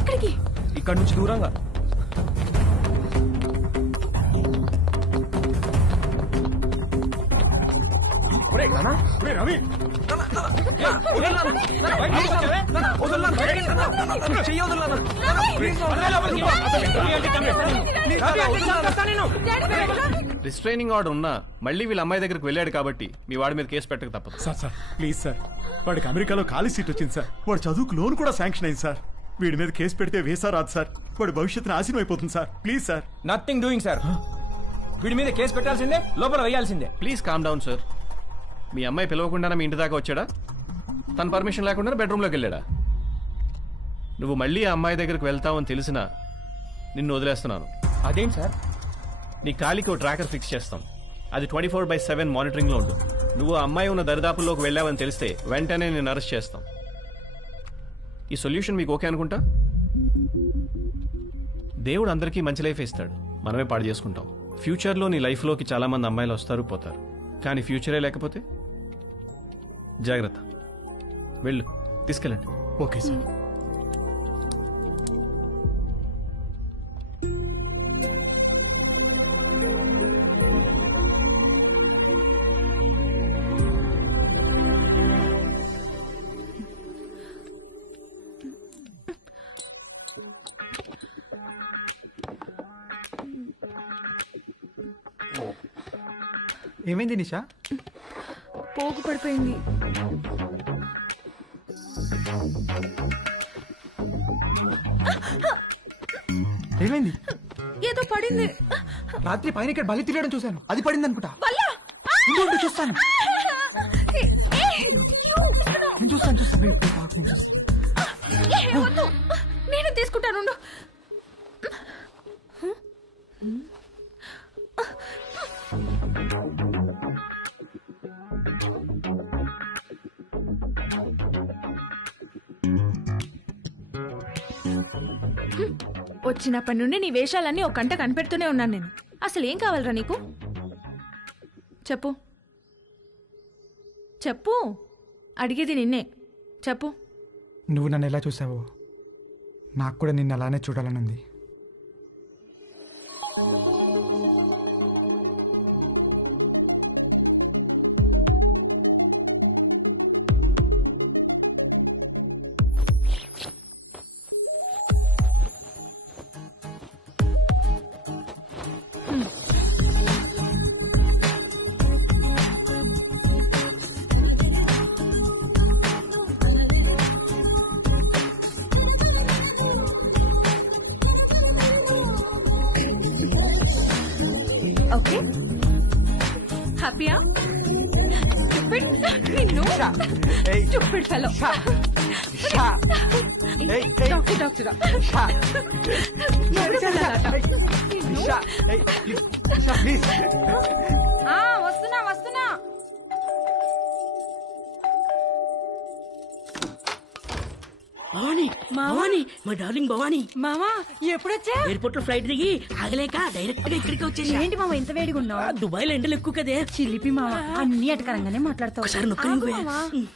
ఎక్కడికి? ఇక్కడ నుంచి దూరంగా. రిస్ట్రైనింగ్ ఆర్డర్ ఉన్నా మళ్ళీ వీళ్ళ అమ్మాయి దగ్గరికి వెళ్ళాడు కాబట్టి మీ వాడి మీద కేసు పెట్టక తప్పదు. సార్ ప్లీజ్ సార్, వాడికి అమెరికాలో ఖాళీ సీట్ వచ్చింది సార్. వాడు చదువుకు లోన్ కూడా శాంక్షన్ అయింది సార్. వీడి మీద కేసు పెడితే వీసా రాదు సార్. వాడి భవిష్యత్తు నాశనం అయిపోతుంది sir. Please sir. Nothing doing sir. వీడి మీద కేసు పెట్టాల్సిందే, లోపల వేయాల్సిందే. Please calm down sir. మీ అమ్మాయి పిలవకుండా మీ ఇంటి దాకా వచ్చాడా? తన పర్మిషన్ లేకుండా బెడ్రూమ్లోకి వెళ్ళాడా? నువ్వు మళ్ళీ ఆ అమ్మాయి దగ్గరికి వెళ్తావని తెలిసినా నిన్ను వదిలేస్తున్నాను. అదేంటి సార్? నీ కాలికి ఓ ట్రాకర్ ఫిక్స్ చేస్తాం. అది 24/7 మానిటరింగ్లో ఉంటుంది. నువ్వు ఆ అమ్మాయి ఉన్న దరిదాపుల్లోకి వెళ్ళావని తెలిస్తే వెంటనే నేను అరెస్ట్ చేస్తాం. ఈ సొల్యూషన్ మీకు ఓకే అనుకుంటా? దేవుడు అందరికీ మంచి లైఫ్ ఇస్తాడు, మనమే పాడు చేసుకుంటాం. ఫ్యూచర్లో నీ లైఫ్లోకి చాలా మంది అమ్మాయిలు వస్తారు పోతారు, కానీ ఫ్యూచరే లేకపోతే జాగ్రత్త. వెళ్ళు, తీసుకెళ్ళండి. Okay sir. ఏమైంది నిషా? పోగు పడిపోయింది. ఏమైంది? ఏదో పడింది. రాత్రి పైన ఇక్కడ బలి తిరగడం చూశాను, అది పడింది అనుకుంటా. చూస్తాను నేను చూస్తాను. నేను తీసుకుంటాను. వచ్చినప్పటి నుండి నీ వేషాలన్నీ ఒక గంట కనిపెడుతూనే ఉన్నాను నేను. అసలు ఏం కావాలరా నీకు? చెప్పు చెప్పు, అడిగేది నిన్నే. చెప్పు. నువ్వు నన్ను ఎలా చూసావో నాకు కూడా నిన్ను అలానే చూడాలనుంది. ఓకే, హ్యాపీయా? స్టూపిడ్ నిన్ను, స్టూపిడ్ ఫెలో. డాక్టర్ వస్తున్నా వస్తున్నా. భవానీ, భవానీ, మా డార్లింగ్ భవానీ. మామా ఎప్పుడొచ్చా? ఎయిర్పోర్ట్ లో ఫ్లైట్ దిగి ఆగలేక డైరెక్ట్ గా ఇక్కడికి వచ్చేసి. ఏంటి మామ ఇంత వేడిగా ఉన్నావు? దుబాయ్ లో ఎండలు ఎక్కువ కదే. చిలిపి మామ, అన్ని అటకరంగానే మాట్లాడతావు. ఒకసారి నొక్కని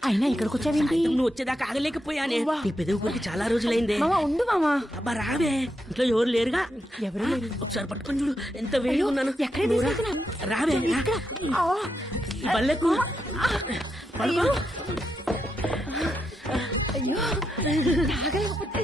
అయినా ఇక్కడికి వచ్చావేంటి? నువ్వు వచ్చేదాకా ఆగలేకపోయానే. నీ పెదవి కొరికి చాలా రోజులైందే. మామ ఉండు మామ. అబ్బా రావే, ఇంట్లో ఎవరు లేరుగా? ఎవరు లేరు. ఒకసారి పట్టుకొని చూడు, ఎంత వేడిగా ఉన్నాను. ఎక్కడ తీసుకెళ్తున్నా? రావే, ఈ బల్లెకు పడుకో. అయ్యో తాగలేకపోతే.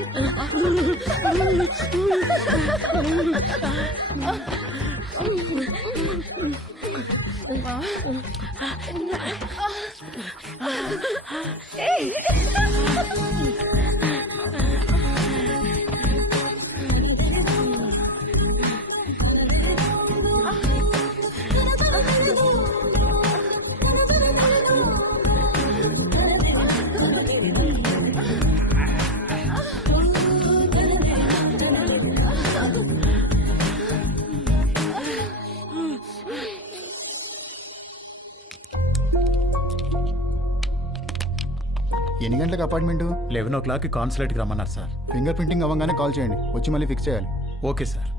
ఎన్ని గంటలకు అపార్ట్మెంట్? 11 o'clock కాన్సులేట్కి రమ్మన్నారు సార్. ఫింగర్ ప్రింటింగ్ అవ్వగానే కాల్ చేయండి, వచ్చి మళ్ళీ ఫిక్స్ చేయాలి. Okay sir.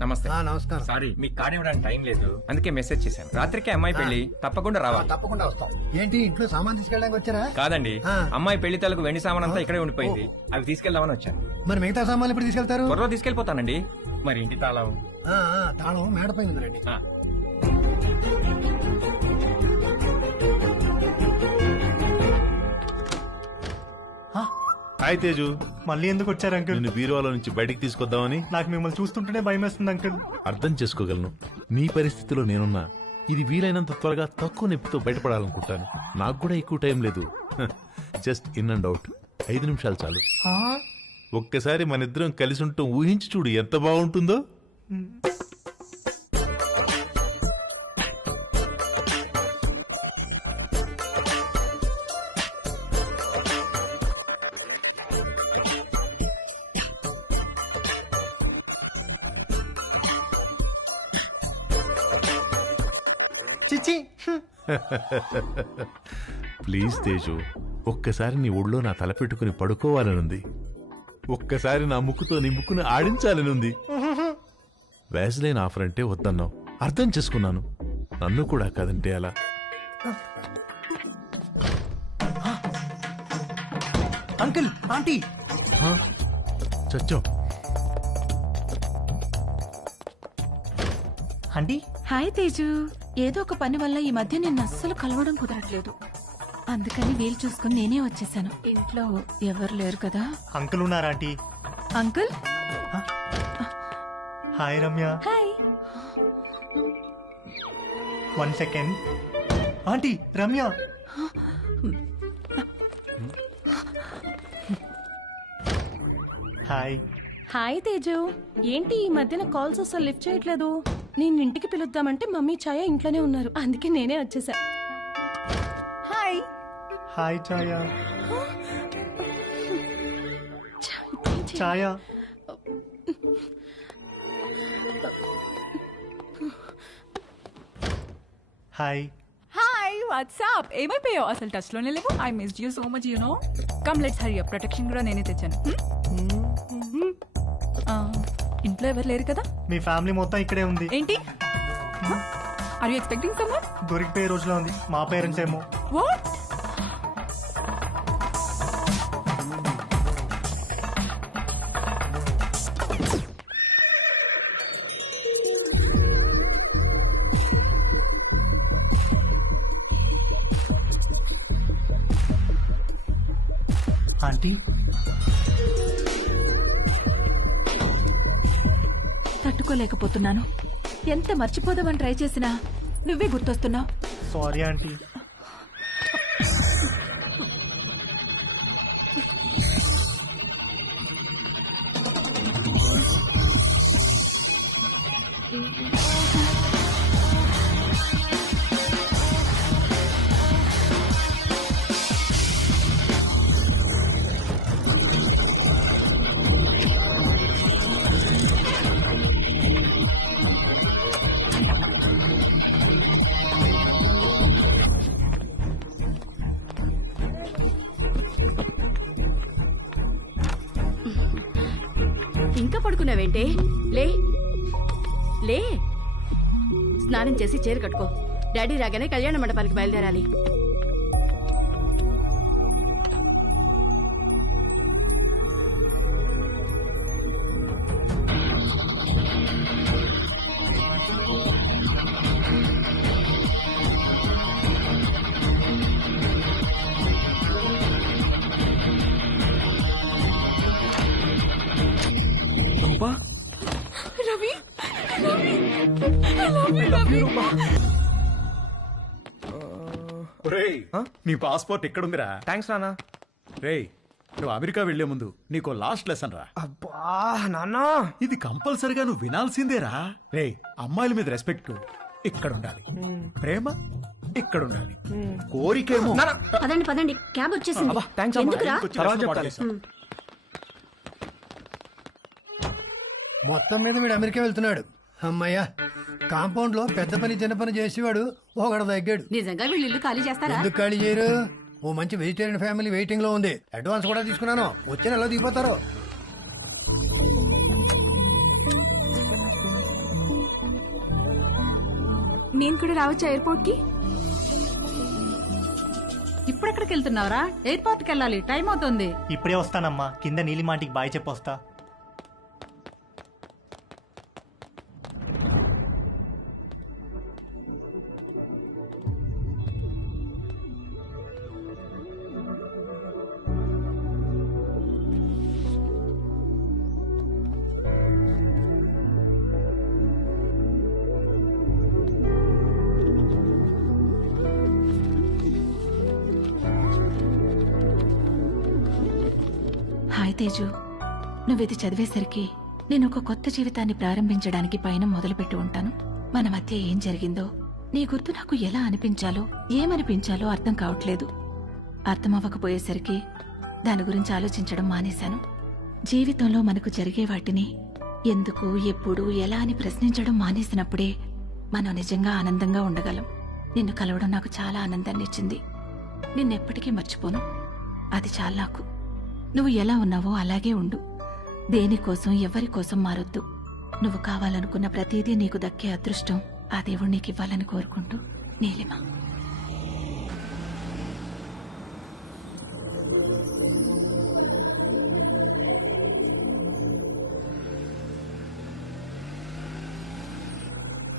నమస్తే. నమస్కారం. సారీ, మీకు కార్డు ఇవ్వడానికి టైం లేదు, అందుకే మెసేజ్ చేశాను. రాత్రికి అమ్మాయి పెళ్లి, తప్పకుండా రావాలి. తప్పకుండా వస్తాం. ఏంటి ఇంట్లో సామాన్ తీసుకెళ్ళడానికి వచ్చారా? కాదండి, అమ్మాయి పెళ్లి తాలూకు వెండి సామాన్ అంతా ఇక్కడే ఉండిపోయింది, అవి తీసుకెళ్దామని వచ్చాను. మరి మిగతా సామాన్లు ఎప్పుడు తీసుకెళ్తారు? త్వరలో తీసుకెళ్లిపోతానండి. మరి ఇంటి తాళం? తాళం మేడపై ఉందండి. హాయ్ తేజు. మళ్ళీ ఎందుకు వచ్చారు అంకుల్? నిన్ను బీరువాలో నుంచి బయటికి తీసుకొద్దామని. నాకు మిమ్మల్ని చూస్తుంటేనే భయం వేస్తుంది అంకుల్. అర్థం చేసుకోగలను. నీ పరిస్థితిలో నేనున్నా. ఇది వీలైనంత త్వరగా తక్కువ నొప్పితో బయటపడాలనుకుంటాను. నాకు కూడా ఎక్కువ టైం లేదు. జస్ట్ ఇన్ అండ్ అవుట్ 5 నిమిషాలు చాలు. ఒక్కసారి మన ఇద్దరం కలిసి ఉంటాం ఊహించి చూడు ఎంత బాగుంటుందో. చిచి. ప్లీజ్ తేజు, ఒక్కసారి నీ ఒళ్ళో నా తల పెట్టుకుని పడుకోవాలనుంది. ఒక్కసారి నా ముక్కుతో నీ ముక్కుని ఆడించాలనుంది. వ్యాజ్లైన్ ఆఫర్ అంటే వద్దన్నావు, అర్థం చేసుకున్నాను. నన్ను కూడా కాదంటే అలా. Uncle, aunty. చచ్చో. ఆంటీ. హాయ్ తేజు. ఏదో ఒక పని వల్ల ఈ మధ్య నిన్ను అస్సలు కలవడం కుదరట్లేదు. అందుకని వీలు చూసుకుని నేనే వచ్చేసాను. ఇంట్లో ఎవరు లేరు కదా? అంకుల్ ఉన్నారా aunty? Uncle. Hi Ramya. Hi. 1 second. Aunty Ramya. Hi. Hi Teju. ఏంటి ఈ మధ్యన కాల్స్ అసలు లిఫ్ట్ చేయట్లేదు? నేను ఇంటికి పిలుద్దామంటే మమ్మీ ఛాయ ఇంట్లోనే ఉన్నారు, అందుకే నేనే వచ్చేసా. Hi. Hi Chaya. Chaya. Hi. Hi, what's up. ఏమైపోయావు? అసలు టచ్ లోనే లేవు. I missed you so much, you know. Come let's hurry up. Protection కూడా నేనే తెచ్చాను. ఇంట్లో ఎవరు లేరు కదా? మీ ఫ్యామిలీ మొత్తం ఇక్కడే ఉంది. ఏంటి? Are you expecting someone? దొరికిపోయే రోజులో ఉంది. మా పేరెంట్స్ ఏమో. వాట్? ఆంటీ. తట్టుకోలేకపోతున్నాను. ఎంత మర్చిపోదామని ట్రై చేసినా నువ్వే గుర్తొస్తున్నావు. Sorry aunty. ఇంకా పడుకున్నావేంటే? లే లే, స్నానం చేసి చీర కట్టుకో. డాడీ రాగానే కళ్యాణ మండపానికి బయలుదేరాలి. రవి, రవి, ఒరేయ్, నీ పాస్పోర్ట్ ఎక్కడుందిరా? థ్యాంక్స్ నాన్న. రేయ్, నువ్వు అమెరికా వెళ్లే ముందు నీకు లాస్ట్ లెసన్ రా. అబ్బా నాన్న, ఇది కంపల్సరిగా నువ్వు వినాల్సిందేరా. రేయ్, అమ్మాయిల మీద రెస్పెక్ట్ ఇక్కడ ఉండాలి, ప్రేమ ఇక్కడ ఉండాలి, కోరికేమో. పదండి పదండి, క్యాబ్ వచ్చేసింది. ఎందుకురా? మొత్తం మీద వీడు అమెరికా వెళ్తున్నాడు. అమ్మయ్యా, కాంపౌండ్ లో పెద్ద పని చిన్న పని చేసేవాడు ఒకడు తగ్గాడు. నిజంగా వీళ్ళు ఇల్లు ఖాళీ చేస్తారా? ఎందుకు ఖాళీ చేయరు? ఓ మంచి వెజిటేరియన్ ఫ్యామిలీ వెయిటింగ్ లో ఉంది. అడ్వాన్స్ కూడా తీసుకున్నాను. వచ్చి నెలలో దిగిపోతారు. నేను కూడా రావచ్చా ఎయిర్పోర్ట్ కి? ఇప్పుడెక్కడికి వెళ్తున్నావురా? ఎయిర్పోర్ట్ కి వెళ్ళాలి, టైం అవుతుంది. ఇప్పుడే వస్తానమ్మా. కింద నీలిమాంటికి బాయ్ చెప్పొస్తా. హాయ్ తేజు, నువ్వు ఇది చదివేసరికి నేను ఒక కొత్త జీవితాన్ని ప్రారంభించడానికి పైన మొదలుపెట్టి ఉంటాను. మన మధ్య ఏం జరిగిందో నీ గుర్తు నాకు ఎలా అనిపించాలో ఏమనిపించాలో అర్థం కావట్లేదు. అర్థం అవ్వకపోయేసరికి దాని గురించి ఆలోచించడం మానేశాను. జీవితంలో మనకు జరిగే వాటిని ఎందుకు, ఎప్పుడు, ఎలా అని ప్రశ్నించడం మానేసినప్పుడే మనం నిజంగా ఆనందంగా ఉండగలం. నిన్ను కలవడం నాకు చాలా ఆనందాన్ని ఇచ్చింది. నిన్నెప్పటికీ మర్చిపోను. అది చాలా నాకు. నువ్వు ఎలా ఉన్నావో అలాగే ఉండు. దేనికోసం ఎవరి కోసం మారొద్దు. నువ్వు కావాలనుకున్న ప్రతిదీ నీకు దక్కే అదృష్టం ఆ దేవుడు నీకు ఇవ్వాలని కోరుకుంటూ, నీలిమ.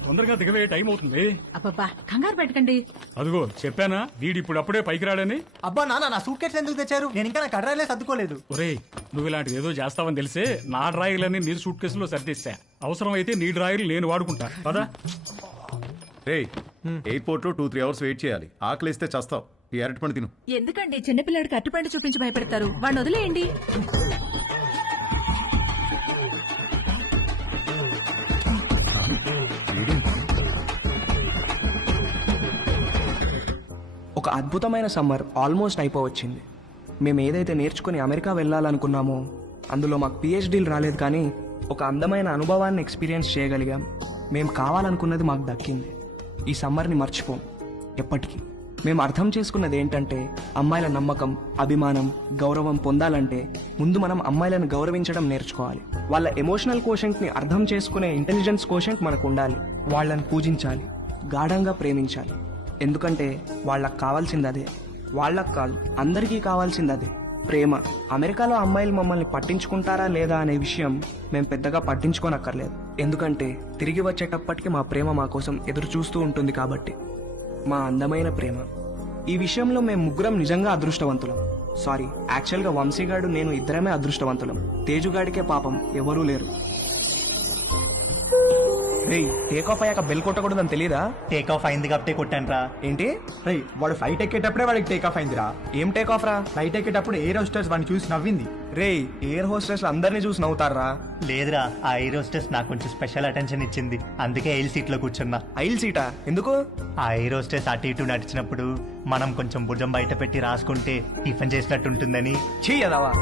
తొందరగా దిగవే, టైం అవుతుంది. అబ్బబ్బా కంగారు పెట్టకండి. అదిగో చెప్పానా వీడి ఇప్పుడు అప్పుడే పైకి రాడని. అబ్బా నాన్న, నా సూట్ కేసు ఎందుకు తెచ్చారు? నేను ఇంకా నా కడ్రాయిలే సర్దుకోలేదు. ఒరేయ్, నువ్వు ఇలాంటిది ఏదో చేస్తావని తెలిసే నా డ్రాయర్లన్నీ నీ సూట్ కేసులో సర్దిస్తా. అవసరం అయితే నీ డ్రాయర్లు నేను వాడుకుంటా పదా. రే, ఎయిర్పోర్ట్ లో 2-3 అవర్స్ వెయిట్ చేయాలి. ఆకలిస్తే చేస్తావు. ఈ అరటిపండు తిను. ఎందుకండి చిన్నపిల్లాడికి అట్టుపండు చూపించి భయపెడతారు? వాడిని వదిలేయండి. ఒక అద్భుతమైన సమ్మర్ ఆల్మోస్ట్ అయిపోవచ్చింది. మేము ఏదైతే నేర్చుకుని అమెరికా వెళ్ళాలనుకున్నామో అందులో మాకు పిహెచ్డీలు రాలేదు, కానీ ఒక అందమైన అనుభవాన్ని ఎక్స్పీరియన్స్ చేయగలిగాం. మేము కావాలనుకున్నది మాకు దక్కింది. ఈ సమ్మర్ని మర్చిపోం ఎప్పటికీ. మేము అర్థం చేసుకున్నది ఏంటంటే, అమ్మాయిల నమ్మకం, అభిమానం, గౌరవం పొందాలంటే ముందు మనం అమ్మాయిలను గౌరవించడం నేర్చుకోవాలి. వాళ్ళ ఎమోషనల్ కోషెంట్ని అర్థం చేసుకునే ఇంటెలిజెన్స్ కోషెంట్ మనకు ఉండాలి. వాళ్ళని పూజించాలి, గాఢంగా ప్రేమించాలి. ఎందుకంటే వాళ్ళకు కావాల్సింది అదే. వాళ్ళకు కాదు, అందరికీ కావాల్సింది అదే, ప్రేమ. అమెరికాలో అమ్మాయిలు మమ్మల్ని పట్టించుకుంటారా లేదా అనే విషయం మేము పెద్దగా పట్టించుకోనక్కర్లేదు. ఎందుకంటే తిరిగి వచ్చేటప్పటికి మా ప్రేమ మా కోసం ఎదురు చూస్తూ ఉంటుంది కాబట్టి. మా అందమైన ప్రేమ. ఈ విషయంలో మేము ముగ్గురం నిజంగా అదృష్టవంతులం. సారీ, యాక్చువల్గా వంశీగాడు నేను ఇద్దరమే అదృష్టవంతులం. తేజుగాడికే పాపం ఎవరూ లేరు. రేయ్, టేక్ ఆఫ్ అయ్యాక బెల్ కొట్టకూడదని తెలీదా? టేక్ ఆఫ్ అయింది కాబట్టి కొట్టాను రా. ఏంటి? రేయ్, వాడు ఫ్లైట్ ఎక్కేటప్పుడే వాడికి టేక్ ఆఫ్ అయిందిరా. ఏం టేక్ ఆఫ్ రా? ఫ్లైట్ ఎక్కేటప్పుడు ఎయిర్ హోస్టెస్ వాడిని చూసి నవ్వింది. రేయ్, ఎయిర్ హోస్టెస్ అందరినీ చూసి నవ్వుతారా? లేదురా, ఆ ఎయిర్ హోస్టెస్ నాకు కొంచెం స్పెషల్ అటెన్షన్ ఇచ్చింది. అందుకే ఐల్ సీట్ లో కూర్చున్నా. ఐల్ సీటా? ఎందుకు? ఆ ఎయిర్ హోస్టెస్ అటు ఇటు నడిచినప్పుడు మనం కొంచెం భుజం బయట పెట్టి రాసుకుంటే టిఫిన్ చేసినట్టు ఉంటుందని. చెయ్యదావా?